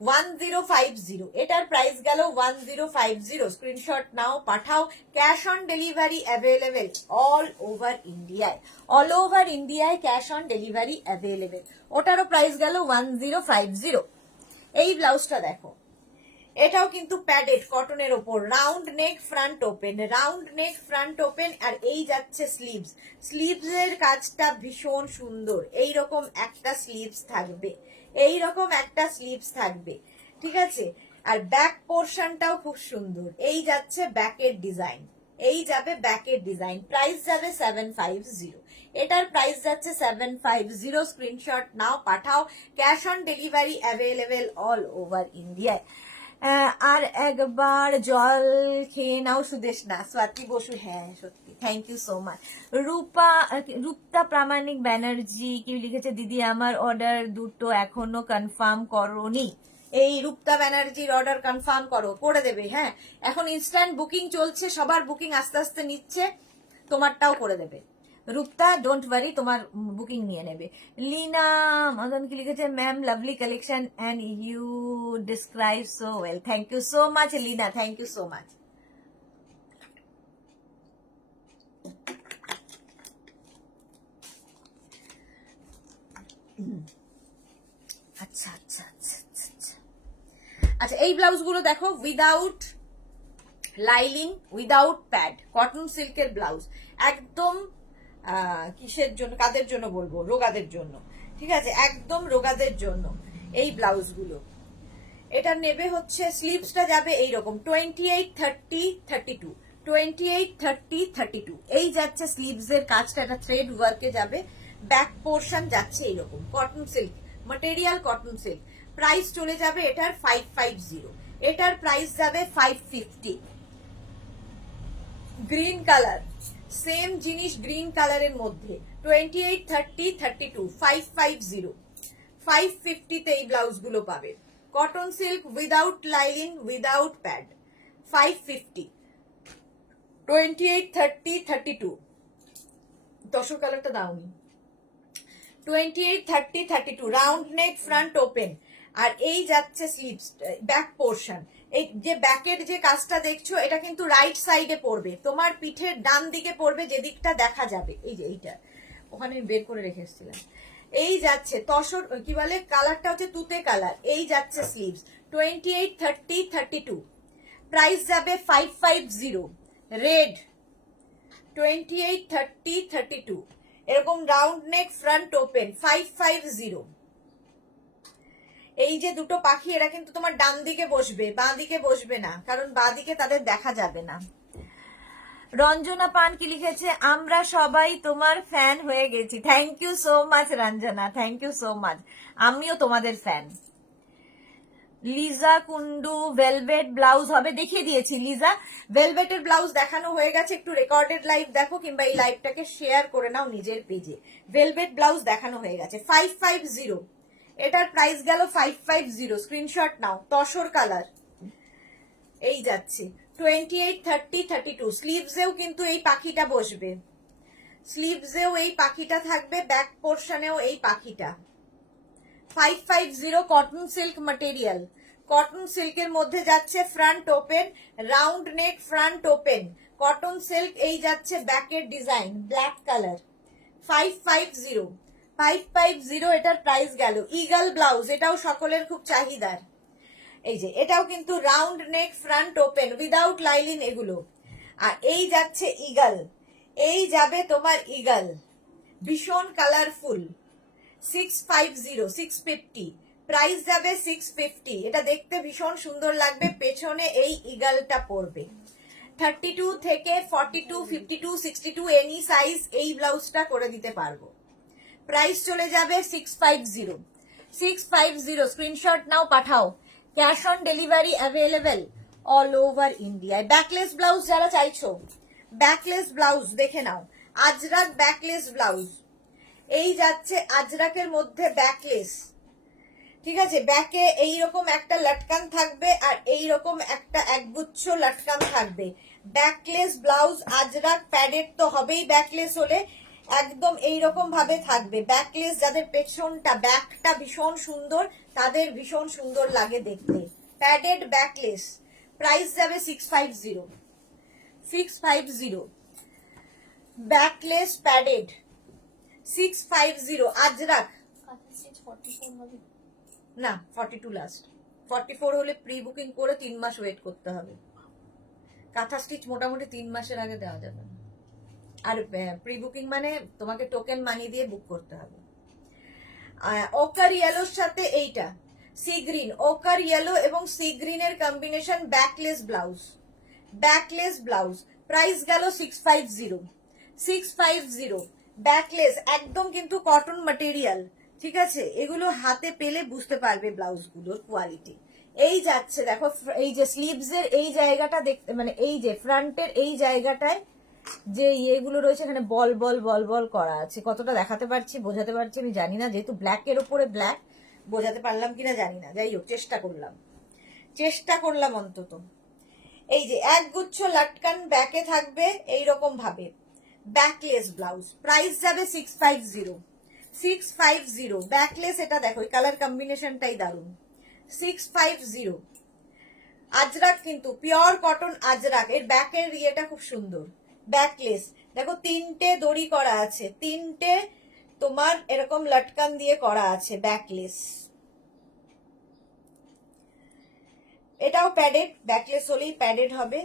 1050, এটার প্রাইস গেল 1050। স্ক্রিনশট নাও, পাঠাও। Cash on delivery available all over ইন্ডিয়ায়, অল ওভার ইন্ডিয়ায় ক্যাশ অন ডেলিভারি অ্যাভেলেবেল। ওটারও প্রাইস গেল 1050। এই ব্লাউজটা দেখো, এটাও কিন্তু প্যাডেড কটনের ওপর, round neck front open, round neck front open, আর এই যাচ্ছে স্লিভস, স্লিভসের কাজটা ভীষণ সুন্দর। এই রকম একটা স্লিভস থাকবে, এই রকম একটা স্লিভস থাকবে, ঠিক আছে। আর ব্যাক পোর্শনটাও খুব সুন্দর, এই যাচ্ছে ব্যাকের ডিজাইন, এই যাবে ব্যাকের ডিজাইন। প্রাইস যাবে 750, এটার প্রাইস যাচ্ছে 750। স্ক্রিনশট নাও, পাঠাও। Cash on delivery available all over ইন্ডিয়ায়। আর একবার জল খেয়ে নাও সুদেশনা, স্বাতি বসু, হ্যাঁ সত্যি, থ্যাংক ইউ সো মাচ। রূপতা প্রামাণিক ব্যানার্জি কি লিখেছে, দিদি আমার অর্ডার দুটো এখনো কনফার্ম করোনি। এই রূপতা ব্যানার্জির অর্ডার কনফার্ম করো, করে দেবে। হ্যাঁ, এখন ইনস্ট্যান্ট বুকিং চলছে, সবার বুকিং আস্তে আস্তে নিচ্ছে, তোমারটাও করে দেবে। রূপতা ডোন্ট ওয়ারি, তোমার বুকিং নিয়ে নেবে। লীনা মদন কি লিখেছে, ma'am lovely collection and you describe so well. Thank you so much Leena, thank you so much. আচ্ছা আচ্ছা আচ্ছা আচ্ছা আচ্ছা আচ্ছা, এই ব্লাউজগুলো দেখো, without lining, without pad, cotton সিল্কের ব্লাউজ, একদম কিসের জন্য, কাদের জন্য বলবো, রোগাদের জন্য, ঠিক আছে, একদম রোগাদের জন্য এই ব্লাউজগুলো। এটা নেবে হচ্ছে, স্লিভসটা যাবে এইরকম 28, 30, 32, 28, 30, 32, এই যাচ্ছে স্লিভসের কাজটা, এটা থ্রেড ওয়ার্কে যাবে। ব্যাক পোর্শন যাচ্ছে এইরকম, cotton silk material, cotton silk. Price চলে যাবে এটার 550, এটার প্রাইস যাবে 550। গ্রিন কালার, সেম জিনিস গ্রিন কালারের মধ্যে, 28, 30, 32, 550, 550 তে এই ব্লাউজগুলো পাবে। Cotton silk without lining, without pad, 550, 28, 30, 32। Tussar কালারটা দাওনি। 28, 30, 32, রাউন্ড নেক ফ্রন্ট ওপেন, আর এই যাচ্ছে স্লিভস, ব্যাক পোর্শন। এই যে ব্যাকের যে কাজটা দেখছো, এটা কিন্তু রাইট সাইডে পড়বে, তোমার পিঠের ডান দিকে পড়বে, যে দিকটা দেখা যাবে। এই যে এইটা ওখানে আমি বের করে রেখে এসেছিলাম। এই যাচ্ছে তসর, কি বলে, কালারটা হচ্ছে তুতে কালার। এই যাচ্ছে স্লিভস, 28, 30, 32, প্রাইস যাবে 550। রেড, 28, 30, 32, এরকম রাউন্ড নেক ফ্রন্ট ওপেন, 550। এই যে দুটো পাখি, এরা কিন্তু তোমার ডান দিকে বসবে, বাঁ দিকে বসবে না, কারণ বাঁ দিকে তাদের দেখা যাবে না। রঞ্জনা পান কি লিখেছে, আমরা সবাই তোমার ফ্যান হয়ে গেছি। Thank you so much Ranjana, thank you so much, আমিও তোমাদের fan. Liza Kundu, velvet blouse হবে, দেখিয়ে দিয়েছি লিজা, ভেলভেটের ব্লাউজ দেখানো হয়ে গেছে। একটু রেকর্ডেড লাইভ দেখো, কিংবা এই লাইভটাকে শেয়ার করে নাও নিজের পেজে। ভেলভেট ব্লাউজ দেখানো হয়ে গেছে, 550, এটার প্রাইস গেল 550। স্ক্রিনশট নাও। তসর কালার, এই যাচ্ছে 28, 30, 32, স্লিভসেও কিন্তু এই পাখিটা বসবে, স্লিভসেও এই পাখিটা থাকবে, ব্যাক পোর্শনেও এই পাখিটা। 550, কটন সিল্ক ম্যাটেরিয়াল, কটন সিল্কের মধ্যে যাচ্ছে front open, round neck front open, cotton silk, এই যাচ্ছে ব্যাকের ডিজাইন, ব্ল্যাক কালার। 550, 550, এটার প্রাইস গেল। ইগল ব্লাউজ, এটাও সকলের খুব চাহিদার। এই যে এটাও কিন্তু round neck front open, without lining এগুলো। আর এই যাচ্ছে ইগল, এই যাবে তোমার ইগল, ভীষণ কালারফুল। 650, 650, প্রাইস যাবে 650। এটা দেখতে ভীষণ সুন্দর লাগবে, পেছনে এই ইগলটা পড়বে। 32 থেকে 42, 52, 62, এনি সাইজ এই ব্লাউজটা করে দিতে পারবো। প্রাইস চলে যাবে 650, 650। স্ক্রিনশট নাও, পাঠাও। Cash on delivery available all over ইন্ডিয়ায়। ব্যাকলেস ব্লাউজ যারা চাইছো, ব্যাকলেস ব্লাউজ দেখে নাও, আজরাক ব্যাকলেস ব্লাউজ, এই যাচ্ছে আজরাকের মধ্যে ব্যাকলেস, ঠিক আছে, ব্যাকে এইরকম একটা লটকান থাকবে আর এইরকম একটা একগুচ্ছ লটকান থাকবে। ব্যাকলেস ব্লাউজ, আজরাক প্যাডেড তো হবেই ব্যাকলেস হলে, একদম এইরকম ভাবে থাকবে ব্যাকলেস। যাদের পেছনটা ব্যাকটা ভীষণ সুন্দর তাদের ভীষণ সুন্দর লাগে দেখতে। প্যাডেড ব্যাকলেস, প্রাইস যাবে 650, 650। Backless padded 650 Ajrak. কাঁথা স্টিচ 44 হবে না 42 লাস্ট, 44 হলে প্রি বুকিং করে 3 মাস ওয়েট করতে হবে। কাঁথা স্টিচ মোটামুটি 3 মাসের আগে দেওয়া যাবে না। আর প্রি বুকিং মানে তোমাকে টোকেন মানি দিয়ে বুক করতে হবে। ওকার ইয়েলোর সাথে এইটা সি গ্রিন, ওকার ইয়েলো এবং সি গ্রিনের combination, backless blouse, backless blouse, price গেল 650, 650। ব্যাকলেস একদম কিন্তু কটন ম্যাটেরিয়াল, ঠিক আছে, এগুলো হাতে পেলে বুঝতে পারবে ব্লাউজগুলোর কোয়ালিটি। এই যাচ্ছে দেখো, এই যে স্লিভস এর এই জায়গাটা দেখতে, মানে এই যে ফ্রন্টের এই জায়গাটায় যে ইয়েগুলো রয়েছে এখানে বল বল বল বল করা আছে। কতটা দেখাতে পারছি বোঝাতে পারছি আমি জানি না, যেহেতু ব্ল্যাক এর উপরে ব্ল্যাক, বোঝাতে পারলাম কিনা জানি না, যাই হোক চেষ্টা করলাম অন্তত। এই যে একগুচ্ছ লটকান ব্যাকে থাকবে এইরকম ভাবে, ব্যাকলেস ব্লাউজ, প্রাইস যাবে 650, 650। ব্যাকলেস, এটা দেখো এই কালার কম্বিনেশনটাই দারুন, 650। আজরাক কিন্তু পিওর কটন আজরাক, এর ব্যাকের ইয়েটা খুব সুন্দর। ব্যাকলেস দেখো, 3টে দড়ি করা আছে, 3টে তোমার এরকম লটকান দিয়ে করা আছে ব্যাকলেস। এটাও প্যাডেড, ব্যাকলেস হলেই প্যাডেড হবে,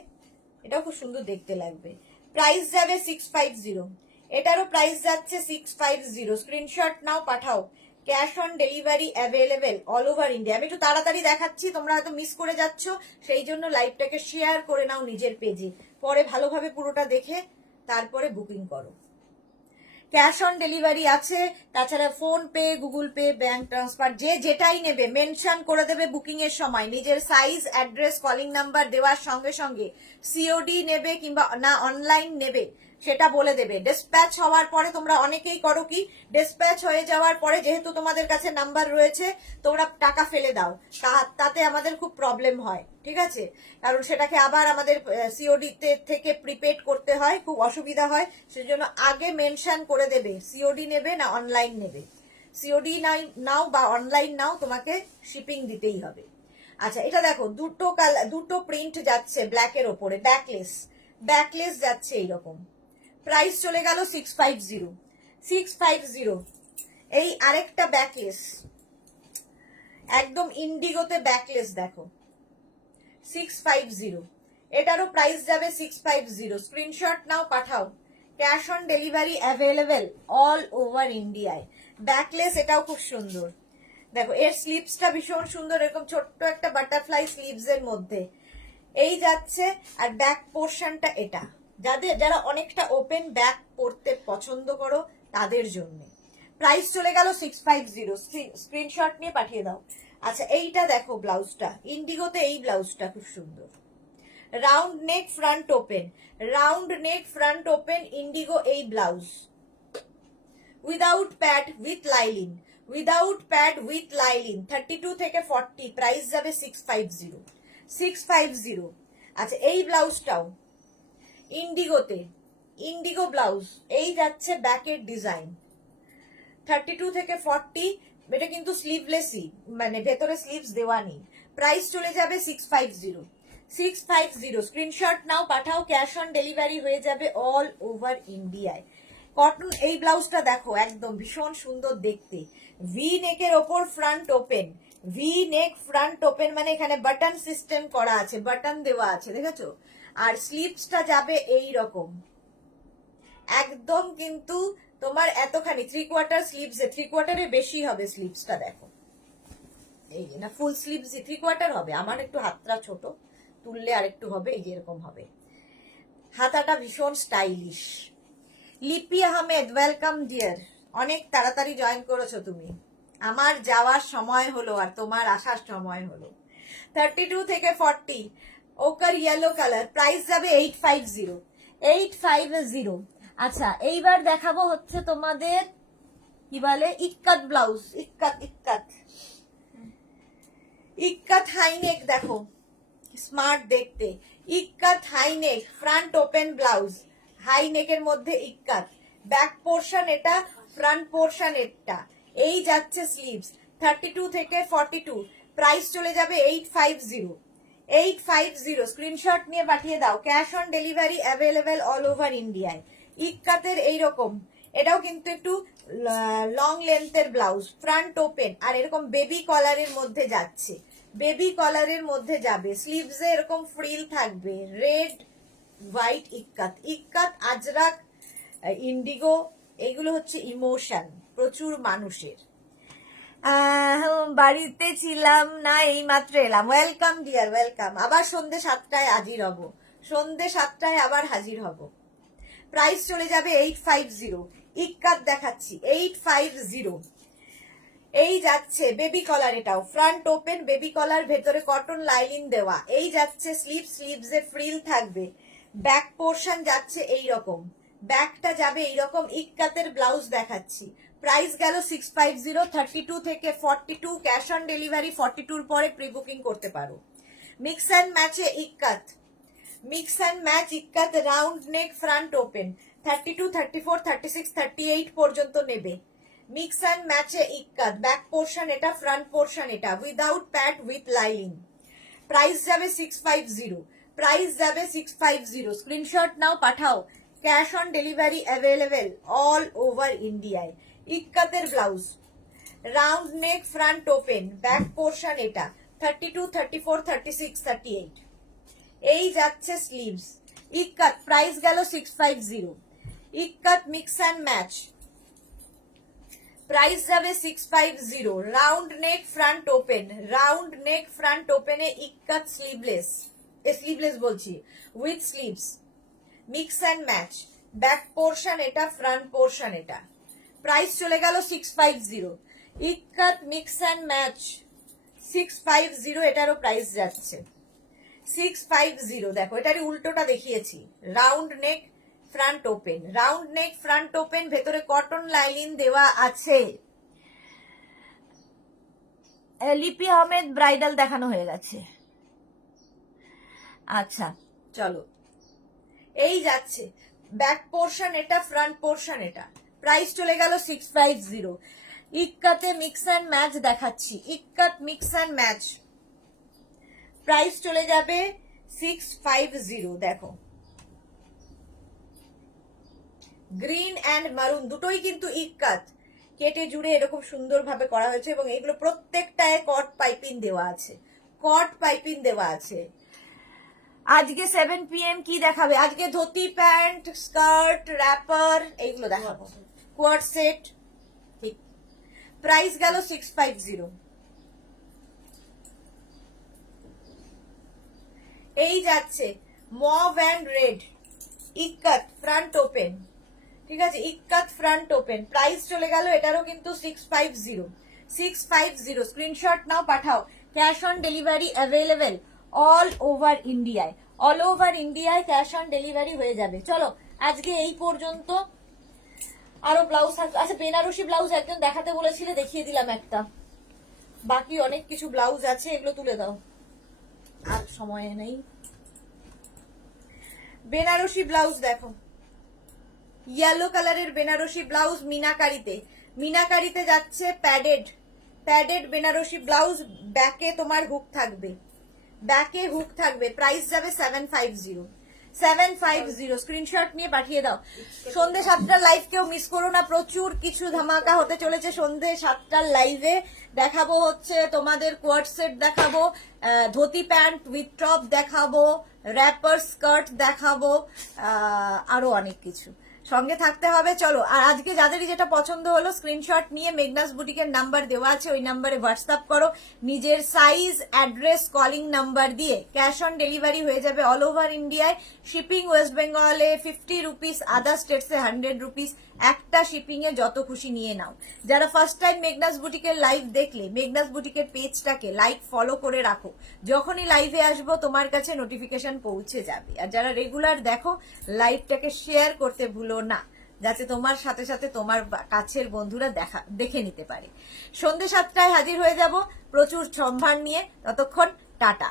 এটাও খুব সুন্দর দেখতে লাগবে। প্রাইস যাবে 650, এটারও প্রাইস যাচ্ছে 650। স্ক্রিনশট নাও, পাঠাও। Cash on delivery available all over India. আমি একটু তাড়াতাড়ি দেখাচ্ছি, তোমরা হয়তো মিস করে যাচ্ছ, সেই জন্য লাইভটাকে শেয়ার করে নাও নিজের পেজে, পরে ভালোভাবে পুরোটা দেখে তারপরে বুকিং করো। ক্যাশ অন ডেলিভারি আছে, তাছাড়া phone pay, Google pay, bank transfer, যে যেটাই নেবে মেনশন করে দেবে বুকিং এর সময়, নিজের সাইজ, অ্যাড্রেস, কলিং নাম্বার দেওয়ার সঙ্গে সঙ্গে সিওডি নেবে কিংবা না অনলাইন নেবে সেটা বলে দেবে। ডিসপ্যাচ হওয়ার পরে, তোমরা অনেকেই করো কি, ডিসপ্যাচ হয়ে যাওয়ার পরে যেহেতু তোমাদের কাছে নাম্বার রয়েছে তোমরা টাকা ফেলে দাও, তাতে আমাদের খুব প্রবলেম হয়, ঠিক আছে, কারণ সেটাকে আবার আমাদের সিওডি থেকে প্রিপেড করতে হয়, খুব অসুবিধা হয়। সেজন্য আগে মেনশন করে দেবে সিওডি নেবে না অনলাইন নেবে। সিওডি নাও বা অনলাইন নাও, তোমাকে শিপিং দিতেই হবে। আচ্ছা, এটা দেখো দুটো প্রিন্ট যাচ্ছে ব্ল্যাকের ওপরে, ব্যাকলেস, ব্যাকলেস যাচ্ছে এইরকম, প্রাইস চলে গেল 650, 650। এই আরেকটা ব্যাকলেস, একদম ইন্ডিগোতে ব্যাকলেস দেখো, 650, এটারও প্রাইস যাবে 650। স্ক্রিনশট নাও, পাঠাও। Cash on delivery available all over ইন্ডিয়ায়। ব্যাকলেস, এটাও খুব সুন্দর দেখো, এর স্লিভসটা ভীষণ সুন্দর, এরকম ছোট্ট একটা বাটারফ্লাই স্লিভস এর মধ্যে এই যাচ্ছে। আর ব্যাক পোর্শনটা এটা, যারা অনেকটা ওপেন ব্যাক পরতে পছন্দ করো তাদের জন্য। প্রাইস চলে গেল 650, স্ক্রিনশট নিয়ে পাঠিয়ে দাও। আচ্ছা, এইটা দেখো ব্লাউজটা, ইন্ডিগোতে এই ব্লাউজটা খুব সুন্দর, round neck front open, round neck front open indigo এই blouse, without pad with lining, without pad with lining, 32 থেকে 40, প্রাইস যাবে 650, 650। আচ্ছা, এই ব্লাউজটাও ইন্ডিগোতে, ইন্ডিগো ব্লাউজ, এই যাচ্ছে ব্যাকের ডিজাইন, 32 থেকে 40, এটা কিন্তু স্লিভলেসই, মানে ভেতরে স্লিভস দেওয়া নেই। প্রাইস চলে যাবে 650, 650। স্ক্রিনশট নাও, পাঠাও। ক্যাশ অন ডেলিভারি হয়ে যাবে অল ওভার ইন্ডিয়ায়। কটন, এই ব্লাউজটা দেখো একদম ভীষণ সুন্দর দেখতে, ভি নেকের ওপর front open, V neck front open, মানে এখানে বাটন সিস্টেম করা আছে, বাটন দেওয়া আছে, দেখেছো, আর স্লিভসটা যাবে এই রকম একদম, কিন্তু তোমার এতখানি 3/4 স্লিভস, 3/4 বেশি হবে স্লিভসটা দেখো, এই যে না ফুল স্লিভস 3/4 হবে, আমার একটু হাতটা ছোট, তুললে আর একটু হবে, এই যে এরকম হবে, হাতাটা ভীষণ স্টাইলিশ। লিপি আহমেদ, ওয়েলকাম ডিয়ার, অনেক তাড়াতাড়ি জয়েন করেছো তুমি, আমার যাওয়ার সময় হলো আর তোমার আসার সময় হলো। 32 থেকে 40, ওকার ইয়েলো কালার, প্রাইস যাবে 850, 850। আচ্ছা, এইবার দেখাবো হচ্ছে তোমাদের কি বলে ইক্কাত ব্লাউজ, ইক্কাত, ইক্কাত ইক্কাত হাইনেক দেখো, স্মার্ট দেখতে। Ikat high neck, front open blouse, হাইনেকের মধ্যে ইক্কাত, ব্যাক পোর্শন এটা, ফ্রন্ট পোর্শন এটা। এই যাচ্ছে স্লিভস 32 থেকে 42, প্রাইস চলে যাবে 850। 850 স্ক্রিনশট নিয়ে পাঠিয়ে দাও। Cash on delivery available all over ইন্ডিয়ায়। ইক্কাতের এইরকম, এটাও কিন্তু একটু লং লেন্থের ব্লাউজ, ফ্রন্ট ওপেন, আর এরকম বেবি কলারের মধ্যে যাচ্ছে, বেবি কলারের মধ্যে যাবে। স্লিভসে এরকম ফ্রিল থাকবে, রেড হোয়াইট ইক্কাত। ইক্কাত, আজরাক, ইন্ডিগো, এগুলো হচ্ছে ইমোশন প্রচুর মানুষের। বাড়িতে ছিলাম না, এই মাত্র এলাম। Welcome deer, welcome. আবার সন্ধ্যে 7টায় হাজির হব, সন্ধ্যে 7টায় আবার হাজির হব। প্রাইস চলে যাবে 850। ইক্কাত দেখাচ্ছি 850। এই যাচ্ছে বেবি কলার, এটাও ফ্রন্ট ওপেন বেবি কলার, ভেতরে কটন লাইনিং দেওয়া। এই যাচ্ছে স্লিভ, স্লিভসে ফ্রিল থাকবে। ব্যাক পোর্শন যাচ্ছে এই রকম, ব্যাকটা যাবে এইরকম। ইক্কাতের ব্লাউজ দেখাচ্ছি, প্রাইস গেল 650। 32 থেকে 42, ক্যাশ অন ডেলিভারি 42-র পরে প্রি বুকিং করতে পারো। মিক্স অ্যান্ড ম্যাচে ikat, mix and match ikat, round neck, front open, 32, 34, 36, 38 পর্যন্ত নেবে। মিক্স অ্যান্ড ম্যাচে ইক্কাত, ব্যাক পোর্শন এটা, ফ্রন্ট পোর্শন এটা, without pad with lining. Price যাবে 650, প্রাইস যাবে 650। স্ক্রিনশট নাও, পাঠাও। Cash on delivery available all over ইন্ডিয়ায়। ইক্কাতের blouse, round neck, front open, back portion এটা, 32, 34, 36, 38। এই যাচ্ছে স্লিভস। ইক্কাত, প্রাইস গেল 650। ইক্কাত মিক্স অ্যান্ড ম্যাচ, প্রাইস যাবে 650। Round neck, front open, round neck, front ওপেনে ইক্কাত স্লিভলেস, স্লিভলেস বলছি, with sleeves, mix and match, back portion এটা, ফ্রন্ট পোর্শন এটা। Price চলে গেল 650। ইক্কাত মিক্স অ্যান্ড ম্যাচ 650, এটারও প্রাইস যাচ্ছে 650। দেখো, এটারই উল্টোটা দেখিয়েছি। Round neck, front open, round neck, front open, ভেতরে কটন লাইনিং দেওয়া আছে। লিপি আহমেদ ব্রাইডাল দেখানো হয়ে গেছে। আচ্ছা চলো, এই যাচ্ছে ব্যাক পোর্শন এটা, ফ্রন্ট পোর্শন এটা। প্রাইস চলে গেল 650। ইক্কাতে মিক্স অ্যান্ড ম্যাচ দেখাচ্ছি, ইক্কাত মিক্স অ্যান্ড ম্যাচ, প্রাইস চলে যাবে 650। দেখো, গ্রিন অ্যান্ড মারুন দুটোই কিন্তু ইক্কাত, কেটে জুড়ে এরকম সুন্দরভাবে করা হয়েছে, এবং এগুলো প্রত্যেকটায় কট পাইপিং দেওয়া আছে, কট পাইপিং দেওয়া আছে। আজকে 7 PM কি দেখাবে? আজকে ধুতি, প্যান্ট, স্কার্ট, র্যাপার, এইগুলো দেখাবো, কোয়ার্ড সেট। ঠিক, প্রাইস গেল 650। এই যাচ্ছে mauve and red, ikat, front open, ঠিক আছে, ইক্কাত ফ্রন্ট ওপেন। প্রাইস চলে গেল এটারও কিন্তু 650। 650 স্ক্রিনশট নাও, পাঠাও। Cash on delivery available all over ইন্ডিয়ায়, অল ওভার ইন্ডিয়ায় ক্যাশ অন ডেলিভারি হয়ে যাবে। চলো আজকে এই পর্যন্ত। আরো ব্লাউজ, আচ্ছা বেনারসি ব্লাউজ একজন দেখাতে বলেছিলে, দেখিয়ে দিলাম একটা, বাকি অনেক কিছু ব্লাউজ আছে, এগুলো তুলে দাও, আর সময় নেই। বেনারসি ব্লাউজ দেখো, ইয়েলো কালারের বেনারসি ব্লাউজ, মিনাকারিতে, মিনাকারিতে যাচ্ছে প্যাডেড, প্যাডেড বেনারসি ব্লাউজ, ব্যাকে তোমার হুক থাকবে, ব্যাকে হুক থাকবে। প্রাইস যাবে 750। 750 স্ক্রিনশট নিয়ে পাঠিয়ে দাও। সন্ধ্যে 7টার লাইভ কেউ মিস করো না, প্রচুর কিছু ধামাকা হতে চলেছে সন্ধ্যে 7টার লাইভে। দেখাবো হচ্ছে তোমাদের কোয়ার্ড সেট দেখাবো, ধুতি প্যান্ট উইথ টপ দেখাবো, র্যাপার স্কার্ট দেখাবো, আরো অনেক কিছু, সঙ্গে থাকতে হবে। চলো, আর আজকে যাদেরই যেটা পছন্দ হলো স্ক্রিনশট নিয়ে মেঘনাস বুটিকের নাম্বার দেওয়া আছে, ওই নাম্বারে হোয়াটসঅ্যাপ করো, নিজের সাইজ, অ্যাড্রেস, কলিং নাম্বার দিয়ে। ক্যাশ অন ডেলিভারি হয়ে যাবে অল ওভার ইন্ডিয়ায়। শিপিং ওয়েস্ট বেঙ্গলে 50 রুপিস, আদার স্টেটসে 100 রুপিস। একটা শিপিং এ যত খুশি নিয়ে নাও। যারা ফার্স্ট টাইম মেঘনাস বুটিকের লাইভ দেখলে, মেঘনাস বুটিকের পেজটাকে লাইক ফলো করে রাখো, যখনই লাইভে আসবো তোমার কাছে নোটিফিকেশন পৌঁছে যাবে। আর যারা রেগুলার দেখো, লাইভটাকে শেয়ার করতে ভুলো না। যাতে তোমার সাথে সাথে তোমার কাছের বন্ধুরা দেখে নিতে পারে। সন্ধ্যে 7টায় হাজির হয়ে যাব প্রচুর সম্ভার নিয়ে। ততক্ষণ টাটা।